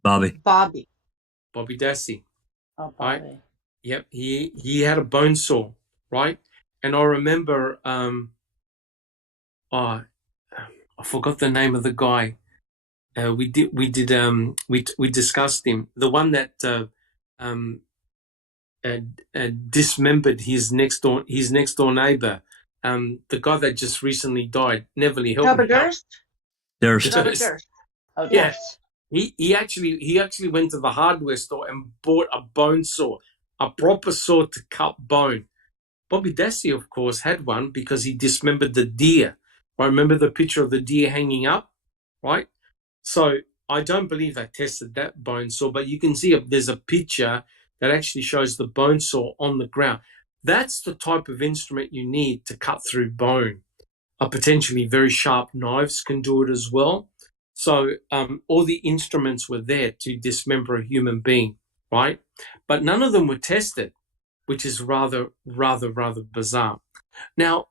Bobby Dassey. Oh, Right. Bobby. Yep, he had a bone saw, right? And I remember, I forgot the name of the guy. We discussed him. The one that dismembered his next door neighbor. The guy that just recently died. Neville, help me. There's Oh, Yes. He actually went to the hardware store and bought a bone saw, a proper saw to cut bone. Bobby Dassey, of course, had one because he dismembered the deer. I remember the picture of the deer hanging up, right? So I don't believe they tested that bone saw, but you can see there's a picture that actually shows the bone saw on the ground. That's the type of instrument you need to cut through bone. Potentially very sharp knives can do it as well. So all the instruments were there to dismember a human being, right? But none of them were tested, which is rather bizarre. Now,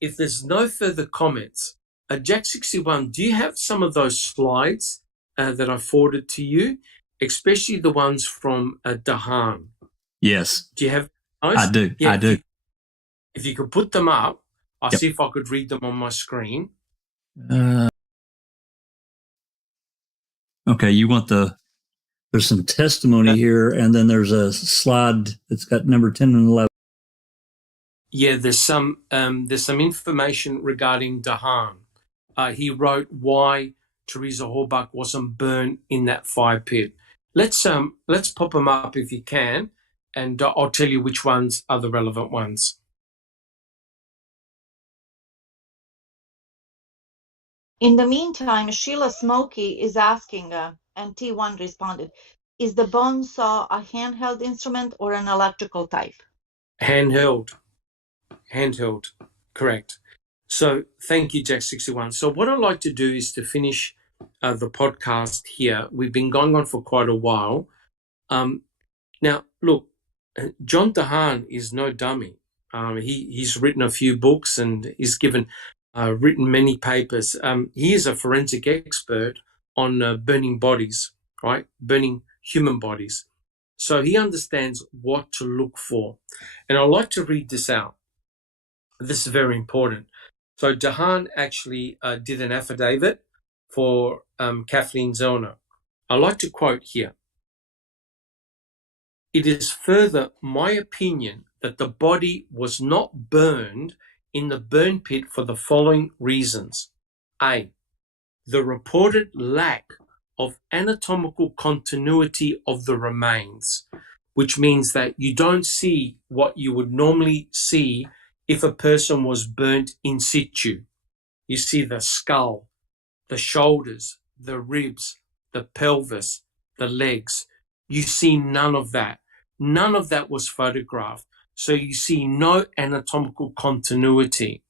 if there's no further comments, Jack 61, do you have some of those slides that I forwarded to you, especially the ones from Dahan? Yes. Do you have those? I do. Yeah, I do. If you could put them up, I'll Yep. see if I could read them on my screen. Okay, you want there's some testimony here, and then there's a slide that's got number 10 and 11. Yeah, there's some information regarding Dahan. He wrote why Teresa Horbach wasn't burned in that fire pit. Let's pop them up if you can, and I'll tell you which ones are the relevant ones. In the meantime, Sheila Smokey is asking, and T1 responded, is the bone saw a handheld instrument or an electrical type? Handheld, correct. So thank you, Jack 61. So what I'd like to do is to finish the podcast here. We've been going on for quite a while. Now, look, John Dahan is no dummy. He's written a few books and he's written many papers. He is a forensic expert on burning bodies, right? Burning human bodies. So he understands what to look for. And I'd like to read this out. This is very important. So Dahan actually did an affidavit for Kathleen Zellner. I'd like to quote here. It is further my opinion that the body was not burned in the burn pit for the following reasons. A, the reported lack of anatomical continuity of the remains, which means that you don't see what you would normally see if a person was burnt in situ. You see the skull, the shoulders, the ribs, the pelvis, the legs. You see none of that. None of that was photographed. So you see no anatomical continuity.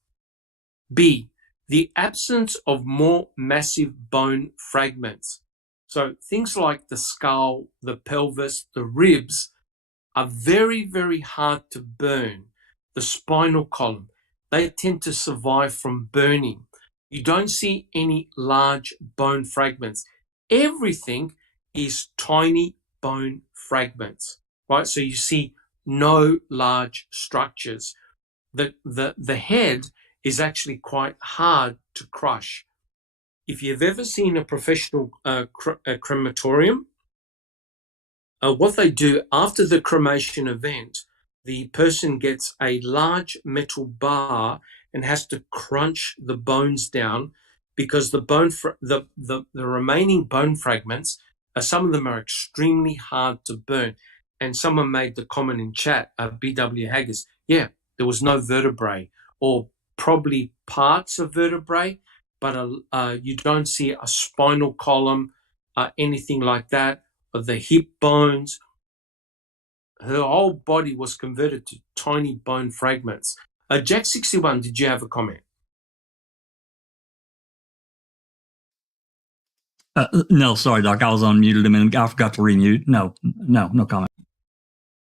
B, the absence of more massive bone fragments. So things like the skull, the pelvis, the ribs are very, very hard to burn. The spinal column, they tend to survive from burning. You don't see any large bone fragments. Everything is tiny bone fragments, right? So you see no large structures. The head is actually quite hard to crush. If you've ever seen a professional crematorium, what they do after the cremation event, the person gets a large metal bar and has to crunch the bones down, because the remaining bone fragments, some of them are extremely hard to burn. And someone made the comment in chat, BW Haggis, yeah, there was no vertebrae, or probably parts of vertebrae, but you don't see a spinal column, anything like that, of the hip bones. Her whole body was converted to tiny bone fragments. Jack 61, did you have a comment? No, sorry, Doc. I was unmuted a minute. I forgot to remute. No comment.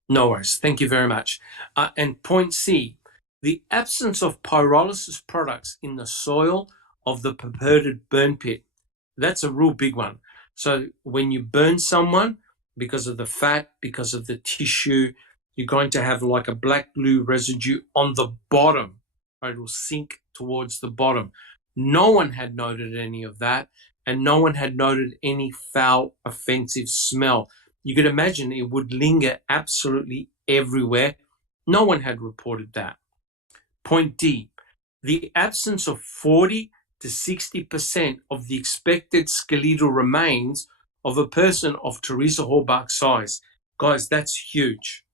No worries. Thank you very much. And point C, the absence of pyrolysis products in the soil of the purported burn pit. That's a real big one. So when you burn someone, because of the fat, because of the tissue, you're going to have like a black glue residue on the bottom, right? It will sink towards the bottom. No one had noted any of that, and no one had noted any foul, offensive smell. You could imagine it would linger absolutely everywhere. No one had reported that. Point D, the absence of 40 to 60% of the expected skeletal remains of a person of Teresa Halbach's size. Guys, that's huge.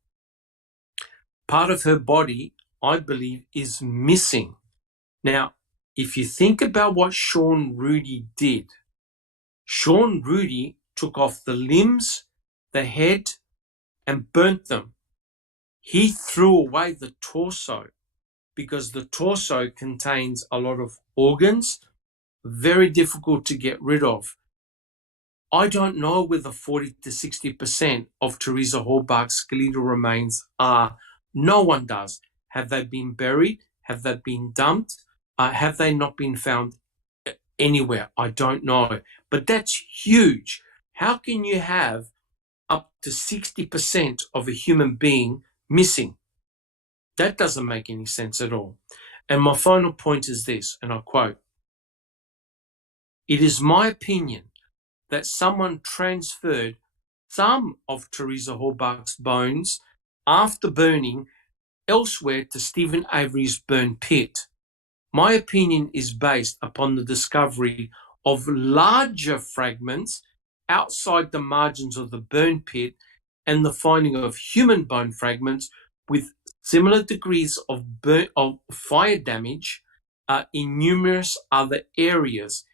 Part of her body, I believe, is missing. Now, if you think about what Sean Rudy did, Sean Rudy took off the limbs, the head, and burnt them. He threw away the torso because the torso contains a lot of organs, very difficult to get rid of. I don't know where the 40 to 60% of Teresa Halbach's skeletal remains are. No one does. Have they been buried? Have they been dumped? Have they not been found anywhere? I don't know. But that's huge. How can you have up to 60% of a human being missing? That doesn't make any sense at all. And my final point is this, and I quote, "It is my opinion that someone transferred some of Teresa Halbach's bones after burning elsewhere to Stephen Avery's burn pit. My opinion is based upon the discovery of larger fragments outside the margins of the burn pit and the finding of human bone fragments with similar degrees of fire damage in numerous other areas,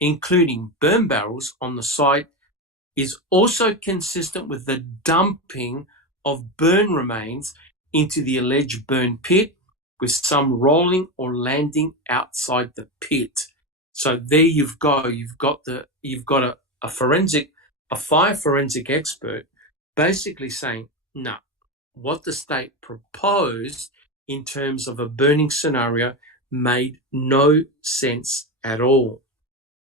including burn barrels on the site, is also consistent with the dumping of burn remains into the alleged burn pit, with some rolling or landing outside the pit." So there you've got a fire forensic expert basically saying, no, what the state proposed in terms of a burning scenario made no sense at all.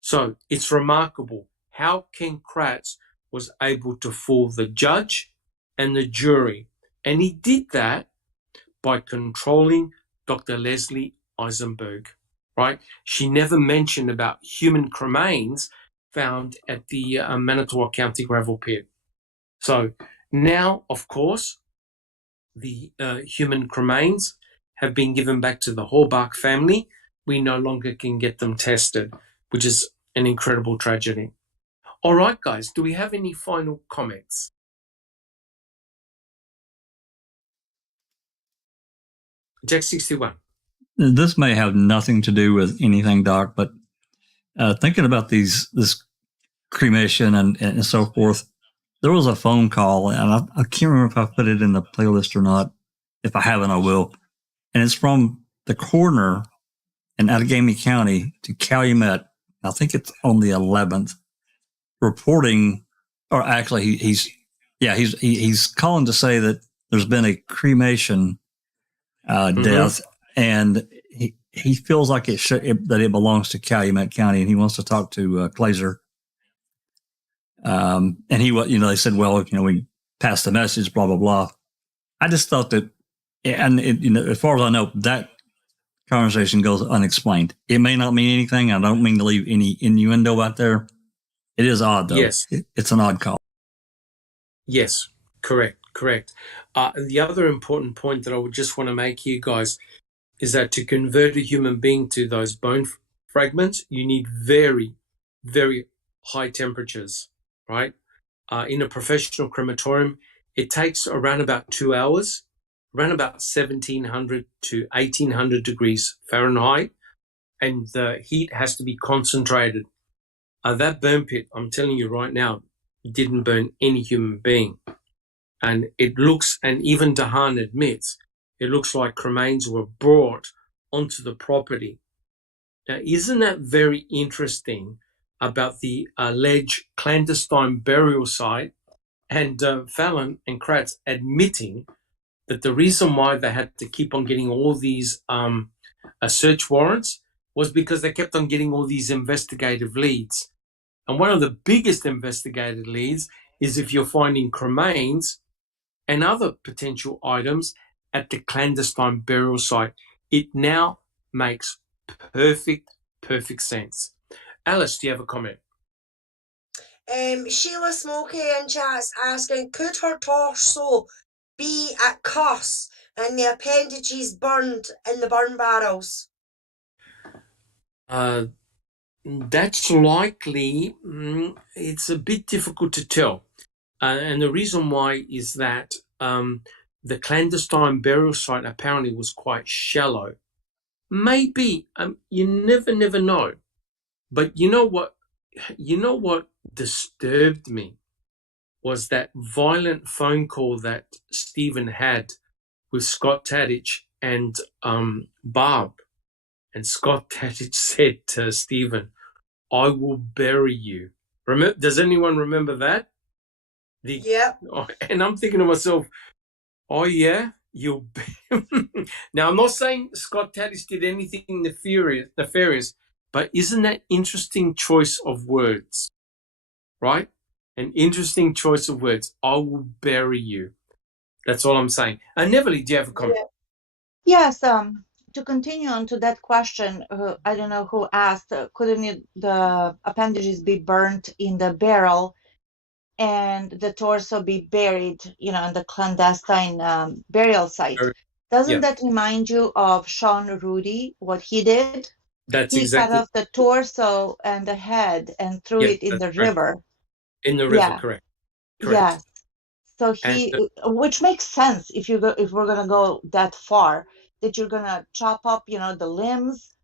So it's remarkable how Ken Kratz was able to fool the judge and the jury. And he did that by controlling Dr. Leslie Eisenberg, right? She never mentioned about human cremains found at the Manitowoc County gravel pit. So now, of course, the human cremains have been given back to the Halbach family. We no longer can get them tested, which is an incredible tragedy. All right, guys, do we have any final comments? Jack 61. This may have nothing to do with anything, Doc, but thinking about this cremation and so forth, there was a phone call, and I can't remember if I put it in the playlist or not. If I haven't, I will. And it's from the coroner in Allegheny County to Calumet. I think it's on the 11th, reporting, or actually he's calling to say that there's been a cremation death, and he feels like that it belongs to Calumet County, and he wants to talk to Glazer. And they said, well, we passed the message, blah blah blah. I just thought that, and as far as I know, that conversation goes unexplained. It may not mean anything. I don't mean to leave any innuendo out there. It is odd, though. Yes, it's an odd call. Yes, correct. The other important point that I would just want to make here, guys, is that to convert a human being to those bone fragments, you need very, very high temperatures, right? In a professional crematorium, it takes around about 2 hours, around about 1700 to 1800 degrees Fahrenheit, and the heat has to be concentrated. That burn pit, I'm telling you right now, didn't burn any human being. And it looks, and even Dahan admits, it looks like cremains were brought onto the property. Now, isn't that very interesting about the alleged clandestine burial site, and Fallon and Kratz admitting that the reason why they had to keep on getting all these search warrants was because they kept on getting all these investigative leads. And one of the biggest investigative leads is if you're finding cremains and other potential items at the clandestine burial site. It now makes perfect sense. Alice, do you have a comment? Sheila Smokey in chat's asking, could her torso be at cost and the appendages burned in the burn barrels? That's likely. It's a bit difficult to tell. And the reason why is that the clandestine burial site apparently was quite shallow. Maybe, you never know. But you know what disturbed me was that violent phone call that Stephen had with Scott Tadich and Barb. And Scott Tadich said to Stephen, I will bury you. Does anyone remember that? Yeah. And I'm thinking to myself, oh yeah, you'll Now, I'm not saying Scott Tadich did anything nefarious, but isn't that interesting choice of words, right? An interesting choice of words. I will bury you. That's all I'm saying. And Neverly, do you have a comment? Yes. To continue on to that question, I don't know who asked, couldn't the appendages be burnt in the barrel and the torso be buried, in the clandestine burial site? Doesn't that remind you of Sean Rudy, what he did? He cut off the torso and the head and threw it in the river. In the river, correct. Yes. So which makes sense if we're gonna go that far, that you're gonna chop up, the limbs,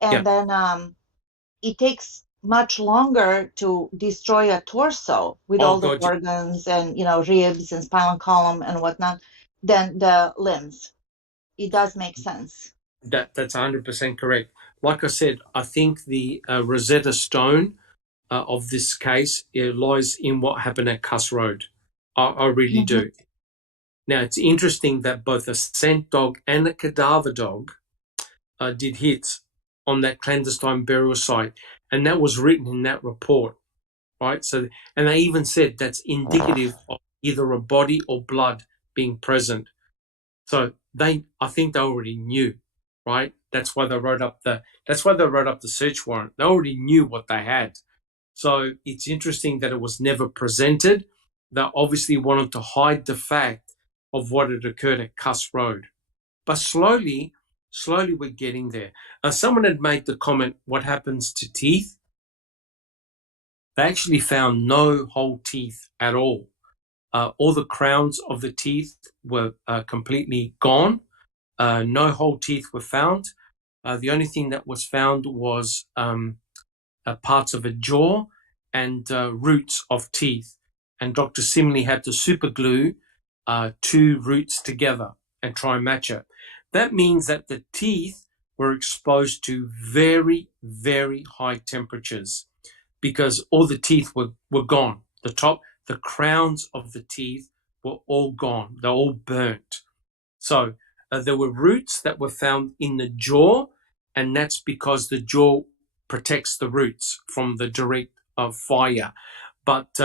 and then it takes much longer to destroy a torso with all the organs and ribs and spinal column and whatnot than the limbs. It does make sense. That's 100% correct. Like I said, I think the Rosetta Stone of this case lies in what happened at Cuss Road. I really do. Now, it's interesting that both a scent dog and a cadaver dog did hits on that clandestine burial site, and that was written in that report, right? So, and they even said that's indicative of either a body or blood being present. So I think they already knew, right? That's why they wrote up the search warrant. They already knew what they had. So it's interesting that it was never presented. They obviously wanted to hide the fact of what had occurred at Cuss Road. But slowly we're getting there. Someone had made the comment, what happens to teeth? they actually found no whole teeth at all. All the crowns of the teeth were completely gone. No whole teeth were found. The only thing that was found was parts of a jaw and roots of teeth. And Dr. Simley had to super glue 2 roots together and try and match it. That means that the teeth were exposed to very, very high temperatures because all the teeth were gone. The crowns of the teeth were all gone. They're all burnt. So there were roots that were found in the jaw, and that's because the jaw protects the roots from the direct fire. But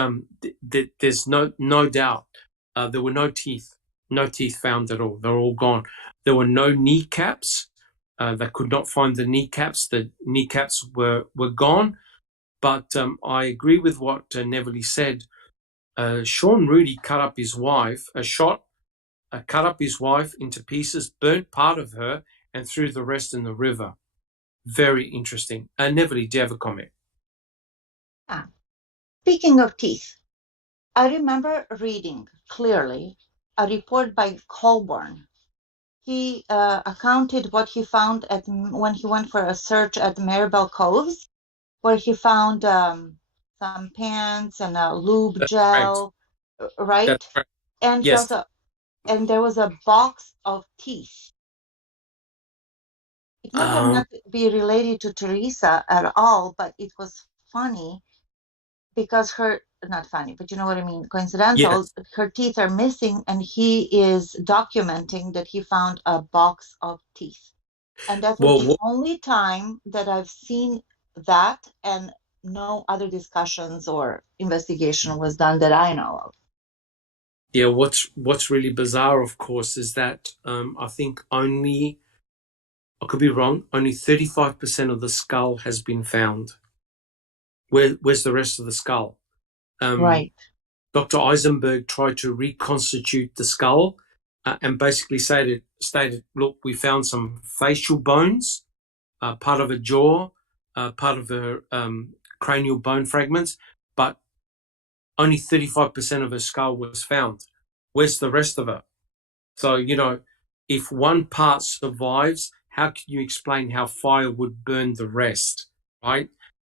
there's no doubt there were no teeth found at all. They're all gone. There were no kneecaps. They could not find the kneecaps. The kneecaps were gone. But I agree with what Neville said. Sean Rudy cut up his wife, cut up his wife into pieces, burnt part of her, and threw the rest in the river. Very interesting. Neville, do you have a comment? Speaking of teeth, I remember reading clearly a report by Colburn. He accounted what he found when he went for a search at Maribel Coves, where he found some pants and a lube That's gel, right? That's right. And Yes. and there was a box of teeth. It might have not be related to Teresa at all, but it was funny because not funny, but you know what I mean, coincidental. Yes. Her teeth are missing, and he is documenting that he found a box of teeth. And that was the only time that I've seen that, and no other discussions or investigation was done that I know of. Yeah, what's really bizarre, of course, is that I think I could be wrong, only 35% of the skull has been found. Where's the rest of the skull? Right. Dr. Eisenberg tried to reconstitute the skull and basically stated, look, we found some facial bones, part of a jaw, part of her cranial bone fragments, but only 35% of her skull was found. Where's the rest of it? So, if one part survives, how can you explain how fire would burn the rest, right?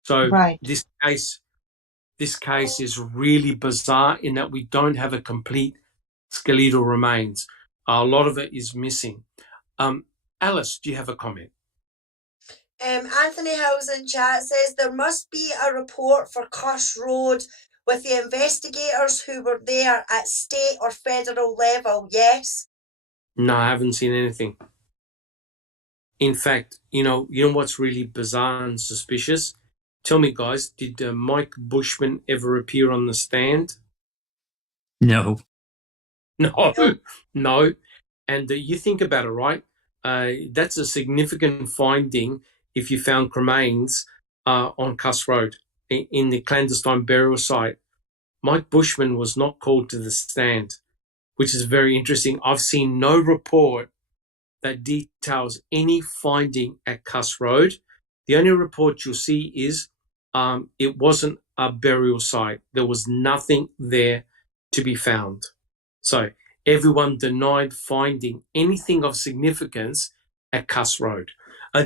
So right. This case is really bizarre in that we don't have a complete skeletal remains. A lot of it is missing. Alice, do you have a comment? Anthony Hills in chat says there must be a report for Cuss Road with the investigators who were there at state or federal level, yes? No, I haven't seen anything. In fact, you know what's really bizarre and suspicious? Tell me, guys, did Mike Bushman ever appear on the stand? No. No. And you think about it, right? That's a significant finding if you found cremains on Cuss Road in the clandestine burial site. Mike Bushman was not called to the stand, which is very interesting. I've seen no report that details any finding at Cuss Road. The only report you'll see is it wasn't a burial site. There was nothing there to be found. So everyone denied finding anything of significance at Cuss Road.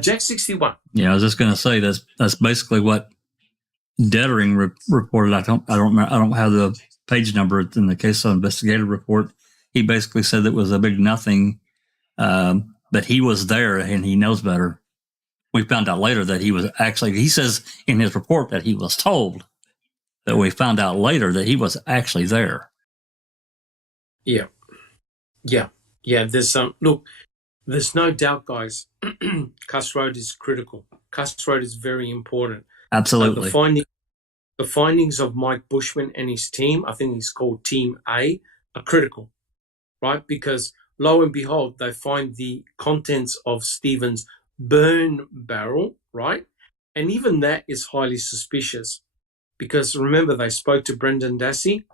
Jack 61. Yeah, I was just going to say that's basically what Dettering reported. I don't have the page number in the case of investigative report. He basically said it was a big nothing, but he was there and he knows better. We found out later that he says in his report that he was told, that we found out later that he was actually there. Yeah. There's no doubt, guys. Cuss Road is critical. Cuss Road is very important. Absolutely. The findings of Mike Bushman and his team, I think he's called Team A, are critical, right? Because lo and behold, they find the contents of Stephen's burn barrel, right? And even that is highly suspicious because remember, they spoke to Brendan Dassey.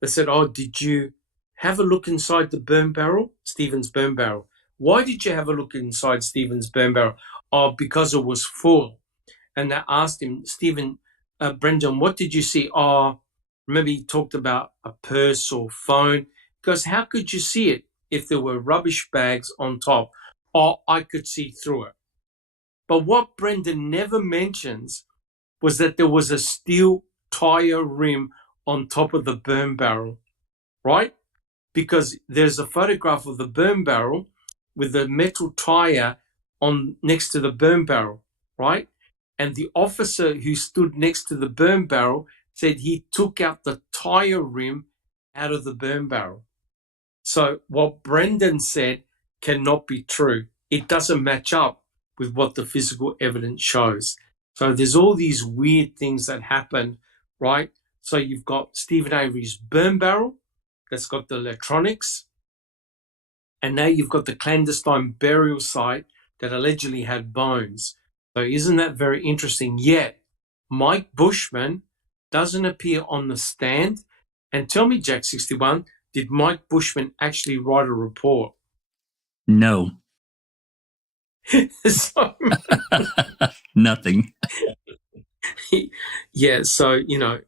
They said, did you have a look inside the burn barrel, Stephen's burn barrel? Why did you have a look inside Stephen's burn barrel? Because it was full. And they asked him, Stephen, Brendan, what did you see? Oh, remember he talked about a purse or phone, because how could you see it if there were rubbish bags on top? Oh, I could see through it. But what Brendan never mentions was that there was a steel tire rim on top of the burn barrel, right? Because there's a photograph of the burn barrel with the metal tire on next to the burn barrel, right? And the officer who stood next to the burn barrel said he took out the tire rim out of the burn barrel. So what Brendan said cannot be true. It doesn't match up with what the physical evidence shows. So there's all these weird things that happen, right? So you've got Stephen Avery's burn barrel that's got the electronics, and now you've got the clandestine burial site that allegedly had bones. So isn't that very interesting? Yet Mike Bushman doesn't appear on the stand. And tell me, Jack 61, did Mike Bushman actually write a report? No. So, Nothing. yeah, so, you know,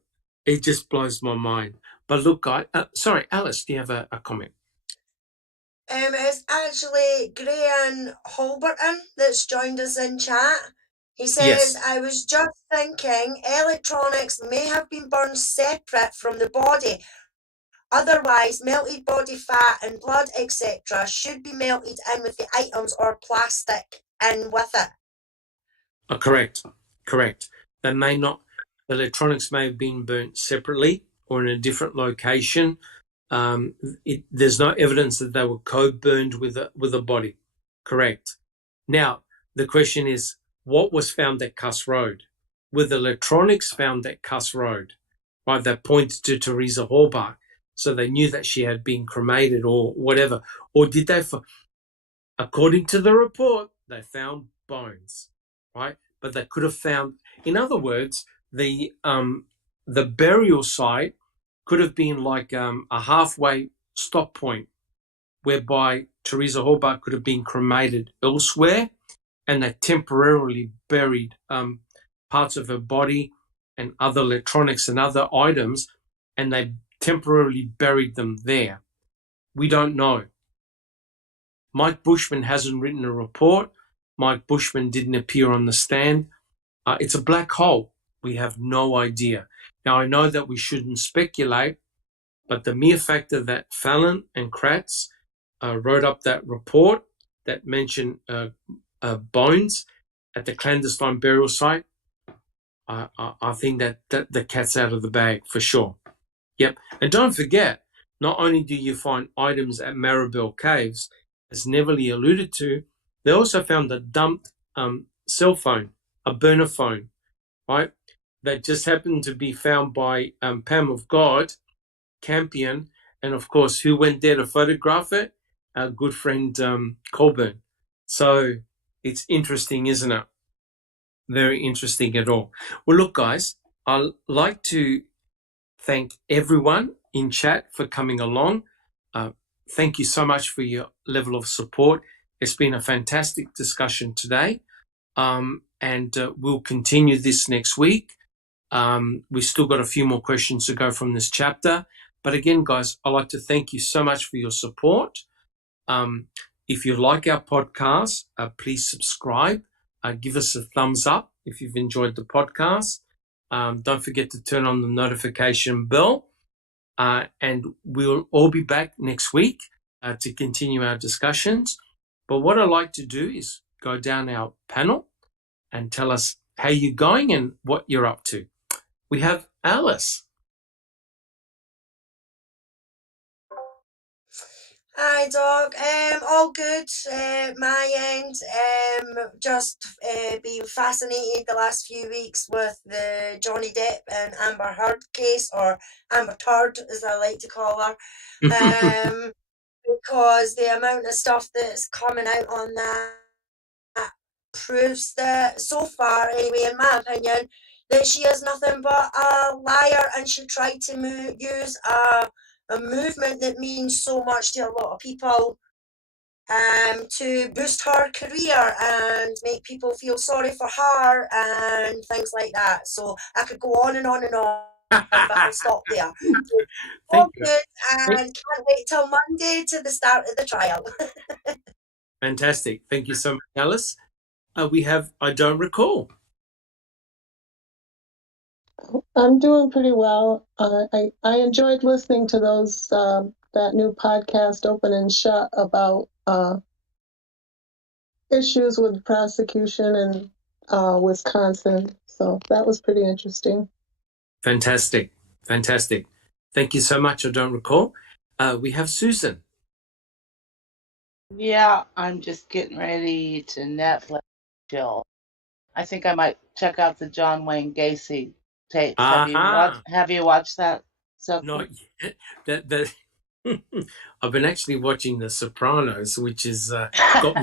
it just blows my mind. But look, sorry, Alice, do you have a comment? It's actually Graham Holberton that's joined us in chat. He says, Yes. I was just thinking electronics may have been burned separate from the body. Otherwise, melted body fat and blood, etc., should be melted in with the items or plastic in with it. Correct. They may not, the electronics may have been burnt separately or in a different location. There's no evidence that they were co-burned with a body. Correct. Now, the question is, what was found at Cuss Road? Were the electronics found at Cuss Road? Right, they pointed to Teresa Horbach, so they knew that she had been cremated or whatever. Or did they, according to the report, they found bones, right? But they could have found, in other words, the burial site could have been like a halfway stop point whereby Teresa Horbach could have been cremated elsewhere, and they temporarily buried parts of her body and other electronics and other items, and they temporarily buried them there. We don't know. Mike Bushman hasn't written a report. Mike Bushman didn't appear on the stand. It's a black hole. We have no idea. Now, I know that we shouldn't speculate, but the mere fact that Fallon and Kratz wrote up that report that mentioned bones at the clandestine burial site, I think that the cat's out of the bag for sure. Yep. And don't forget, not only do you find items at Maribel Caves, as Neverly alluded to, they also found a dumped cell phone, a burner phone, right? That just happened to be found by Pam of God, Campion, and of course, who went there to photograph it? Our good friend Colburn. So it's interesting, isn't it? Very interesting at all. Well, look, guys, I'd like to thank everyone in chat for coming along. Thank you so much for your level of support. It's been a fantastic discussion today, and we'll continue this next week. We've still got a few more questions to go from this chapter. But again, guys, I'd like to thank you so much for your support. If you like our podcast, please subscribe. Give us a thumbs up if you've enjoyed the podcast. Don't forget to turn on the notification bell. And we'll all be back next week to continue our discussions. But what I'd like to do is go down our panel and tell us how you're going and what you're up to. We have Alice. Hi, Doc. All good. My end. Just been fascinated the last few weeks with the Johnny Depp and Amber Heard case, or Amber Turd, as I like to call her. Because the amount of stuff that's coming out on that proves that, so far anyway, in my opinion, that she is nothing but a liar, and she tried to use a movement that means so much to a lot of people to boost her career and make people feel sorry for her and things like that. So I could go on and on and on, but I'll stop there. So, all good, and can't wait till Monday to the start of the trial. Fantastic. Thank you so much, Alice. We have I Don't Recall. I'm doing pretty well. I enjoyed listening to those that new podcast, Open and Shut, about issues with prosecution in Wisconsin. So that was pretty interesting. Fantastic. Fantastic. Thank you so much. I Don't Recall. We have Susan. Yeah, I'm just getting ready to Netflix chill. I think I might check out the John Wayne Gacy tapes. Have you watched that? Not yet. That I've been actually watching The Sopranos, which is got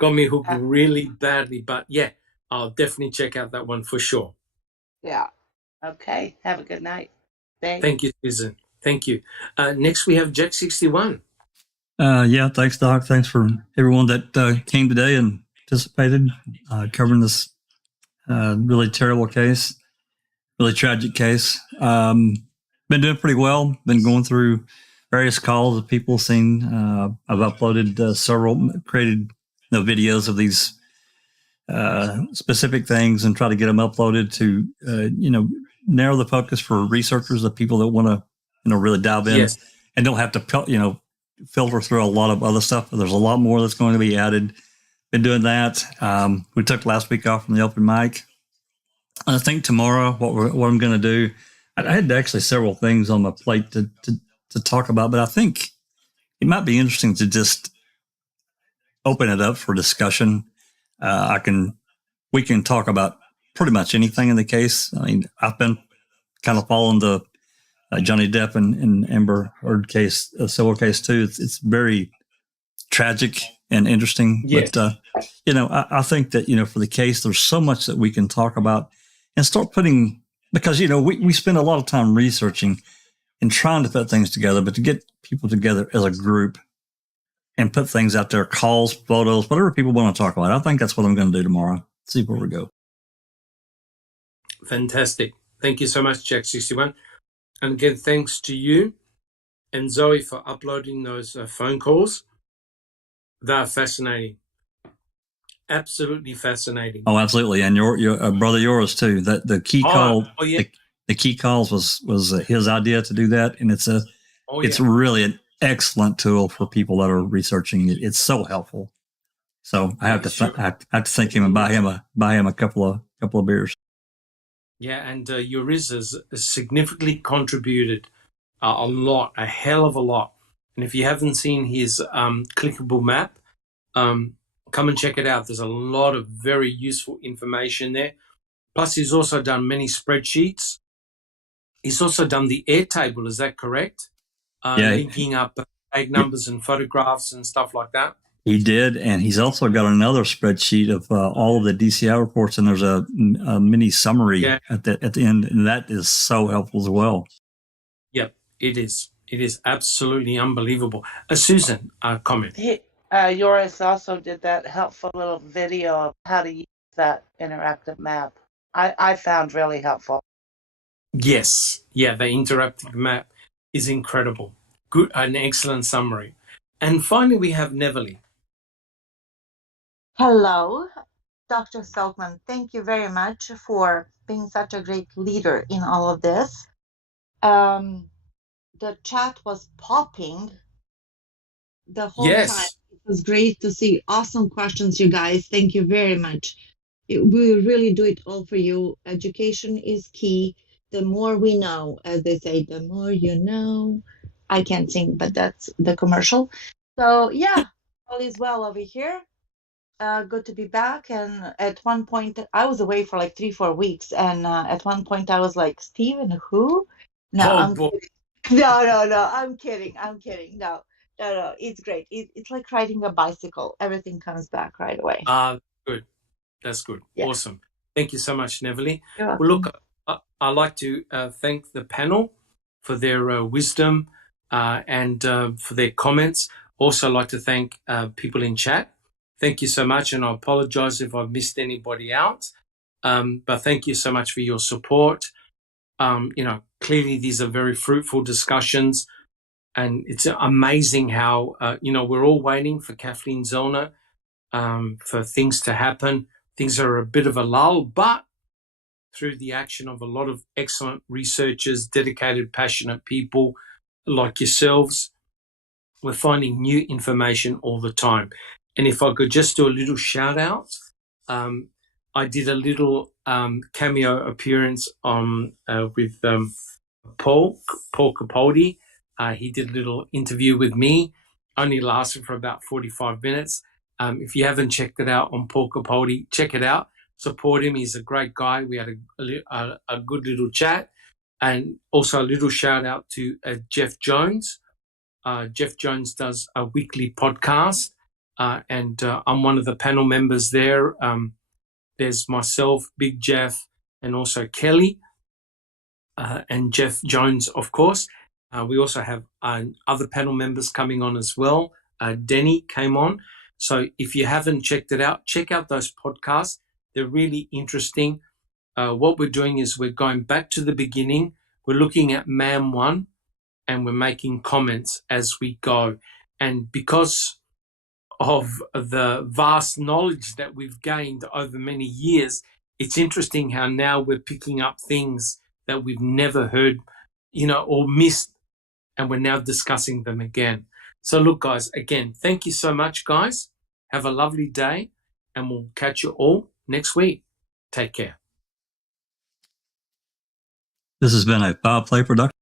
me hooked really badly. But yeah, I'll definitely check out that one for sure. Yeah. Okay. Have a good night. Thanks. Thank you, Susan. Thank you. Next, we have Jack 61. Yeah, thanks, Doc. Thanks for everyone that came today and participated, covering this really terrible case, really tragic case. Been doing pretty well. Been going through various calls of people seen. I've uploaded several, created videos of these specific things and try to get them uploaded to, narrow the focus for researchers, the people that want to, really dive in and don't have to, filter through a lot of other stuff. There's a lot more that's going to be added. Been doing that. We took last week off from the open mic. I think tomorrow, what I'm going to do, I had actually several things on my plate to talk about, but I think it might be interesting to just open it up for discussion. We can talk about pretty much anything in the case. I mean, I've been kind of following the Johnny Depp and Amber Heard case, civil case too. It's very tragic and interesting. Yes. But, I think that, for the case, there's so much that we can talk about and start putting, because, we spend a lot of time researching and trying to put things together, but to get people together as a group and put things out there, calls, photos, whatever people want to talk about. I think that's what I'm going to do tomorrow. See where we go. Fantastic. Thank you so much, Jack 61. And again, thanks to you and Zoe for uploading those phone calls. They're fascinating. Absolutely fascinating. Oh, absolutely. And your brother, yours too. That the key call, the key calls was his idea to do that. And it's really an excellent tool for people that are researching it. It's so helpful. So I have to thank him and buy him a couple of beers. Yeah, and Uriz has significantly contributed a hell of a lot. And if you haven't seen his clickable map, come and check it out. There's a lot of very useful information there. Plus, he's also done many spreadsheets. He's also done the Airtable, is that correct? Linking up tag numbers and photographs and stuff like that. He did, and he's also got another spreadsheet of all of the DCI reports, and there's a mini summary at the end, and that is so helpful as well. Yep, it is. It is absolutely unbelievable. Susan, comment. Joris also did that helpful little video of how to use that interactive map. I found really helpful. Yes, the interactive map is incredible. Good, an excellent summary. And finally, we have Neverly. Hello, Dr. Silkman. Thank you very much for being such a great leader in all of this. The chat was popping the whole time. It was great to see. Awesome questions, you guys. Thank you very much. We really do it all for you. Education is key. The more we know, as they say, the more you know. I can't sing, but that's the commercial. So yeah, all is well over here. Good to be back. And at one point, I was away for like 3-4 weeks. And at one point, I was like, Steven, who? No, I'm kidding. No, I'm kidding. No, it's great. It's like riding a bicycle. Everything comes back right away. Good. That's good. Yeah. Awesome. Thank you so much, Neverly. You're Well, welcome. look, I'd like to thank the panel for their wisdom and for their comments. Also like to thank people in chat. Thank you so much, and I apologize if I've missed anybody out. But thank you so much for your support. Clearly these are very fruitful discussions, and it's amazing how, we're all waiting for Kathleen Zellner for things to happen. Things are a bit of a lull, but through the action of a lot of excellent researchers, dedicated, passionate people like yourselves, we're finding new information all the time. And if I could just do a little shout out, I did a little cameo appearance with Paul Capaldi. He did a little interview with me, only lasted for about 45 minutes. If you haven't checked it out on Paul Capaldi, check it out. Support him. He's a great guy. We had a good little chat. And also a little shout out to Jeff Jones. Jeff Jones does a weekly podcast, and I'm one of the panel members there. There's myself, Big Jeff, and also Kelly, and Jeff Jones, of course. We also have other panel members coming on as well. Denny came on. So if you haven't checked it out, check out those podcasts. They're really interesting. What we're doing is we're going back to the beginning. We're looking at MAM 1, and we're making comments as we go. And because of the vast knowledge that we've gained over many years, it's interesting how now we're picking up things that we've never heard, or missed, and we're now discussing them again. So look, guys, again, thank you so much, guys. Have a lovely day, and we'll catch you all next week. Take care. This has been a Foul Play production.